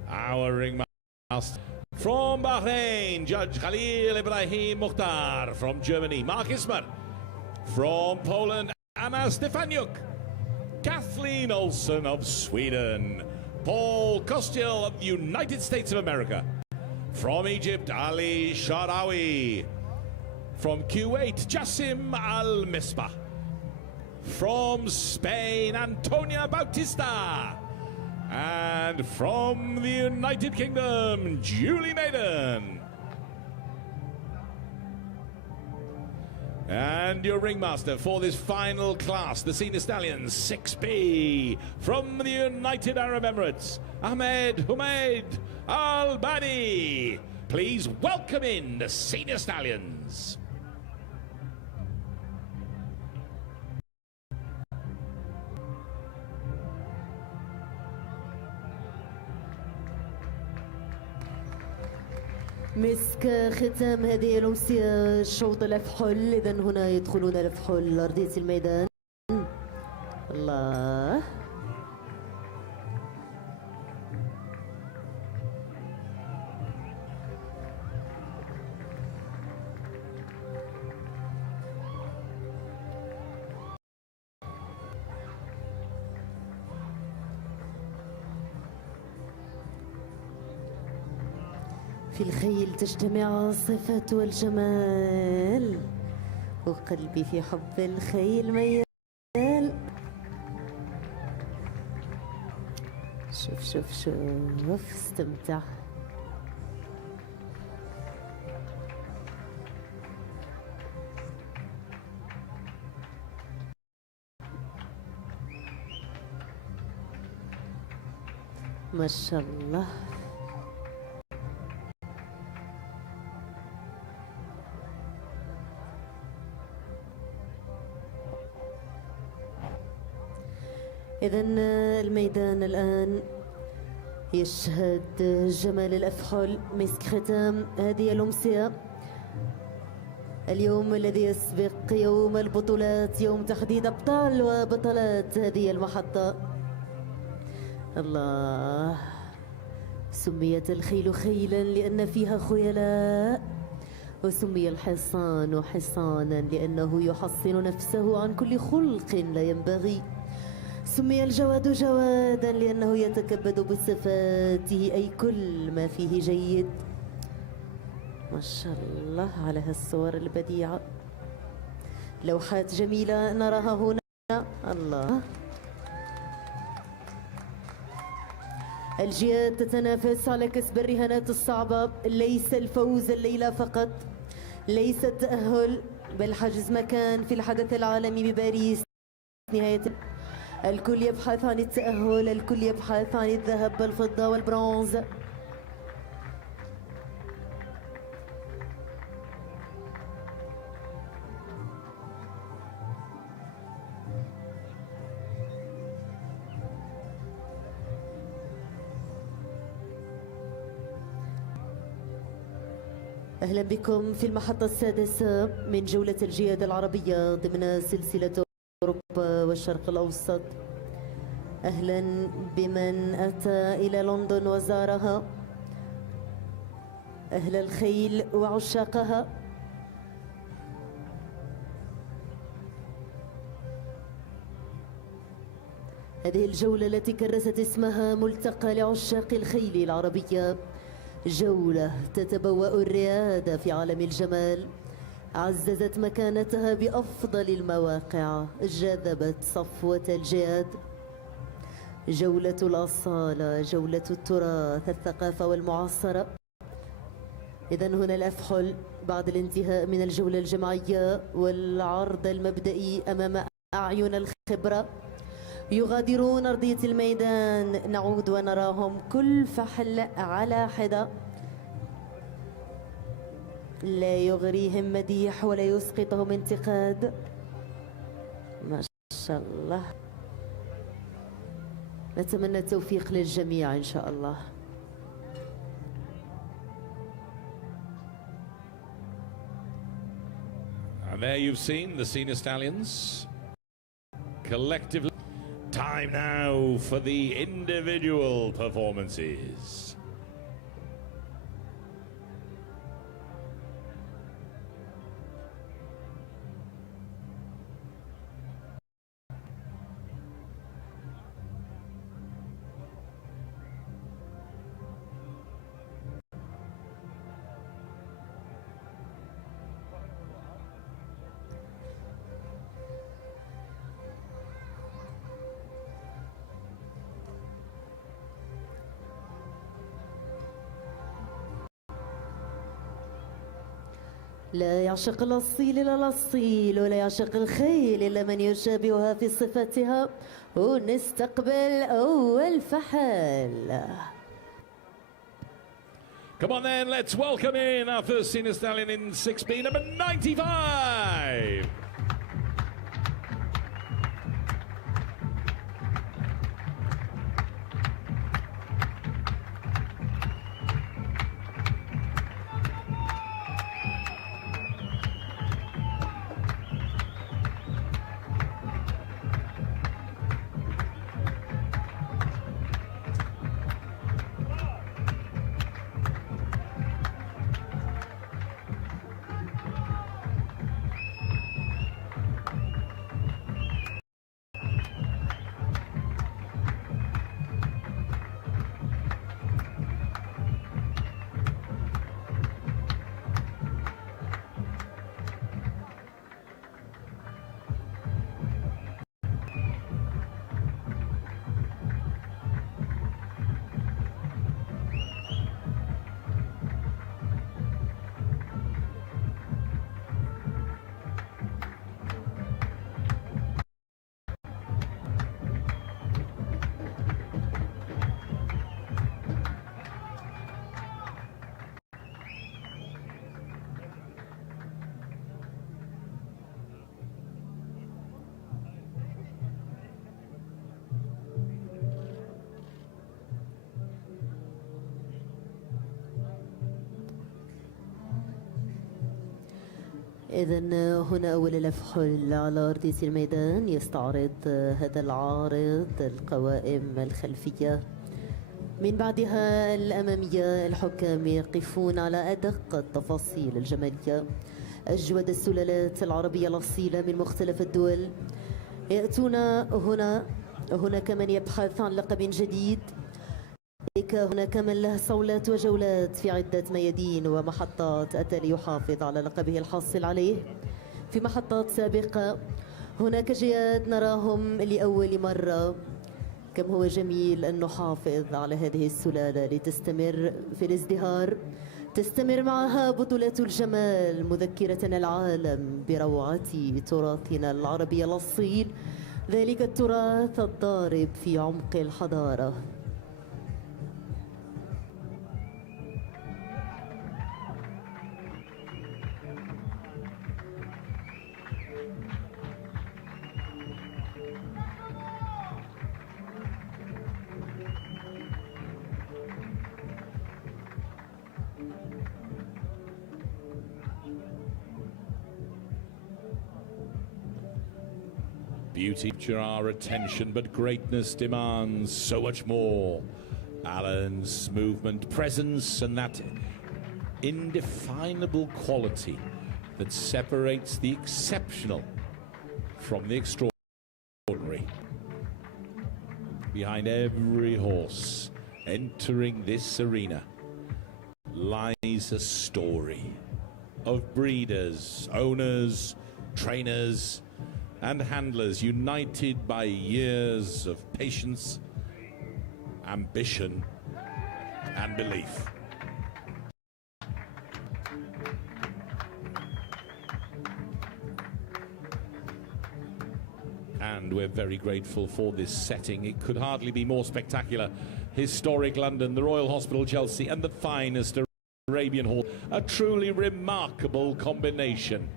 our ringmaster. From Bahrain, Judge Khalil Ibrahim Mukhtar. From Germany, Mark Ismer. From Poland, Anna Stefaniuk. Kathleen Olsen of Sweden. Paul Kostiel of the United States of America. From Egypt, Ali Sharawi. From Kuwait, Jassim Al-Misbah. From Spain, Antonia Bautista. And from the United Kingdom, Julie Maiden. And your ringmaster for this final class, the Senior Stallions 6B, from the United Arab Emirates, Ahmed Humaid Al-Badi. Please welcome in the Senior Stallions. مسك ختام هذه الأمسية شوط الأفحل. إذا هنا يدخلون الأفحل أرضية الميدان. الله، في الخيل تجتمع الصفات والجمال، وقلبي في حب الخيل ميال. شوف شوف شوف، استمتع. ما شاء الله. إذن الميدان الآن يشهد جمال الأفحل، مسك ختام هذه الأمسية، اليوم الذي يسبق يوم البطولات، يوم تحديد أبطال وبطلات هذه المحطة. الله، سميت الخيل خيلا لأن فيها خيلاء، وسمي الحصان حصانا لأنه يحصن نفسه عن كل خلق لا ينبغي. سمي الجواد جوادا لأنه يتكبد بصفاته أي كل ما فيه جيد. ما شاء الله على هالصور البديعة، لوحات جميلة نراها هنا. الله، الجياد تتنافس على كسب الرهانات الصعبة، ليس الفوز الليلة فقط، ليس التأهل، بل حجز مكان في الحدث العالمي بباريس نهاية. الكل يبحث عن التأهل، الكل يبحث عن الذهب والفضة والبرونز. أهلا بكم في المحطة السادسة من جولة الجياد العربية ضمن سلسلة أوروبا والشرق الأوسط. أهلا بمن أتى إلى لندن وزارها، أهل الخيل وعشاقها. هذه الجولة التي كرست اسمها ملتقى لعشاق الخيل العربية، جولة تتبوأ الريادة في عالم الجمال، عززت مكانتها بأفضل المواقع، جذبت صفوة الجياد. جولة الأصالة، جولة التراث، الثقافة والمعاصرة. إذن هنا الأفحل بعد الانتهاء من الجولة الجماعية والعرض المبدئي أمام أعين الخبرة، يغادرون أرضية الميدان. نعود ونراهم كل فحل على حدة، لا يغريهم مديح ولا يسقطهم انتقاد. ما شاء الله، نتمنى التوفيق للجميع إن شاء الله. And there you've seen the senior stallions collectively. Time now for the individual performances. لا يعشق الأصيل إلا الأصيل، ولا يعشق الخيل إلا من يشابهها في صفتها. ونستقبل أول فحل. Come on then, let's welcome in our first senior stallion in 6B, number 95. إذن هنا أول الأفحل على أرضية الميدان. يستعرض هذا العارض القوائم الخلفية، من بعدها الأمامية. الحكام يقفون على أدق التفاصيل الجمالية. أجود السلالات العربية الأصيلة من مختلف الدول يأتون هنا. هناك من يبحث عن لقب جديد، هناك من له صولات وجولات في عدة ميادين ومحطات أتى ليحافظ على لقبه الحاصل عليه في محطات سابقة. هناك جياد نراهم لأول مرة. كم هو جميل أن نحافظ على هذه السلالة لتستمر في الازدهار، تستمر معها بطولات الجمال مذكرة العالم بروعة تراثنا العربي الأصيل، ذلك التراث الضارب في عمق الحضارة. Beauty capture our attention, but greatness demands so much more. Balance, movement, presence, and that indefinable quality that separates the exceptional from the extraordinary. Behind every horse entering this arena lies a story of breeders, owners, trainers, and handlers united by years of patience, ambition, and belief. And we're very grateful for this setting. It could hardly be more spectacular. Historic London, the Royal Hospital Chelsea, and the finest Arabian Hall. A truly remarkable combination.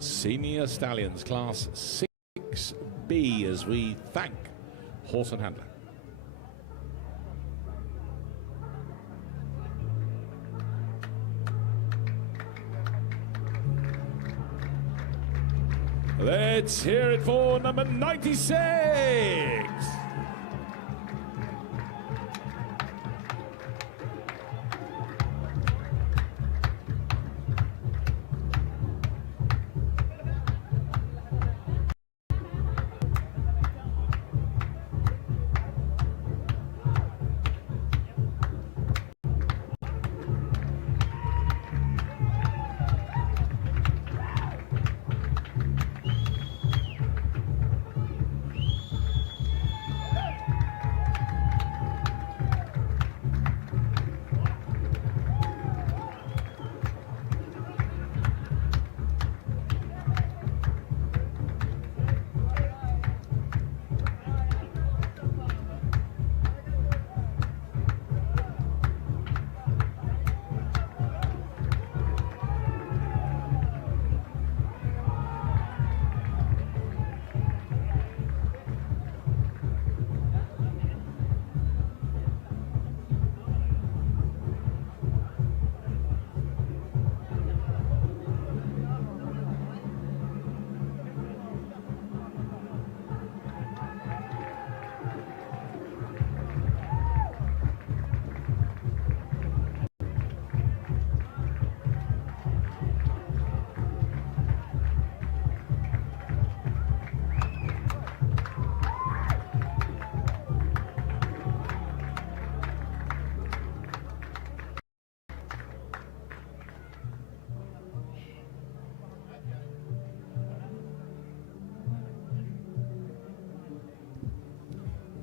Senior Stallions, Class 6B, as we thank Horse and Handler. Let's hear it for number 96.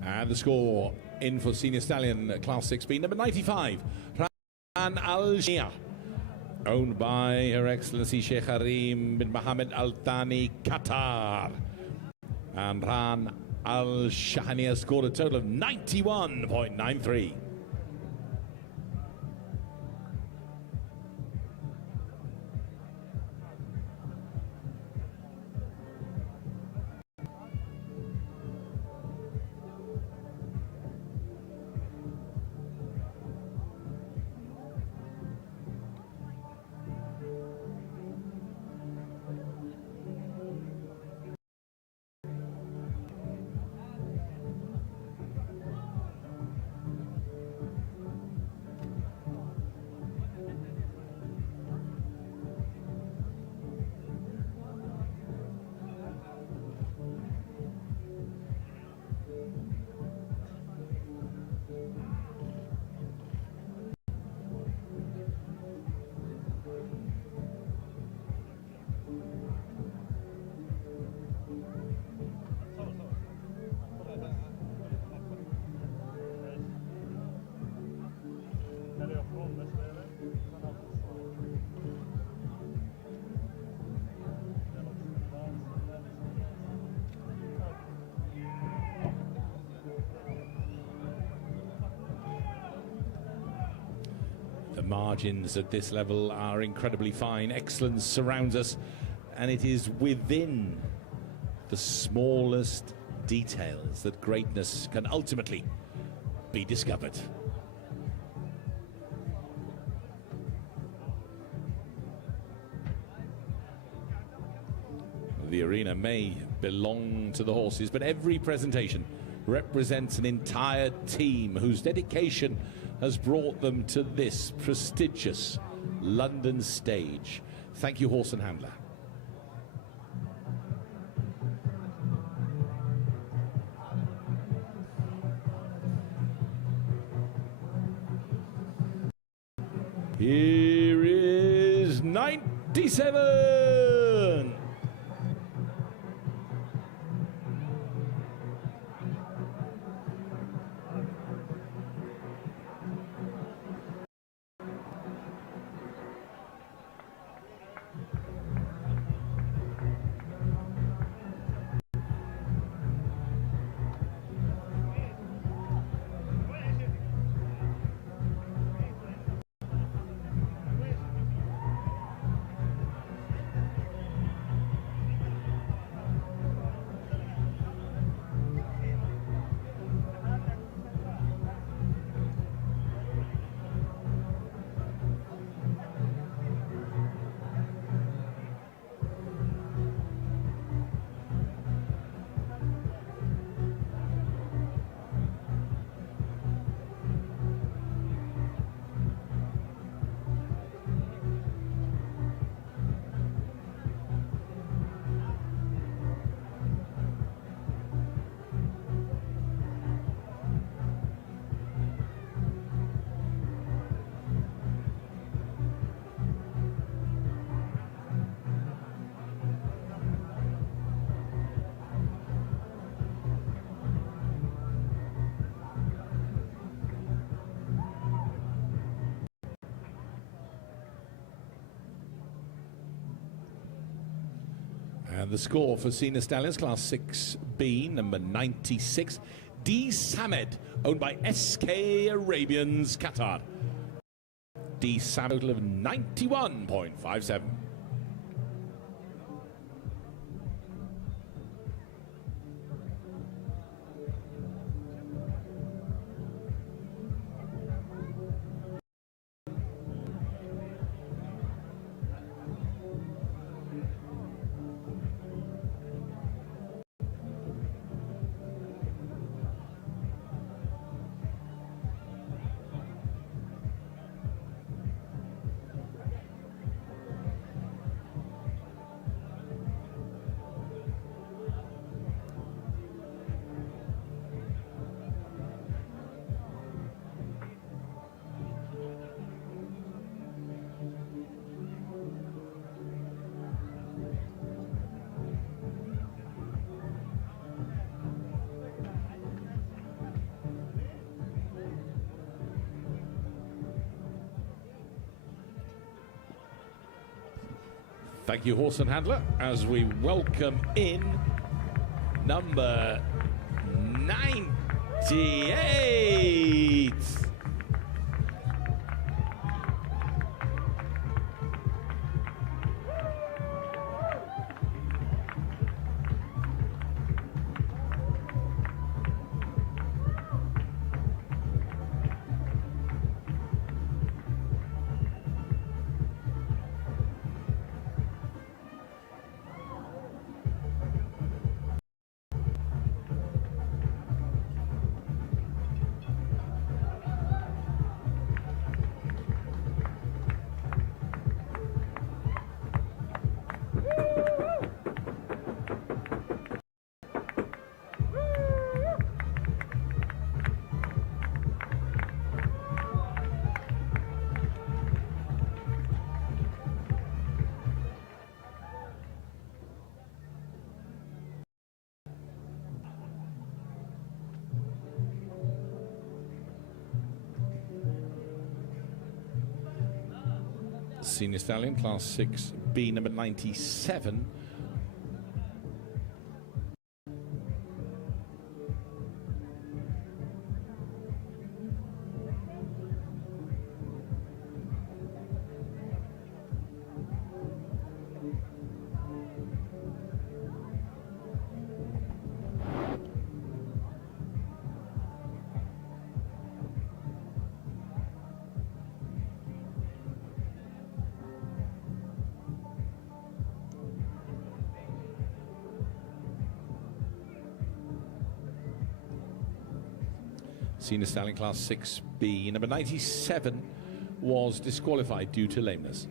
And the score in for Senior Stallion Class 6B, number 95, Ran Al-Shia, owned by Her Excellency Sheikh Harim bin Mohammed Al Thani, Qatar. And Ran Al-Shahania scored a total of 91.93. The margins at this level are incredibly fine. Excellence surrounds us, and it is within the smallest details that greatness can ultimately be discovered. The arena may belong to the horses, but every presentation represents an entire team whose dedication has brought them to this prestigious London stage. Thank you, Horse and Handler. Here is 97. And the score for Senior Stallions, Class 6B, number 96, D. Samed, owned by SK Arabians, Qatar. D. Samed, total of 91.57. Thank you, horse and handler, as we welcome in number 98. Senior Stallion, Class 6B, number 97. Senior Stallion, Class 6B, number 97 was disqualified due to lameness.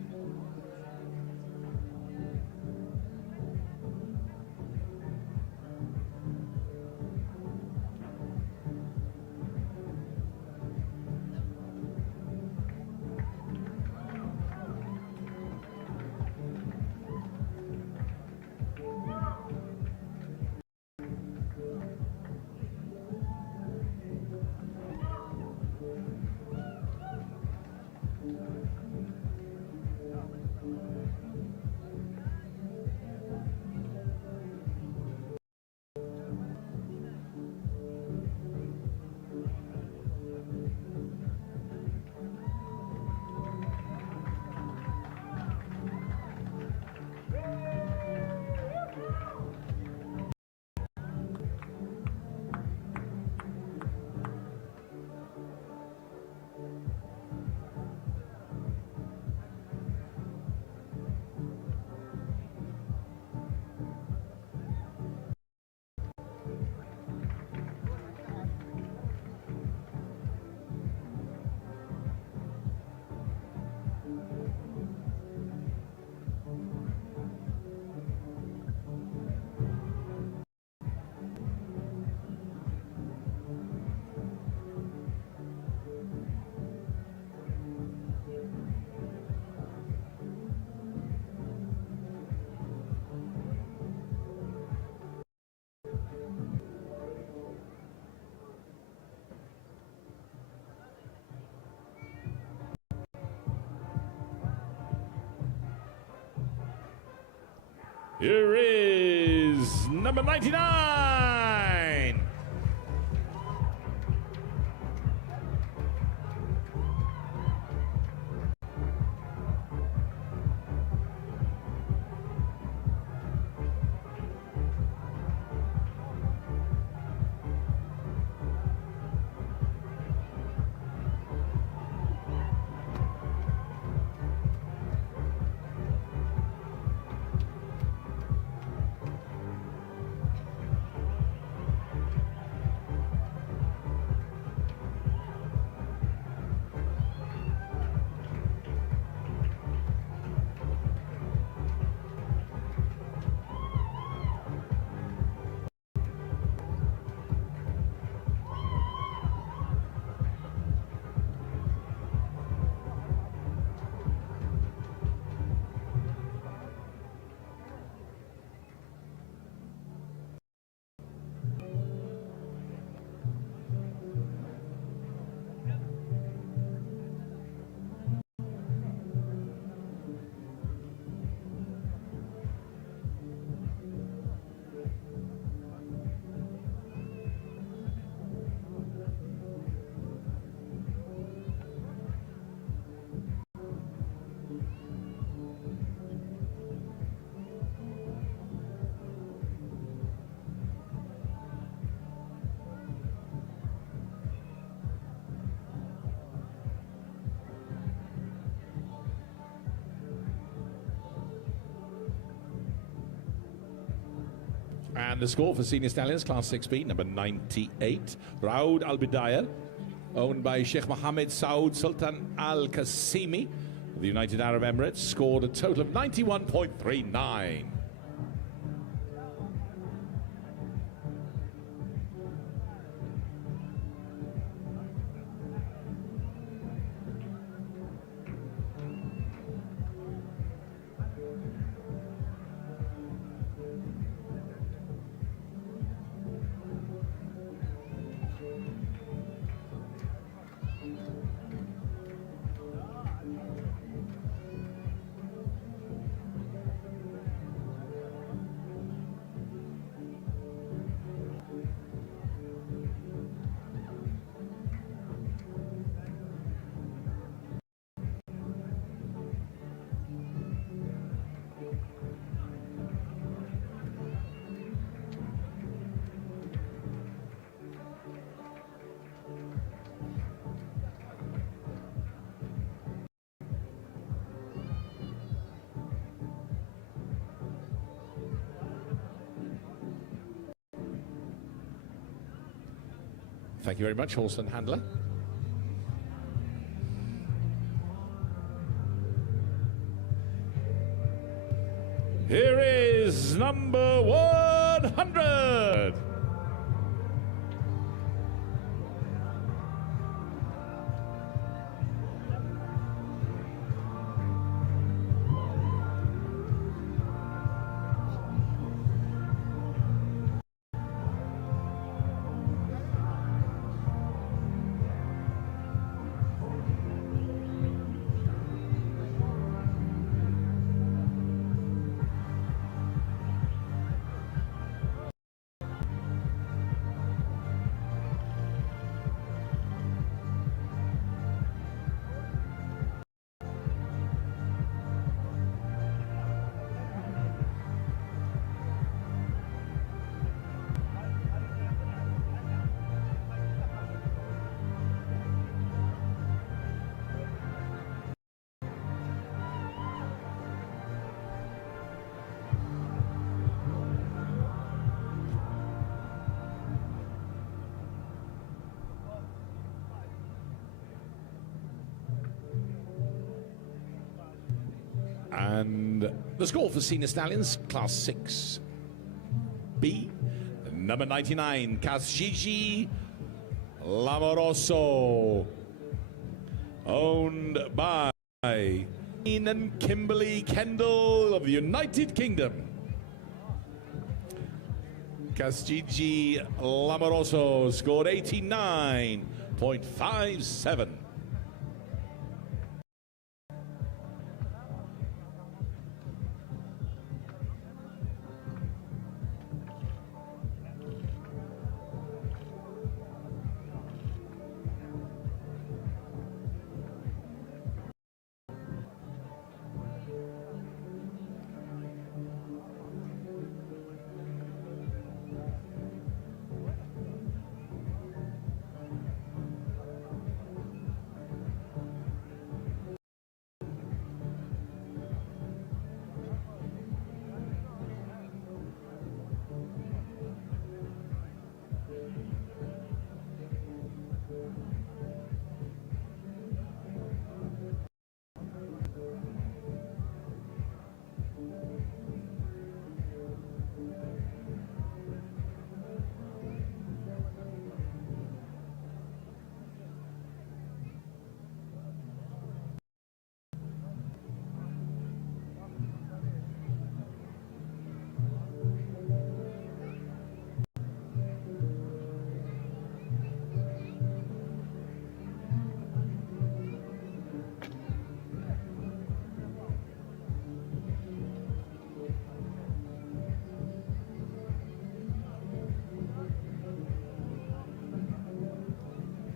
Here is number 99. And the score for Senior Stallions, Class 6B, number 98, Raoud Al-Bidayah, owned by Sheikh Mohammed Saud Sultan Al-Qasimi of the United Arab Emirates, scored a total of 91.39. Thank you very much, horse and handler. Here is number 100. And the score for Senior Stallions, Class 6B, number 99, Kasjiji Lamoroso, owned by Ian and Kimberly Kendall of the United Kingdom. Kasjiji Lamoroso scored 89.57.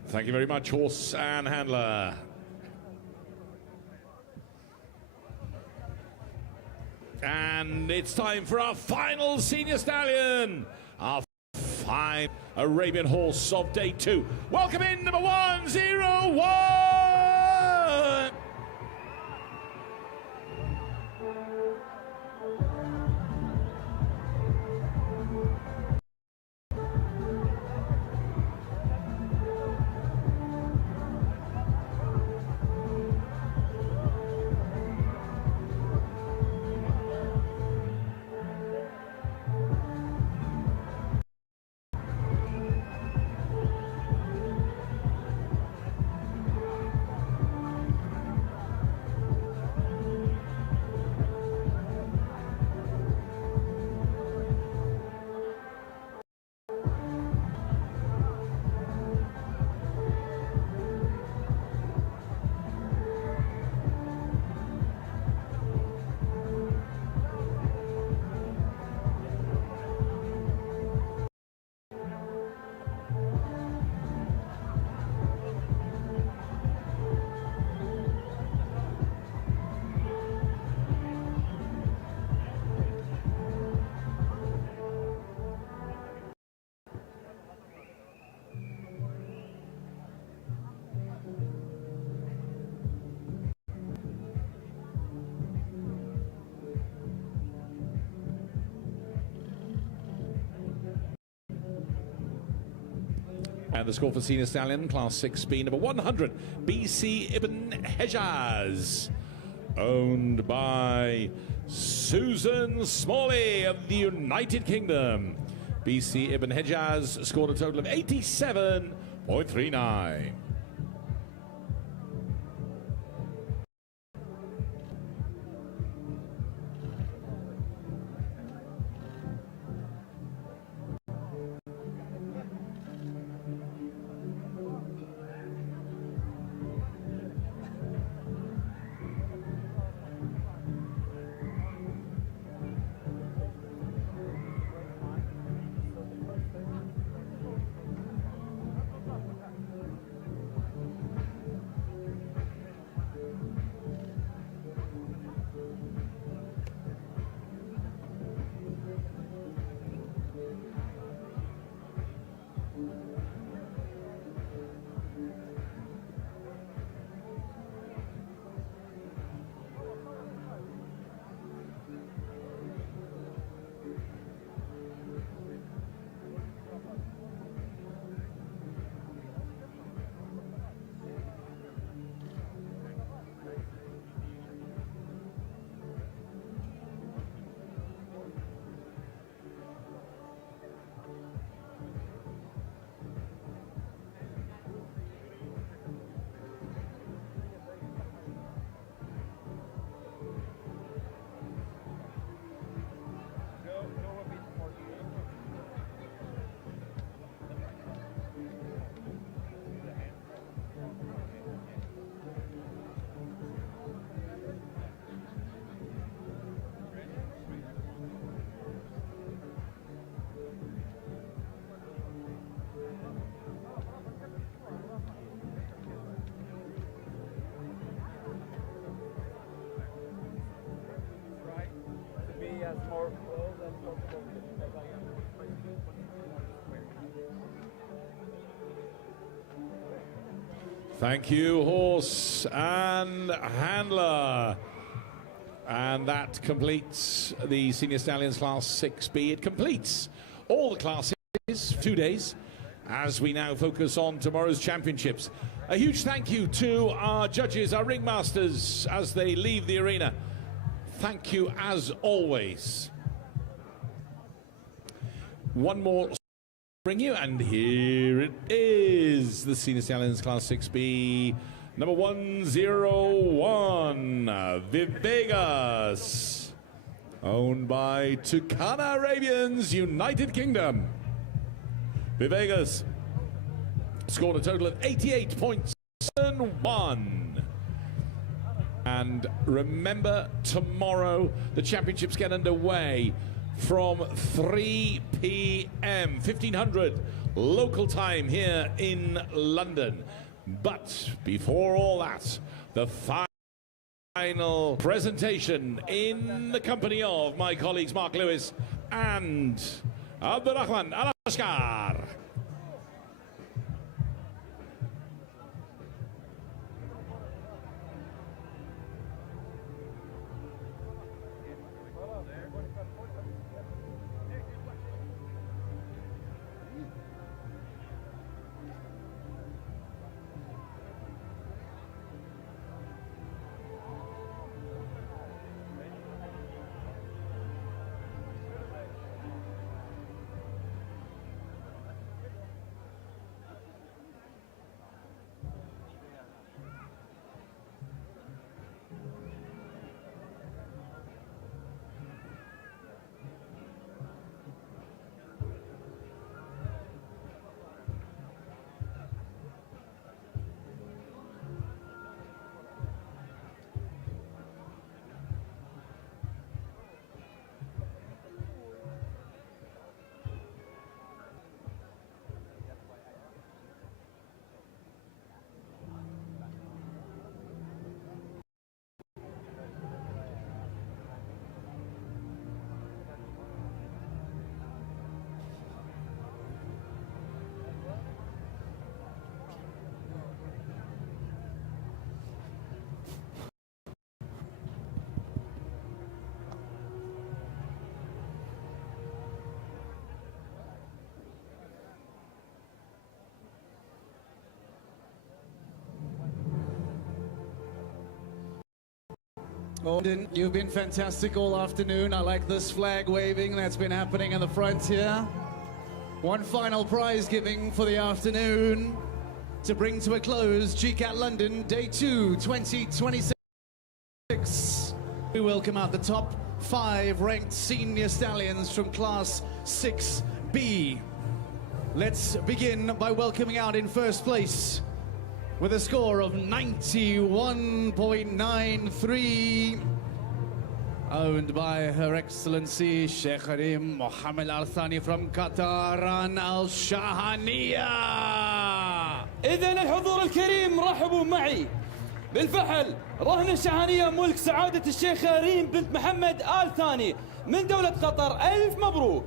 Thank you very much, horse and handler. And it's time for our final senior stallion, our fine Arabian horse of day 2. Welcome in number 101. And the score for Senior Stallion, Class 6B, number 100, BC Ibn Hejaz, owned by Susan Smalley of the United Kingdom. BC Ibn Hejaz scored a total of 87.39. Thank you, horse and handler. And that completes the Senior Stallions Class 6B. It completes all the classes, 2 days, as we now focus on tomorrow's championships. A huge thank you to our judges, our ringmasters, as they leave the arena. Thank you as always. One more bring you, and here it is, the Senior Stallions Class 6B, number 101, Vivegas, owned by Tucana Arabians, United Kingdom. Vivegas scored a total of 88.71. And remember, tomorrow the championships get underway from 3 p.m. 1500 local time here in London. But before all that, the final presentation in the company of my colleagues Mark Lewis and Abdurrahman Al-Ashkar. Odin, you've been fantastic all afternoon. I like this flag waving that's been happening in the front here. One final prize giving for the afternoon to bring to a close GCAT London Day 2 2026. We welcome out the top 5 ranked senior stallions from Class 6B. Let's begin by welcoming out in first place with a score of 91.93, owned by Her Excellency Sheikh Karim Mohammed Al Thani from Qatar Al Shahaniya. إذن الحضور الكريم رحبوا معي بالفحل رهن الشهانية ملك سعادة الشيخ ريم بنت محمد آل ثاني من دولة قطر. ألف مبروك.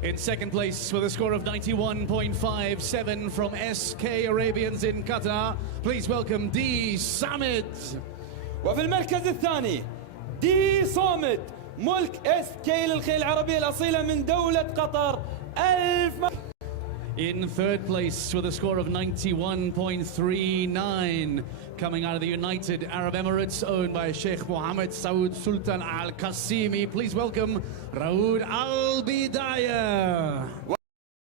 In second place with a score of 91.57 from SK Arabians in Qatar, please welcome D. Samid. وفي المركز الثاني دي صامد ملك SK للخيل العربية الأصيلة من دولة قطر. ألف مبروك. In third place with a score of 91.39, coming out of the United Arab Emirates, owned by Sheikh Mohammed Saud Sultan Al Qasimi. Please welcome Raoud Al Bidaya.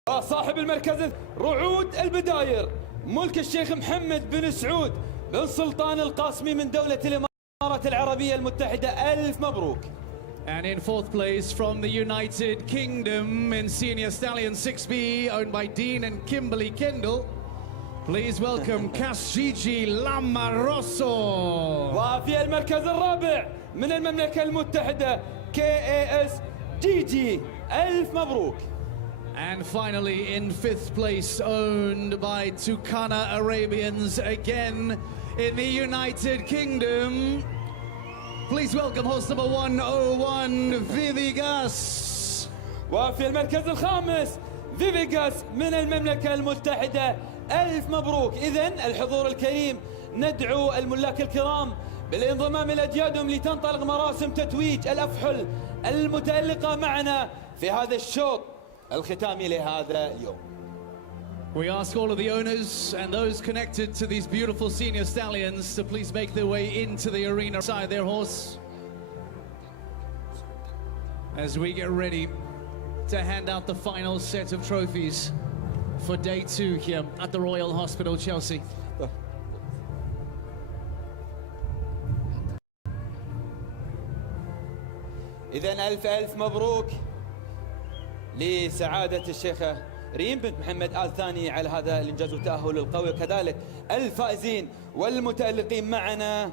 وصاحب المركز رعود البداير ملك الشيخ محمد بن سعود بن سلطان القاسمي من دولة الإمارات العربية المتحدة. ألف مبروك. And in fourth place from the United Kingdom in Senior Stallion 6B, owned by Dean and Kimberly Kendall, please welcome Kasjiji Lamaroso. وفي المركز الرابع من المملكة المتحدة KAS GG. ألف مبروك. And finally in fifth place, owned by Tucana Arabians, again in the United Kingdom, please welcome host number 101, Vivigas. وفي المركز الخامس فيفيغاس من المملكة المتحدة. ألف مبروك. إذن الحضور الكريم ندعو الملاك الكرام بالانضمام إلى أجيادهم لتنطلق مراسم تتويج الأفحل المتألقة معنا في هذا الشوط الختامي لهذا اليوم. We ask all of the owners and those connected to these beautiful senior stallions to please make their way into the arena beside their horse as we get ready to hand out the final set of trophies for day 2 here at the Royal Hospital, Chelsea. إذن ألف مبروك لسعادة الشيخة ريم بنت محمد آل ثاني على هذا الإنجاز والتأهل القوي، كذلك الفائزين والمتألقين معنا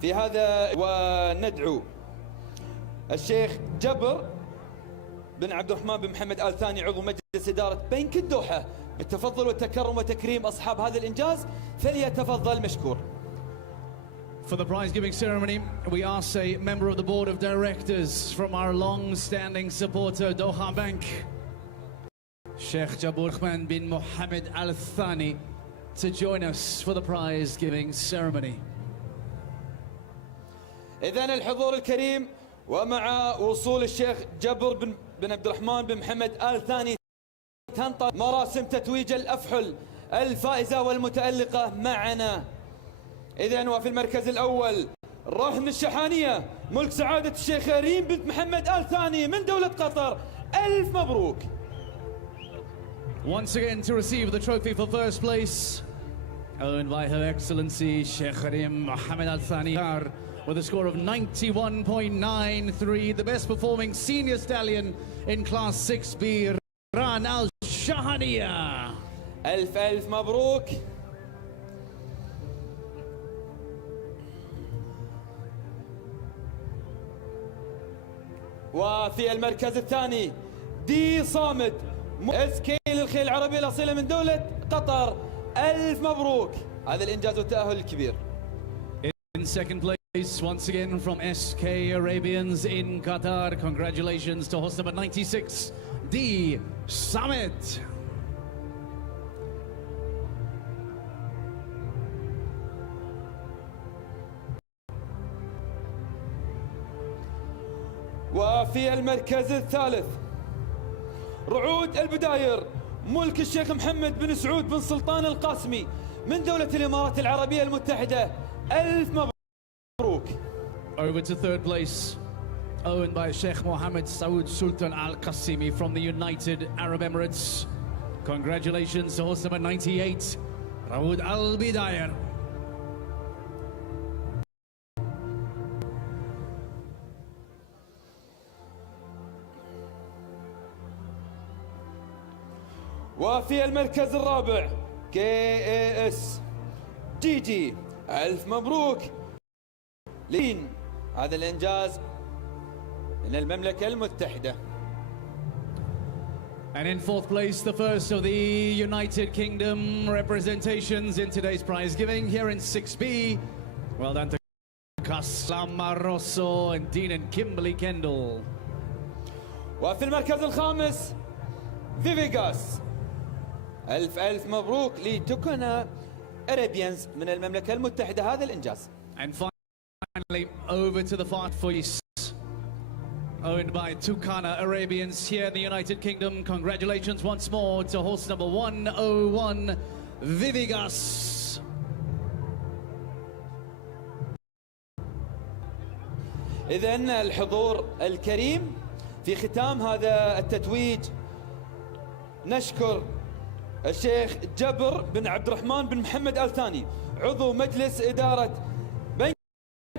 في هذا. وندعو الشيخ جبر بن عبد الرحمن بن محمد آل ثاني عضو مجلس إدارة بنك الدوحة بالتفضل والتكرم وتكريم أصحاب هذا الإنجاز، فليتفضل مشكور. For the prize-giving ceremony, we ask a member of the board of directors from our long-standing supporter, Doha Bank, Sheikh Jabur Rahman bin Mohammed Al Thani, to join us for the prize-giving ceremony. إذن الحضور الكريم، ومع وصول الشيخ جبر بن عبد الرحمن بن محمد آل ثاني تنطلق مراسم تتويج الأفحل الفائزة والمتألقة معنا. إذن وفي المركز الأول رهن الشحانية ملك سعادة الشيخ ريم بنت محمد آل ثاني من دولة قطر. ألف مبروك. Once again to receive the trophy for first place, owned by Her Excellency Sheikh Riem Mohammed Al Thani with a score of 91.93, the best performing senior stallion in Class 6B, Ran Al Shahaniya. ألف مبروك. وفي المركز الثاني دي صامد SK للخيل العربية الأصيلة من دولة قطر. ألف مبروك، هذا الإنجاز والتأهل الكبير. In second place, once again from SK Arabians in Qatar, congratulations to horse number 96, D Samit. وفي المركز الثالث رعود البداير ملك الشيخ محمد بن سعود بن سلطان القاسمي من دولة الإمارات العربية المتحدة. ألف مبروك. Over to third place, owned by Sheikh Mohammed Saud Sultan Al Qasimi from the United Arab Emirates. Congratulations to horse number 98, Raoud Al Bidayr. وفي المركز الرابع KAS GG. ألف مبروك لين هذا الإنجاز من المملكة المتحدة. And in fourth place, the first of the United Kingdom representations in today's prize giving here in 6B. Well done to Kaslama Rosso and Dean and Kimberly Kendall. وفي المركز الخامس فيفيغاس. ألف مبروك لتوكونا أرابيانز من المملكة المتحدة، هذا الإنجاز. And finally, over to the fight for East, owned by Tukana Arabians here in the United Kingdom. Congratulations once more to horse number 101, Vivigas. إذن الحضور الكريم، في ختام هذا التتويج نشكر الشيخ جبر بن عبد الرحمن بن محمد آل ثاني عضو مجلس إدارة بنك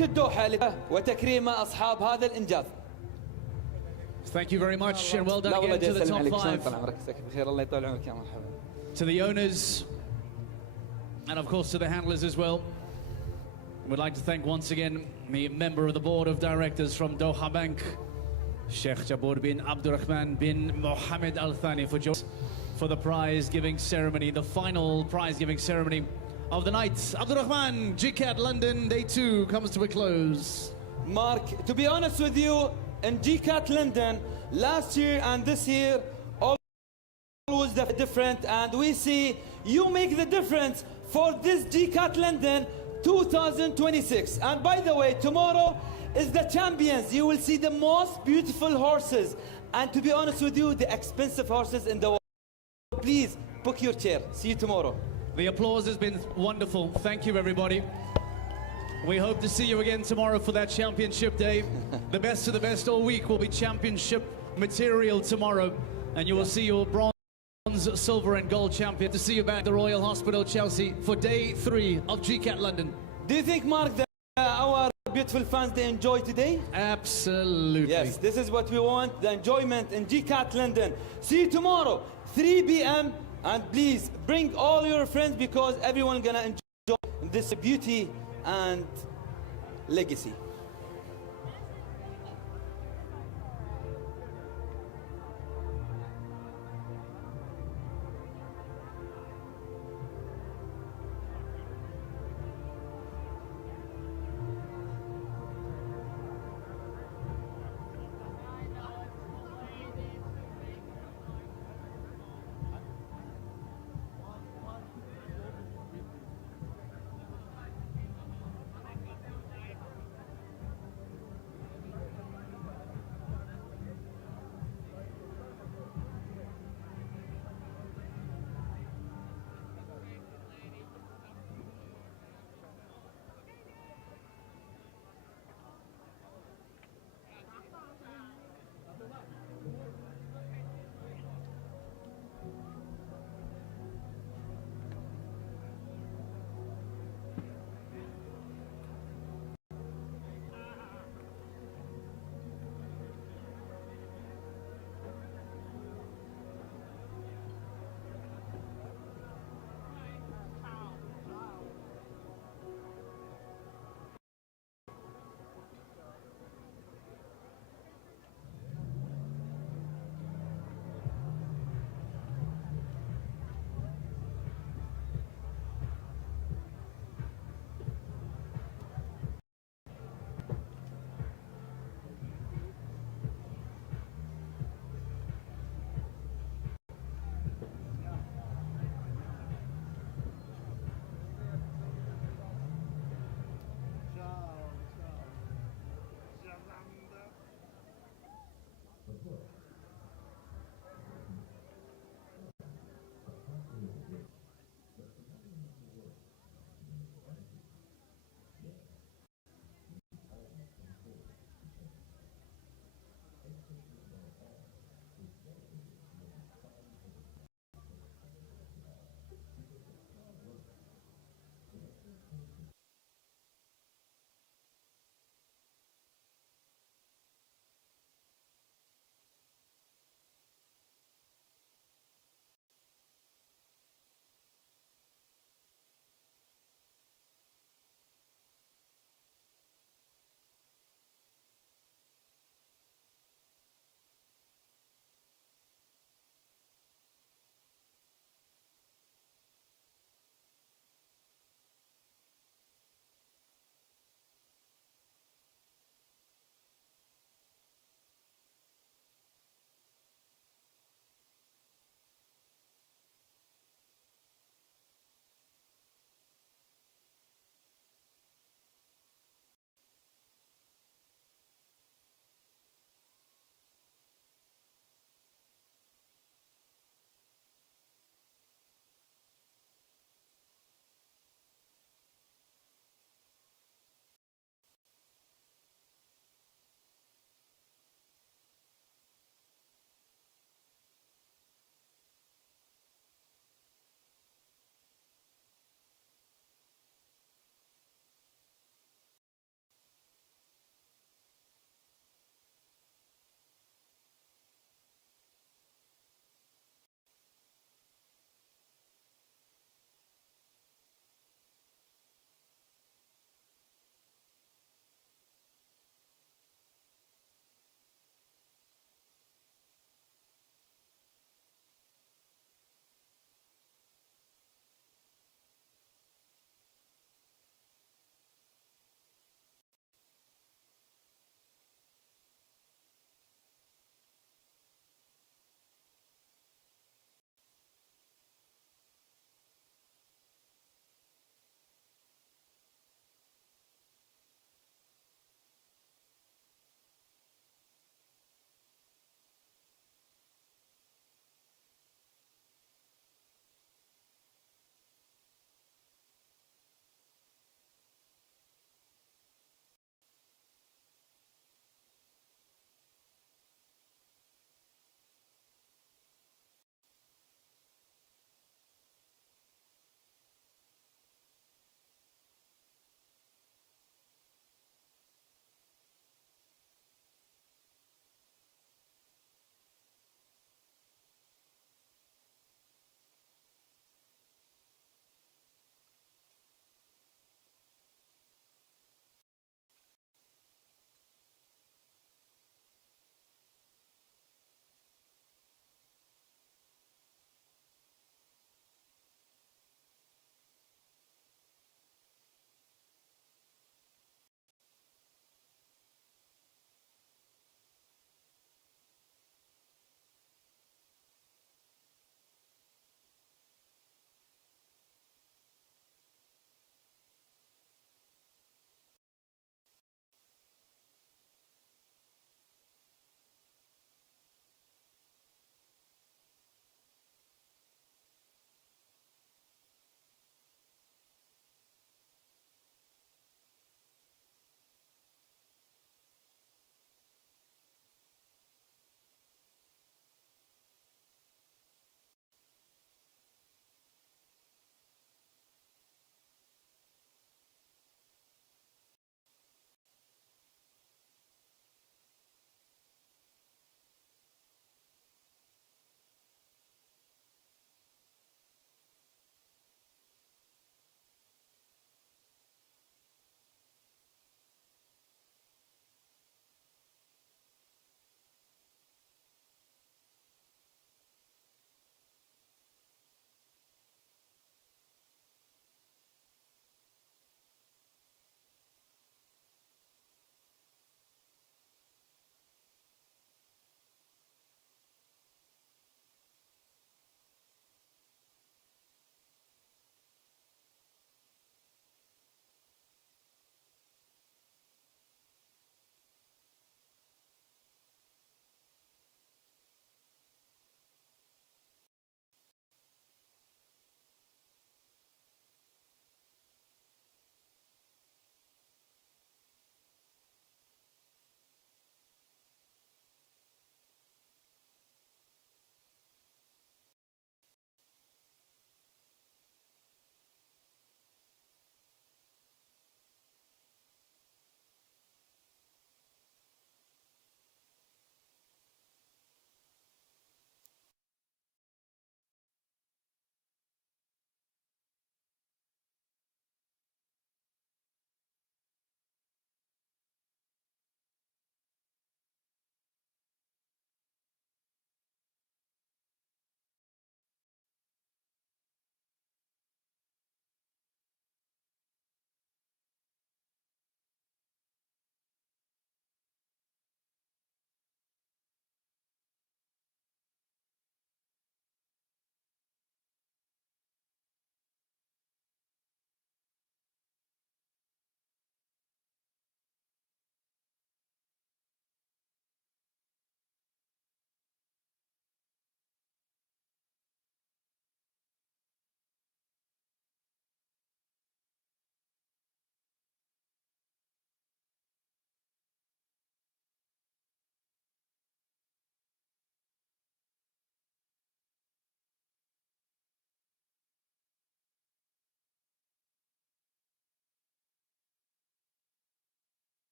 الدوحة وتكريم أصحاب هذا الإنجاز. Thank you very much and well done again to the top five. To the owners and of course to the handlers as well. We'd like to thank once again the member of the board of directors from Doha Bank, Sheikh Jabur bin Abdurrahman bin Mohammed Al Thani, for joining for the prize-giving ceremony, the final prize-giving ceremony of the night. Abdurrahman, GCAT London, day 2 comes to a close. Mark, to be honest with you, in GCAT London, last year and this year, always different, and we see you make the difference for this GCAT London 2026. And by the way, tomorrow is the champions. You will see the most beautiful horses, and to be honest with you, the expensive horses in the world. Please book your chair. See you tomorrow. The applause has been wonderful. Thank you, everybody. We hope to see you again tomorrow for that championship day. The best of the best all week will be championship material tomorrow, and you will see your bronze, silver and gold champion. To see you back at the Royal Hospital, Chelsea, for day 3 of GCAT London. Do you think, Mark, that our beautiful fans, they enjoy today? Absolutely. Yes, this is what we want, the enjoyment in GCAT London. See you tomorrow, 3 p.m. And please bring all your friends, because everyone gonna enjoy this beauty and legacy.